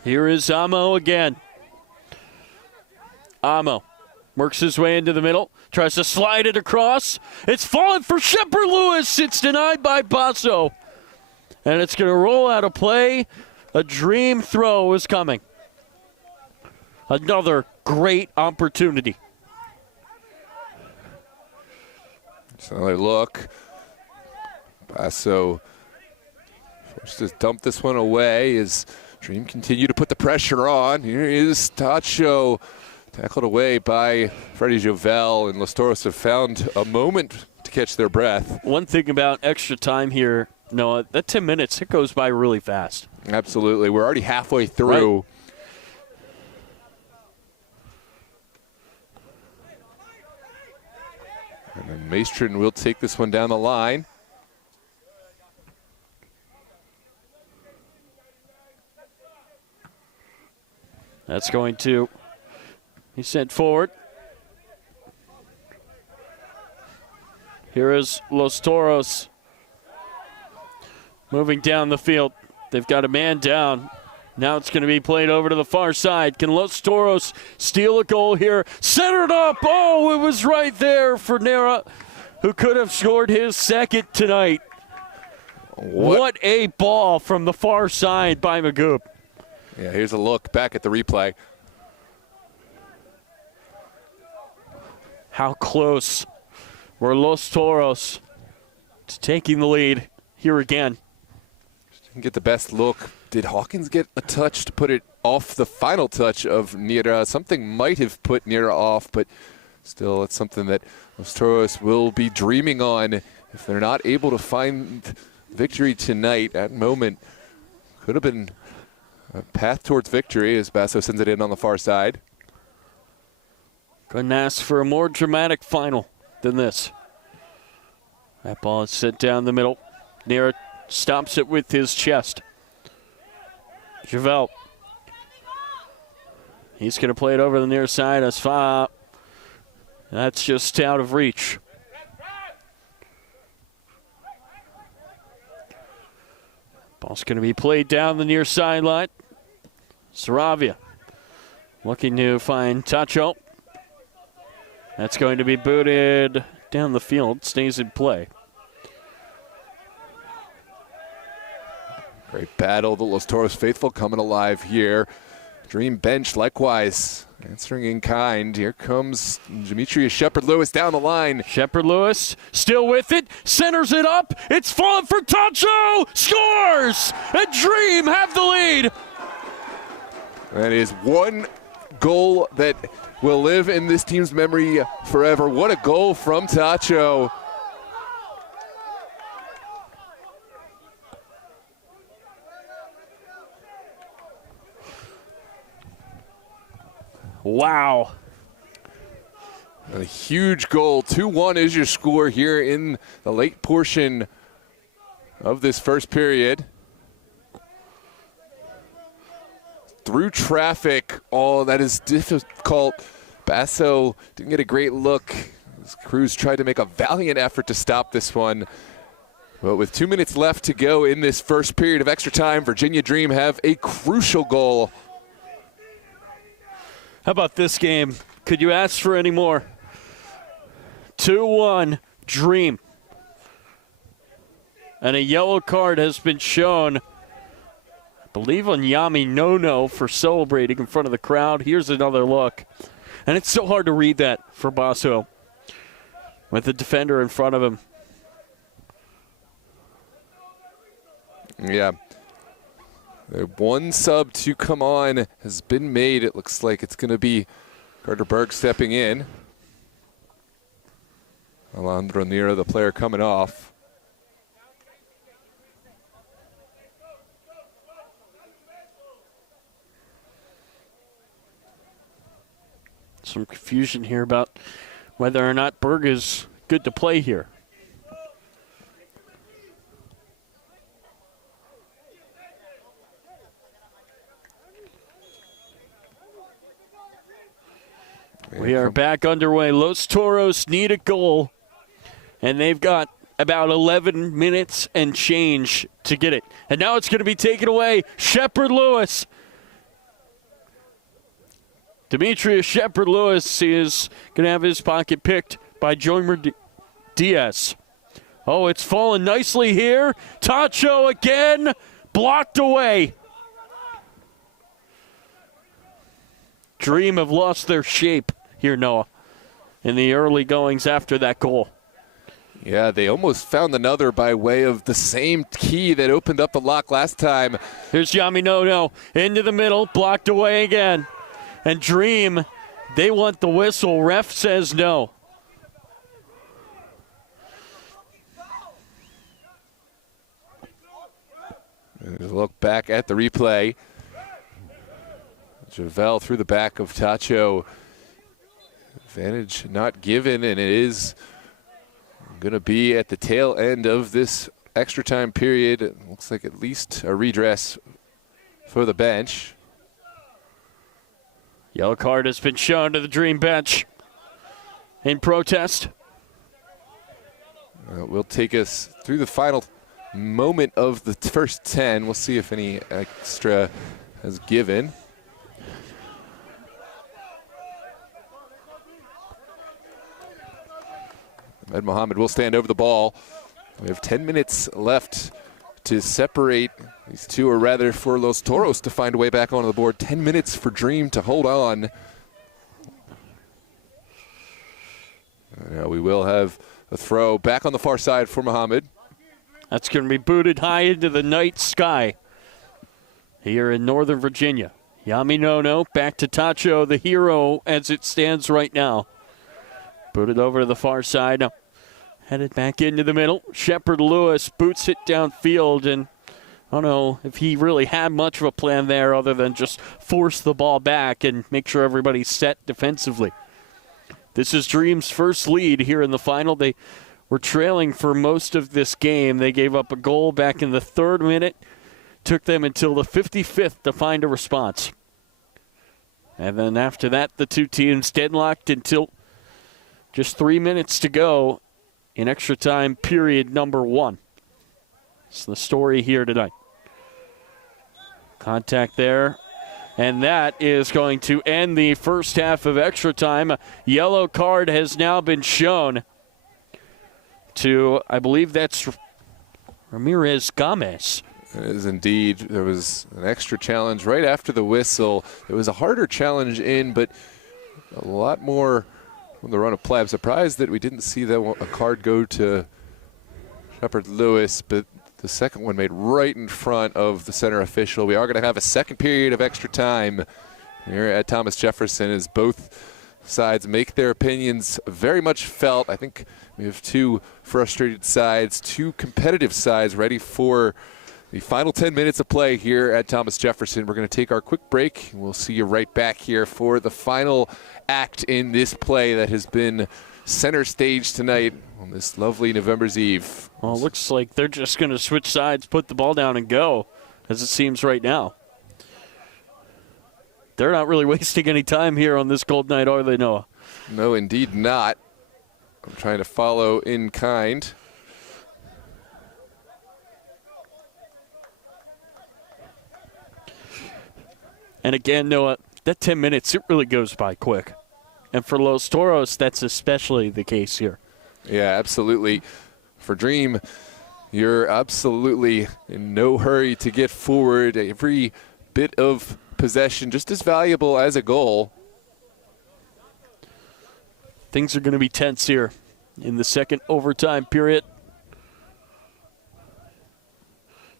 Here is Amo again. Amo works his way into the middle, tries to slide it across. It's fallen for Shepard Lewis. It's denied by Basso. And it's going to roll out of play. A dream throw is coming. Another great opportunity. It's another look. Basso forced to dump this one away as Dream continue to put the pressure on. Here is Tacho, tackled away by Freddie Jovel, and Los Toros have found a moment to catch their breath. One thing about extra time here, Noah, that 10 minutes, it goes by really fast. Absolutely. We're already halfway through. Right. And then Maestrin will take this one down the line. That's going to be sent forward. Here is Los Toros moving down the field. They've got a man down. Now it's going to be played over to the far side. Can Los Toros steal a goal here? Centered up. Oh, it was right there for Nera, who could have scored his second tonight. What a ball from the far side by Magoob. Yeah, here's a look back at the replay. How close were Los Toros to taking the lead here again? Didn't get the best look. Did Hawkins get a touch to put it off the final touch of Nira? Something might have put Nira off, but still it's something that Los Toros will be dreaming on if they're not able to find victory tonight. That moment could have been a path towards victory as Basso sends it in on the far side. Couldn't ask for a more dramatic final than this. That ball is sent down the middle. Nira stops it with his chest. Javel. He's going to play it over the near side. Asfa. That's just out of reach. Ball's going to be played down the near sideline. Saravia looking to find Tacho. That's going to be booted down the field. Stays in play. Great battle. The Los Toros faithful coming alive here. Dream bench likewise answering in kind. Here comes Demetrius Shepard Lewis down the line. Shepard Lewis still with it. Centers it up. It's fallen for Tacho. Scores! And Dream have the lead. That is one goal that will live in this team's memory forever. What a goal from Tacho. Wow. A huge goal. 2-1 is your score here in the late portion of this first period. Through traffic. Oh, that is difficult. Basso didn't get a great look. Cruz tried to make a valiant effort to stop this one. But with 2 minutes left to go in this first period of extra time, Virginia Dream have a crucial goal. How about this game? Could you ask for any more? 2-1 Dream. And a yellow card has been shown, I believe, on Yami Nono for celebrating in front of the crowd. Here's another look. And it's so hard to read that for Basso with the defender in front of him. Yeah. One sub to come on has been made. It looks like it's going to be Carter Berg stepping in. Alondra Nira, the player coming off. Some confusion here about whether or not Berg is good to play here. We are back underway. Los Toros need a goal, and they've got about 11 minutes and change to get it. And now it's going to be taken away. Shepard Lewis. Demetrius Shepard Lewis is going to have his pocket picked by Joymer Diaz. Oh, it's fallen nicely here. Tacho again, blocked away. Dream have lost their shape here, Noah, in the early goings after that goal. Yeah, they almost found another by way of the same key that opened up the lock last time. Here's Yaminono into the middle, blocked away again. And Dream, they want the whistle. Ref says no. Look back at the replay. Javel through the back of Tacho. Advantage not given, and it is going to be at the tail end of this extra time period. It looks like at least a redress for the bench. Yellow card has been shown to the Dream bench in protest. Will take us through the final moment of the first 10. We'll see if any extra has given. Ahmed Mohammed will stand over the ball. We have 10 minutes left to separate these two, or rather for Los Toros to find a way back onto the board. 10 minutes for Dream to hold on. Now we will have a throw back on the far side for Mohammed. That's going to be booted high into the night sky here in Northern Virginia. Yaminono back to Tacho, the hero as it stands right now. Booted over to the far side. Now headed back into the middle. Shepard Lewis boots it downfield, and I don't know if he really had much of a plan there other than just force the ball back and make sure everybody's set defensively. This is Dream's first lead here in the final. They were trailing for most of this game. They gave up a goal back in the 3rd minute. Took them until the 55th to find a response. And then after that, the two teams deadlocked until just 3 minutes to go in extra time period number 1. It's the story here tonight. Contact there. And that is going to end the first half of extra time. A yellow card has now been shown to, I believe that's Ramirez Gomez. It is indeed. There was an extra challenge right after the whistle. It was a harder challenge in, but a lot more on the run of play. I'm surprised that we didn't see a card go to Shepard Lewis, but the second one made right in front of the center official. We are going to have a second period of extra time here at Thomas Jefferson as both sides make their opinions very much felt. I think we have two frustrated sides, two competitive sides ready for the final 10 minutes of play here at Thomas Jefferson. We're going to take our quick break, and we'll see you right back here for the final act in this play that has been center stage tonight on this lovely November's Eve. Well, it looks like they're just going to switch sides, put the ball down, and go, as it seems right now. They're not really wasting any time here on this cold night, are they, Noah? No, indeed not. I'm trying to follow in kind. And again, Noah, that 10 minutes, it really goes by quick. And for Los Toros, that's especially the case here. Yeah, absolutely. For Dream, you're absolutely in no hurry to get forward. Every bit of possession just as valuable as a goal. Things are going to be tense here in the second overtime period.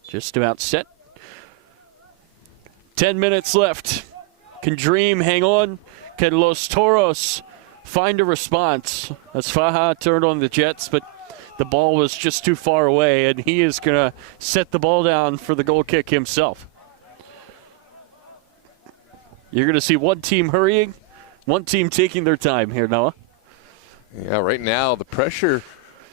Just about set. 10 minutes left. Can Dream hang on? Can Los Toros find a response? As Faja turned on the Jets, but the ball was just too far away, and he is going to set the ball down for the goal kick himself. You're going to see one team hurrying, One team taking their time here, Noah. Yeah, right now the pressure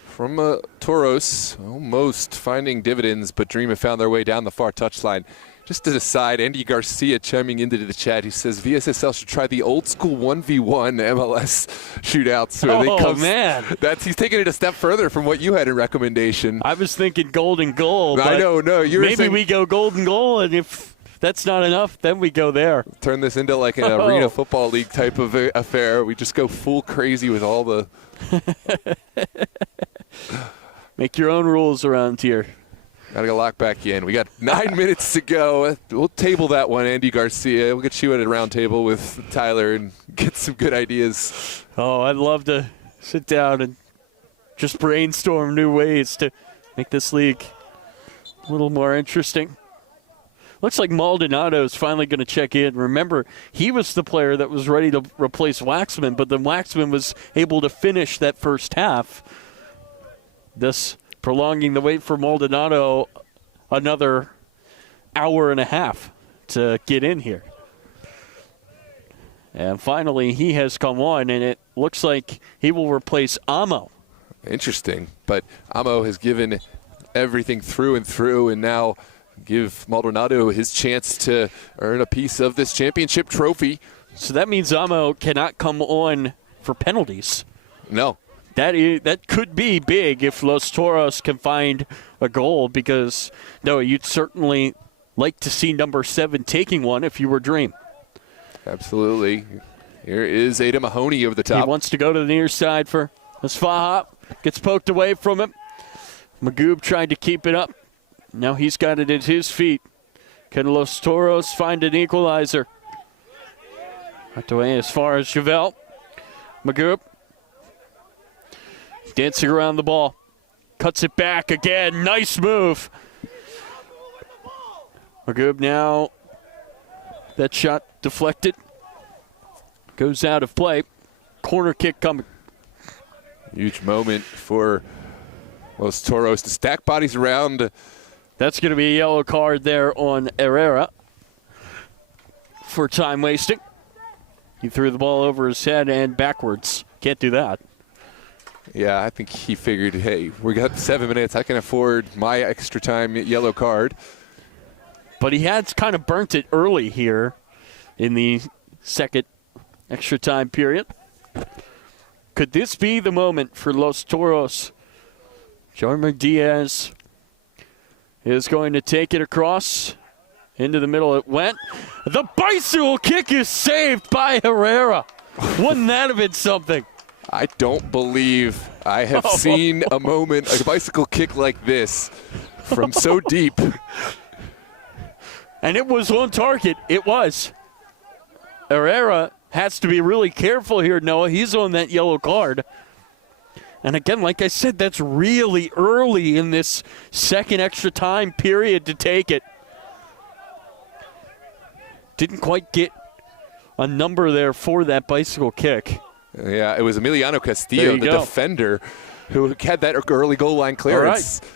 from Toros almost finding dividends, but Dream have found their way down the far touchline. Just to the side, Andy Garcia chiming into the chat. He says VSSL should try the old school 1v1 MLS shootouts. Man. He's taking it a step further from what you had in recommendation. I was thinking golden goal. I know, no. Maybe we go golden goal, and if that's not enough, then we go there. Turn this into like an arena football league type of affair. We just go full crazy with all the... Make your own rules around here. Got to go lock back in. We got 9 minutes to go. We'll table that one, Andy Garcia. We'll get you at a round table with Tyler and get some good ideas. Oh, I'd love to sit down and just brainstorm new ways to make this league a little more interesting. Looks like Maldonado's finally going to check in. Remember, he was the player that was ready to replace Waxman, but then Waxman was able to finish that first half. Thus prolonging the wait for Maldonado another hour and a half to get in here. And finally, he has come on, and it looks like he will replace Amo. Interesting, but Amo has given everything through and through, and now give Maldonado his chance to earn a piece of this championship trophy. So that means Amo cannot come on for penalties. No. That could be big if Los Toros can find a goal, because, no, you'd certainly like to see number 7 taking one if you were Dream. Absolutely. Here is Ada Mahoney over the top. He wants to go to the near side for Asfaha. Gets poked away from him. Magoob tried to keep it up. Now he's got it at his feet. Can Los Toros find an equalizer? Right away as far as Javel. Magoob dancing around the ball. Cuts it back again. Nice move. Magoob now. That shot deflected. Goes out of play. Corner kick coming. Huge moment for Los Toros to stack bodies around. That's going to be a yellow card there on Herrera for time wasting. He threw the ball over his head and backwards. Can't do that. Yeah, I think he figured, hey, we got 7 minutes. I can afford my extra time yellow card. But he had kind of burnt it early here in the second extra time period. Could this be the moment for Los Toros? Jorma Diaz is going to take it across. Into the middle it went. The bicycle kick is saved by Herrera. Wouldn't that have been something? I don't believe I have seen a moment, a bicycle kick like this from so deep. And it was on target. It was. Herrera has to be really careful here, Noah. He's on that yellow card. And again, like I said, that's really early in this second extra time period to take it. Didn't quite get a number there for that bicycle kick. Yeah, it was Emiliano Castillo, the defender, who had that early goal line clearance. All right.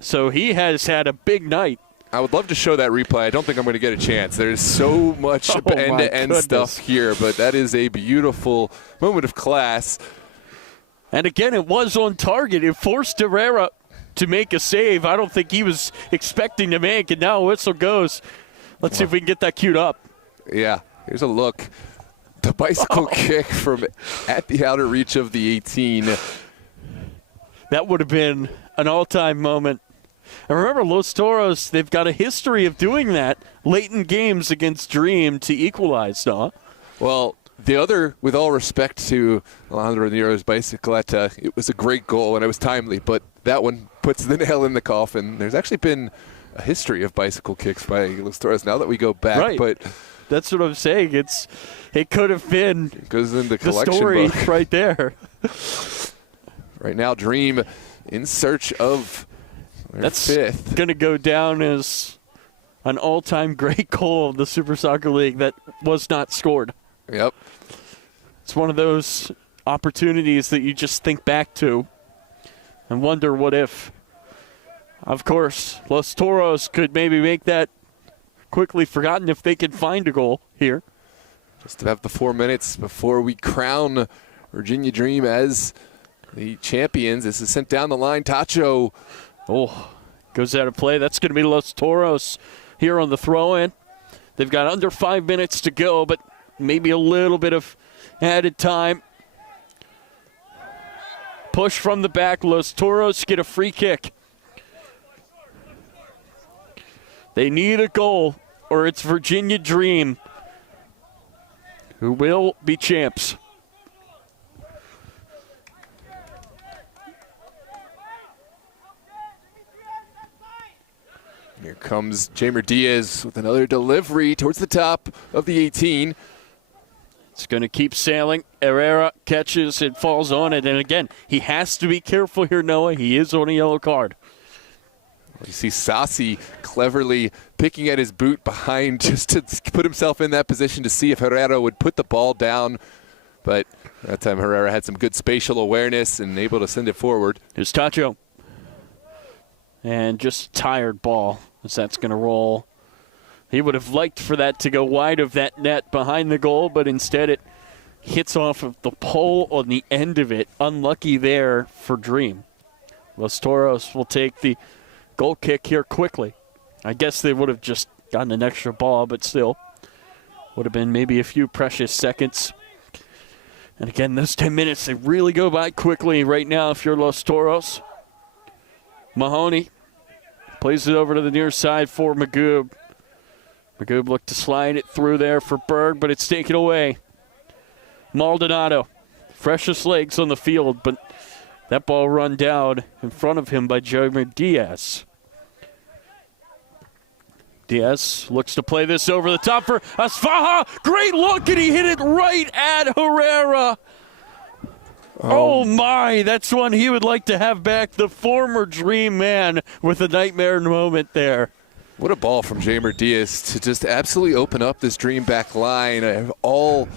So he has had a big night. I would love to show that replay. I don't think I'm going to get a chance. There's so much end-to-end stuff here, but that is a beautiful moment of class. And again, it was on target. It forced Herrera to make a save. I don't think he was expecting to make, and now a whistle goes. Let's see if we can get that queued up. Yeah, here's a look. The bicycle kick from at the outer reach of the 18. That would have been an all-time moment. And remember, Los Toros, they've got a history of doing that late in games against Dream to equalize, no? Well, the other, with all respect to Alejandro Nero's bicicleta, it was a great goal and it was timely, but that one puts the nail in the coffin. There's actually been a history of bicycle kicks by Los Toros now that we go back. Right. But that's what I'm saying. It could have been goes in the collection story book. Right there. Right now, Dream in search of that's fifth. Going to go down as an all-time great goal of the Super Soccer League that was not scored. Yep. It's one of those opportunities that you just think back to and wonder what if. Of course, Los Toros could maybe make that quickly forgotten if they can find a goal here. Just about the 4 minutes before we crown Virginia Dream as the champions. This is sent down the line. Tacho. Oh, goes out of play. That's going to be Los Toros here on the throw-in. They've got under 5 minutes to go, but maybe a little bit of added time. Push from the back. Los Toros get a free kick. They need a goal, or it's Virginia Dream who will be champs. Here comes Jamer Diaz with another delivery towards the top of the 18. It's going to keep sailing. Herrera catches and falls on it. And again, he has to be careful here, Noah. He is on a yellow card. You see Sassi cleverly picking at his boot behind just to put himself in that position to see if Herrera would put the ball down. But that time Herrera had some good spatial awareness and able to send it forward. Here's Tacho. And just tired ball as that's going to roll. He would have liked for that to go wide of that net behind the goal, but instead it hits off of the pole on the end of it. Unlucky there for Dream. Los Toros will take the goal kick here quickly. I guess they would have just gotten an extra ball, but still would have been maybe a few precious seconds. And again, those 10 minutes, they really go by quickly right now if you're Los Toros. Mahoney plays it over to the near side for Magoob. Magoob looked to slide it through there for Berg, but it's taken away. Maldonado, freshest legs on the field, but that ball run down in front of him by Jamer Diaz. Diaz looks to play this over the top for Asfaha. Great look, and he hit it right at Herrera. Oh my, that's one he would like to have back. The former Dream man with a nightmare moment there. What a ball from Jamer Diaz to just absolutely open up this Dream back line. All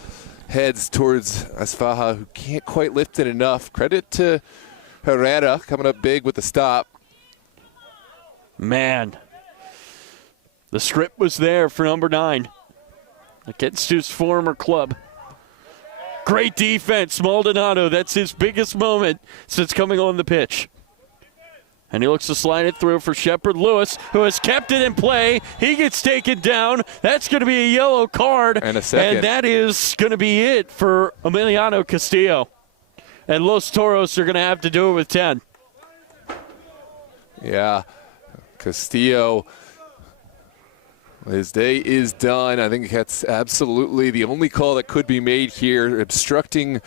heads towards Asfaha, who can't quite lift it enough. Credit to Herrera coming up big with the stop. Man, the script was there for number 9 against his former club. Great defense, Maldonado. That's his biggest moment since coming on the pitch. And he looks to slide it through for Shepard Lewis, who has kept it in play. He gets taken down. That's going to be a yellow card. And a second. And that is going to be it for Emiliano Castillo. And Los Toros are going to have to do it with 10. Yeah, Castillo, his day is done. I think that's absolutely the only call that could be made here, obstructing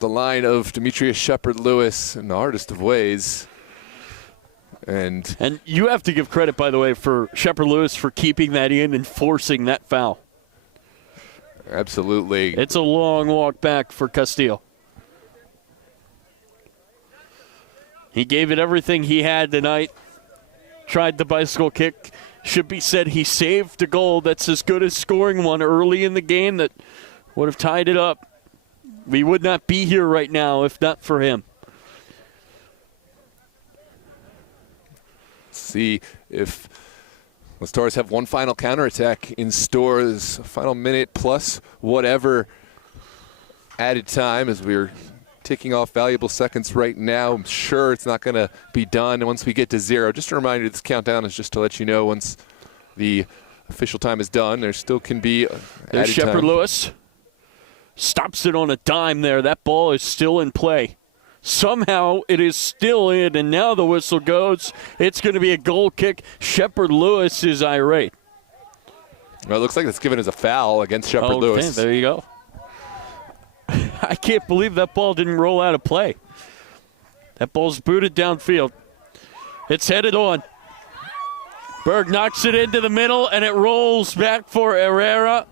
the line of Demetrius Shepard-Lewis in the hardest of ways. And you have to give credit, by the way, for Shepard-Lewis for keeping that in and forcing that foul. Absolutely. It's a long walk back for Castillo. He gave it everything he had tonight. Tried the bicycle kick. Should be said he saved a goal that's as good as scoring one early in the game that would have tied it up. We would not be here right now if not for him. See if the Stars have one final counterattack in store. This final minute plus whatever added time as we're ticking off valuable seconds right now. I'm sure it's not going to be done once we get to 0. Just a reminder, this countdown is just to let you know once the official time is done, there still can be There's added Shepard time. Lewis. Stops it on a dime there. That ball is still in play. Somehow it is still in, and now the whistle goes. It's going to be a goal kick. Shepard Lewis is irate. Well, it looks like it's given as a foul against Shepard Lewis. There you go. I can't believe that ball didn't roll out of play. That ball's booted downfield. It's headed on. Berg knocks it into the middle, and it rolls back for Herrera,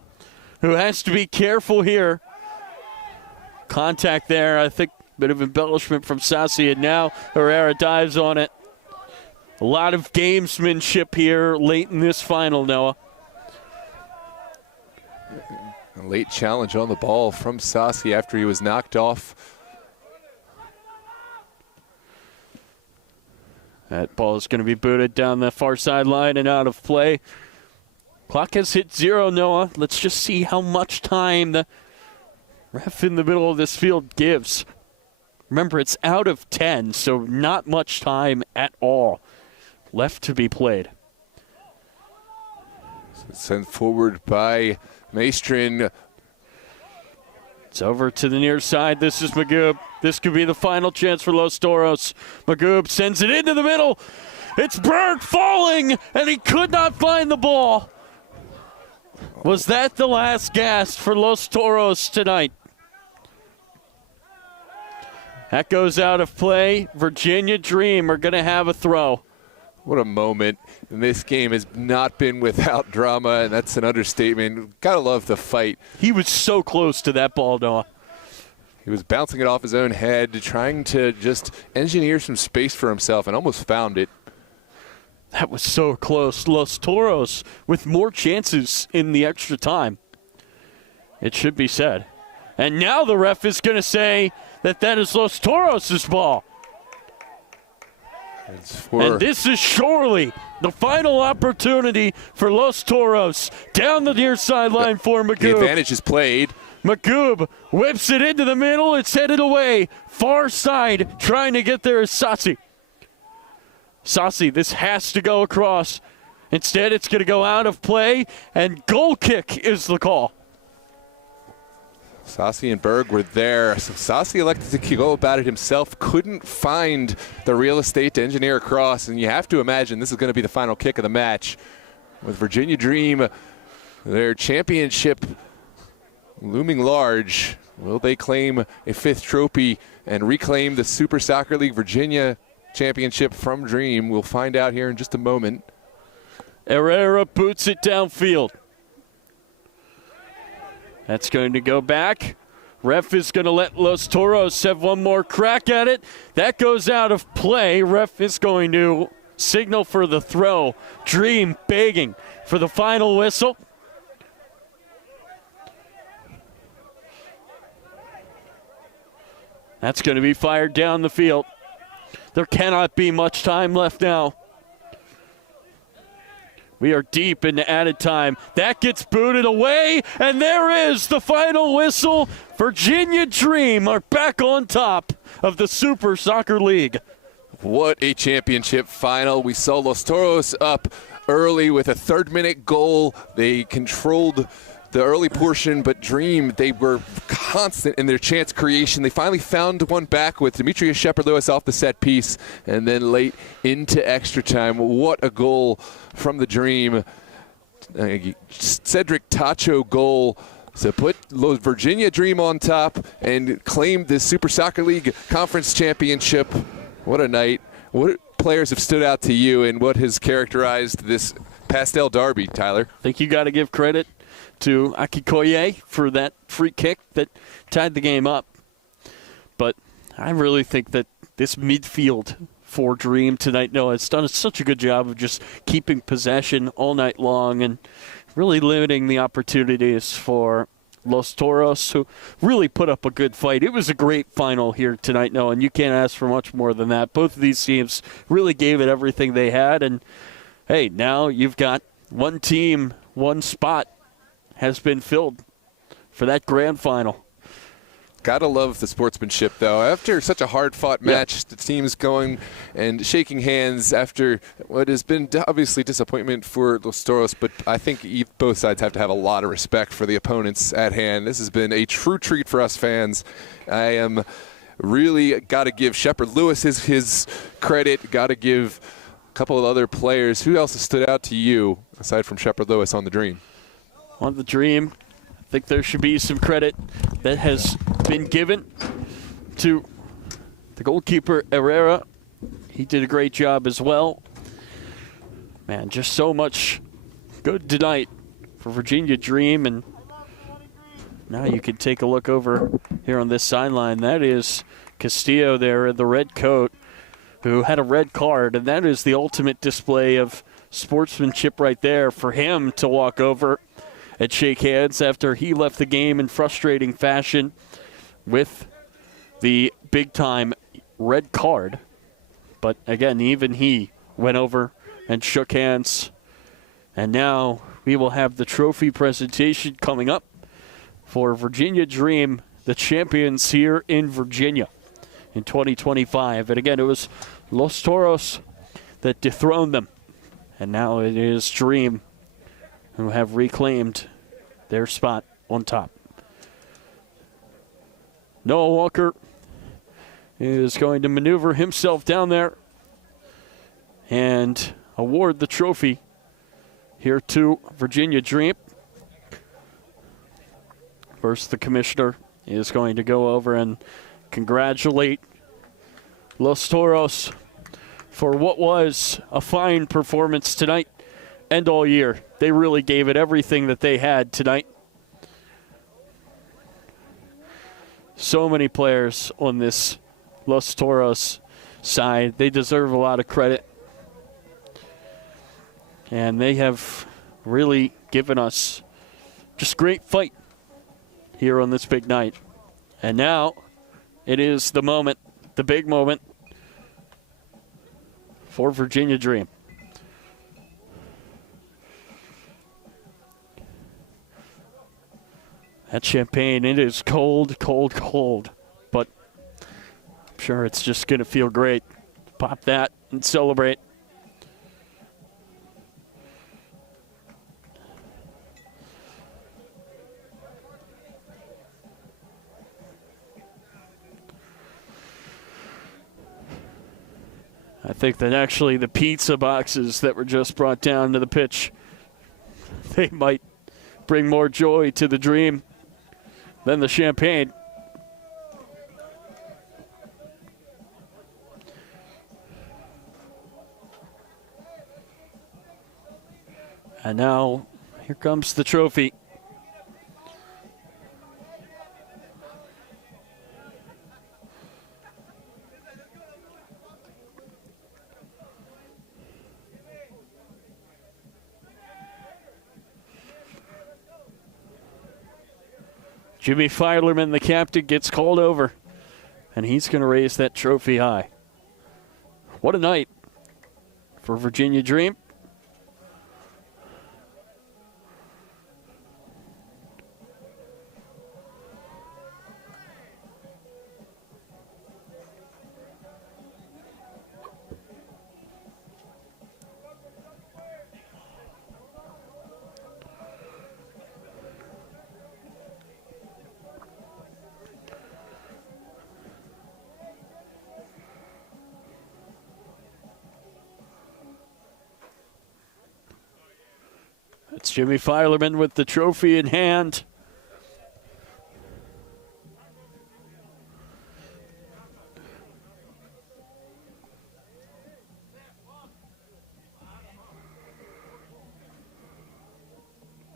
who has to be careful here. Contact there, I think. Bit of embellishment from Sassi, and now Herrera dives on it. A lot of gamesmanship here late in this final, Noah. A late challenge on the ball from Sassi after he was knocked off. That ball is going to be booted down the far sideline and out of play. Clock has hit 0, Noah. Let's just see how much time the ref in the middle of this field gives. Remember, it's out of 10, so not much time at all left to be played. Sent forward by Maestrin. It's over to the near side. This is Magoob. This could be the final chance for Los Toros. Magoob sends it into the middle. It's Berg falling, and he could not find the ball. Was that the last gasp for Los Toros tonight? That goes out of play. Virginia Dream are going to have a throw. What a moment. And this game has not been without drama, and that's an understatement. Gotta love the fight. He was so close to that ball, Noah. He was bouncing it off his own head, trying to just engineer some space for himself, and almost found it. That was so close. Los Toros with more chances in the extra time. It should be said. And now the ref is going to say that that is Los Toros' ball. And this is surely the final opportunity for Los Toros. Down the near sideline for Magoob. The advantage is played. Magoob whips it into the middle. It's headed away. Far side trying to get there is Sassi. Sassi, this has to go across. Instead, it's going to go out of play, and goal kick is the call. Sassi and Berg were there. So Sassi elected to go about it himself. Couldn't find the real estate to engineer across, and you have to imagine this is going to be the final kick of the match. With Virginia Dream, their championship looming large, will they claim a 5th trophy and reclaim the Super Soccer League Virginia championship from Dream? We'll find out here in just a moment. Herrera boots it downfield. That's going to go back. Ref is going to let Los Toros have one more crack at it. That goes out of play. Ref is going to signal for the throw. Dream begging for the final whistle. That's going to be fired down the field. There cannot be much time left now. We are deep into added time. That gets booted away, and there is the final whistle. Virginia Dream are back on top of the Super Soccer League. What a championship final. We saw Los Toros up early with a 3rd-minute goal. They controlled the early portion, but Dream, they were constant in their chance creation. They finally found one back with Demetrius Shepard-Lewis off the set piece, and then late into extra time. What a goal from the Dream. Cedric Tacho goal to put Virginia Dream on top and claim the Super Soccer League Conference Championship. What a night. What players have stood out to you, and what has characterized this Pastel Derby, Tyler? I think you got to give credit to Akikoye for that free kick that tied the game up. But I really think that this midfield for Dream tonight, Noah, has done such a good job of just keeping possession all night long and really limiting the opportunities for Los Toros, who really put up a good fight. It was a great final here tonight, Noah, and you can't ask for much more than that. Both of these teams really gave it everything they had, and hey, now you've got one team, one spot has been filled for that grand final. Gotta love the sportsmanship, though. After such a hard-fought match, the teams going and shaking hands after what has been obviously disappointment for Los Toros, but I think both sides have to have a lot of respect for the opponents at hand. This has been a true treat for us fans. I am really got to give Shepard-Lewis his credit, got to give a couple of other players. Who else has stood out to you, aside from Shepard-Lewis on the Dream? On the Dream, I think there should be some credit that has been given to the goalkeeper, Herrera. He did a great job as well. Man, just so much good tonight for Virginia Dream. And now you can take a look over here on this sideline. That is Castillo there in the red coat, who had a red card. And that is the ultimate display of sportsmanship right there for him to walk over and shake hands after he left the game in frustrating fashion with the big-time red card. But again, even he went over and shook hands. And now we will have the trophy presentation coming up for Virginia Dream, the champions here in Virginia in 2025. And again, it was Los Toros that dethroned them. And now it is Dream who have reclaimed their spot on top. Noah Walker is going to maneuver himself down there and award the trophy here to Virginia Dream. First, the commissioner is going to go over and congratulate Los Toros for what was a fine performance tonight and all year. They really gave it everything that they had tonight. So many players on this Los Toros side. They deserve a lot of credit. And they have really given us just great fight here on this big night. And now it is the moment, the big moment for Virginia Dream. That champagne, it is cold, cold, cold. But I'm sure it's just going to feel great. Pop that and celebrate. I think that actually the pizza boxes that were just brought down to the pitch, they might bring more joy to the Dream than the champagne. And now here comes the trophy. Jimmy Filerman, the captain, gets called over, and he's going to raise that trophy high. What a night for Virginia Dream. It's Jimmy Filerman with the trophy in hand.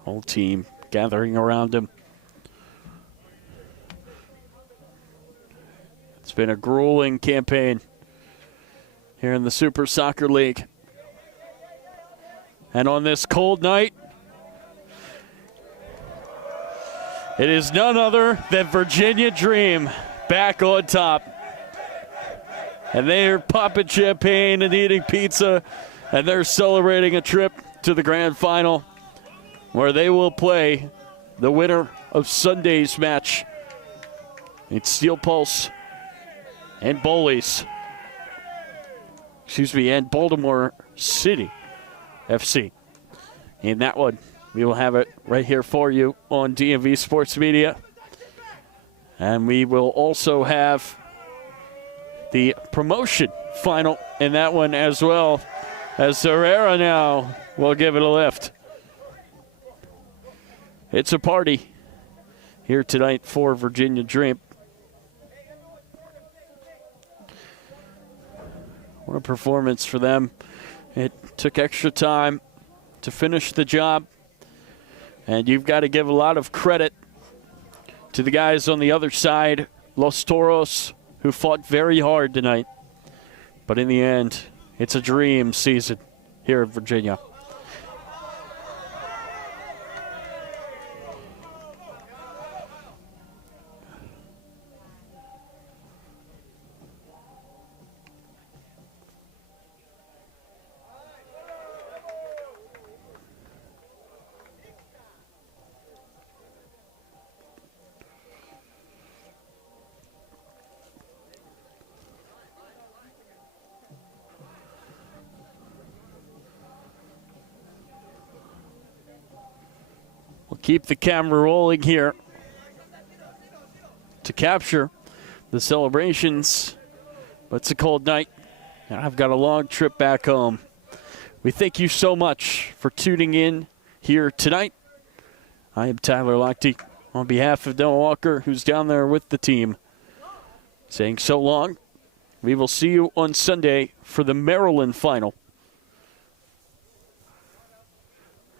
Whole team gathering around him. It's been a grueling campaign here in the Super Soccer League. And on this cold night, it is none other than Virginia Dream back on top. And they're popping champagne and eating pizza, and they're celebrating a trip to the grand final where they will play the winner of Sunday's match. It's Steel Pulse and Bullies. And Baltimore City FC. In that one, we will have it right here for you on DMV Sports Media. And we will also have the promotion final in that one as well, as Herrera now will give it a lift. It's a party here tonight for Virginia Dream. What a performance for them. It took extra time to finish the job. And you've got to give a lot of credit to the guys on the other side, Los Toros, who fought very hard tonight. But in the end, it's a dream season here in Virginia. keep the camera rolling here to capture the celebrations. But it's a cold night, and I've got a long trip back home. We thank you so much for tuning in here tonight. I am Tyler Lochte on behalf of Noah Walker, who's down there with the team, saying so long. We will see you on Sunday for the Maryland final.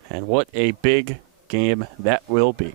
And what a big game that will be.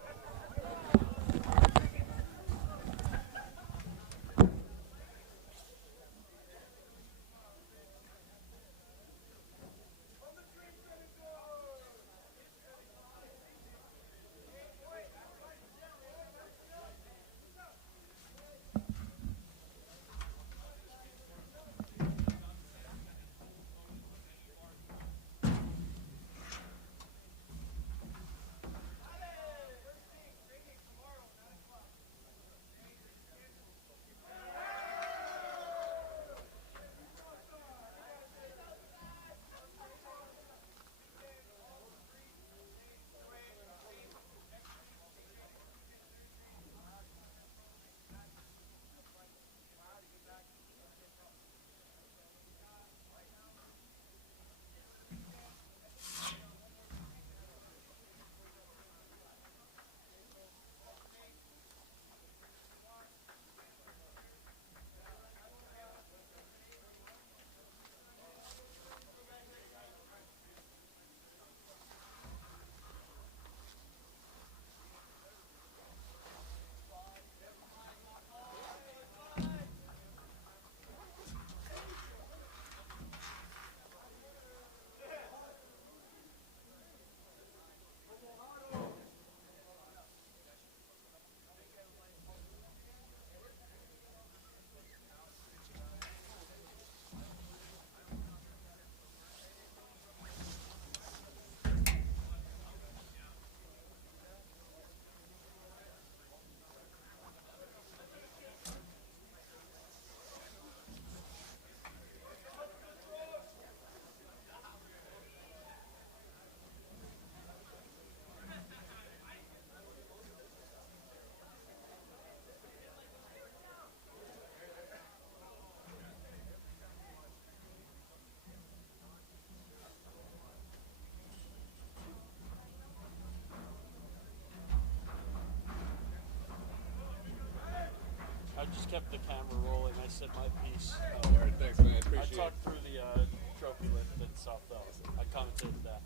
I just kept the camera rolling. I said my piece. All right, thanks, man. I appreciate I talked through the trophy lift and stuff, though. I commented that.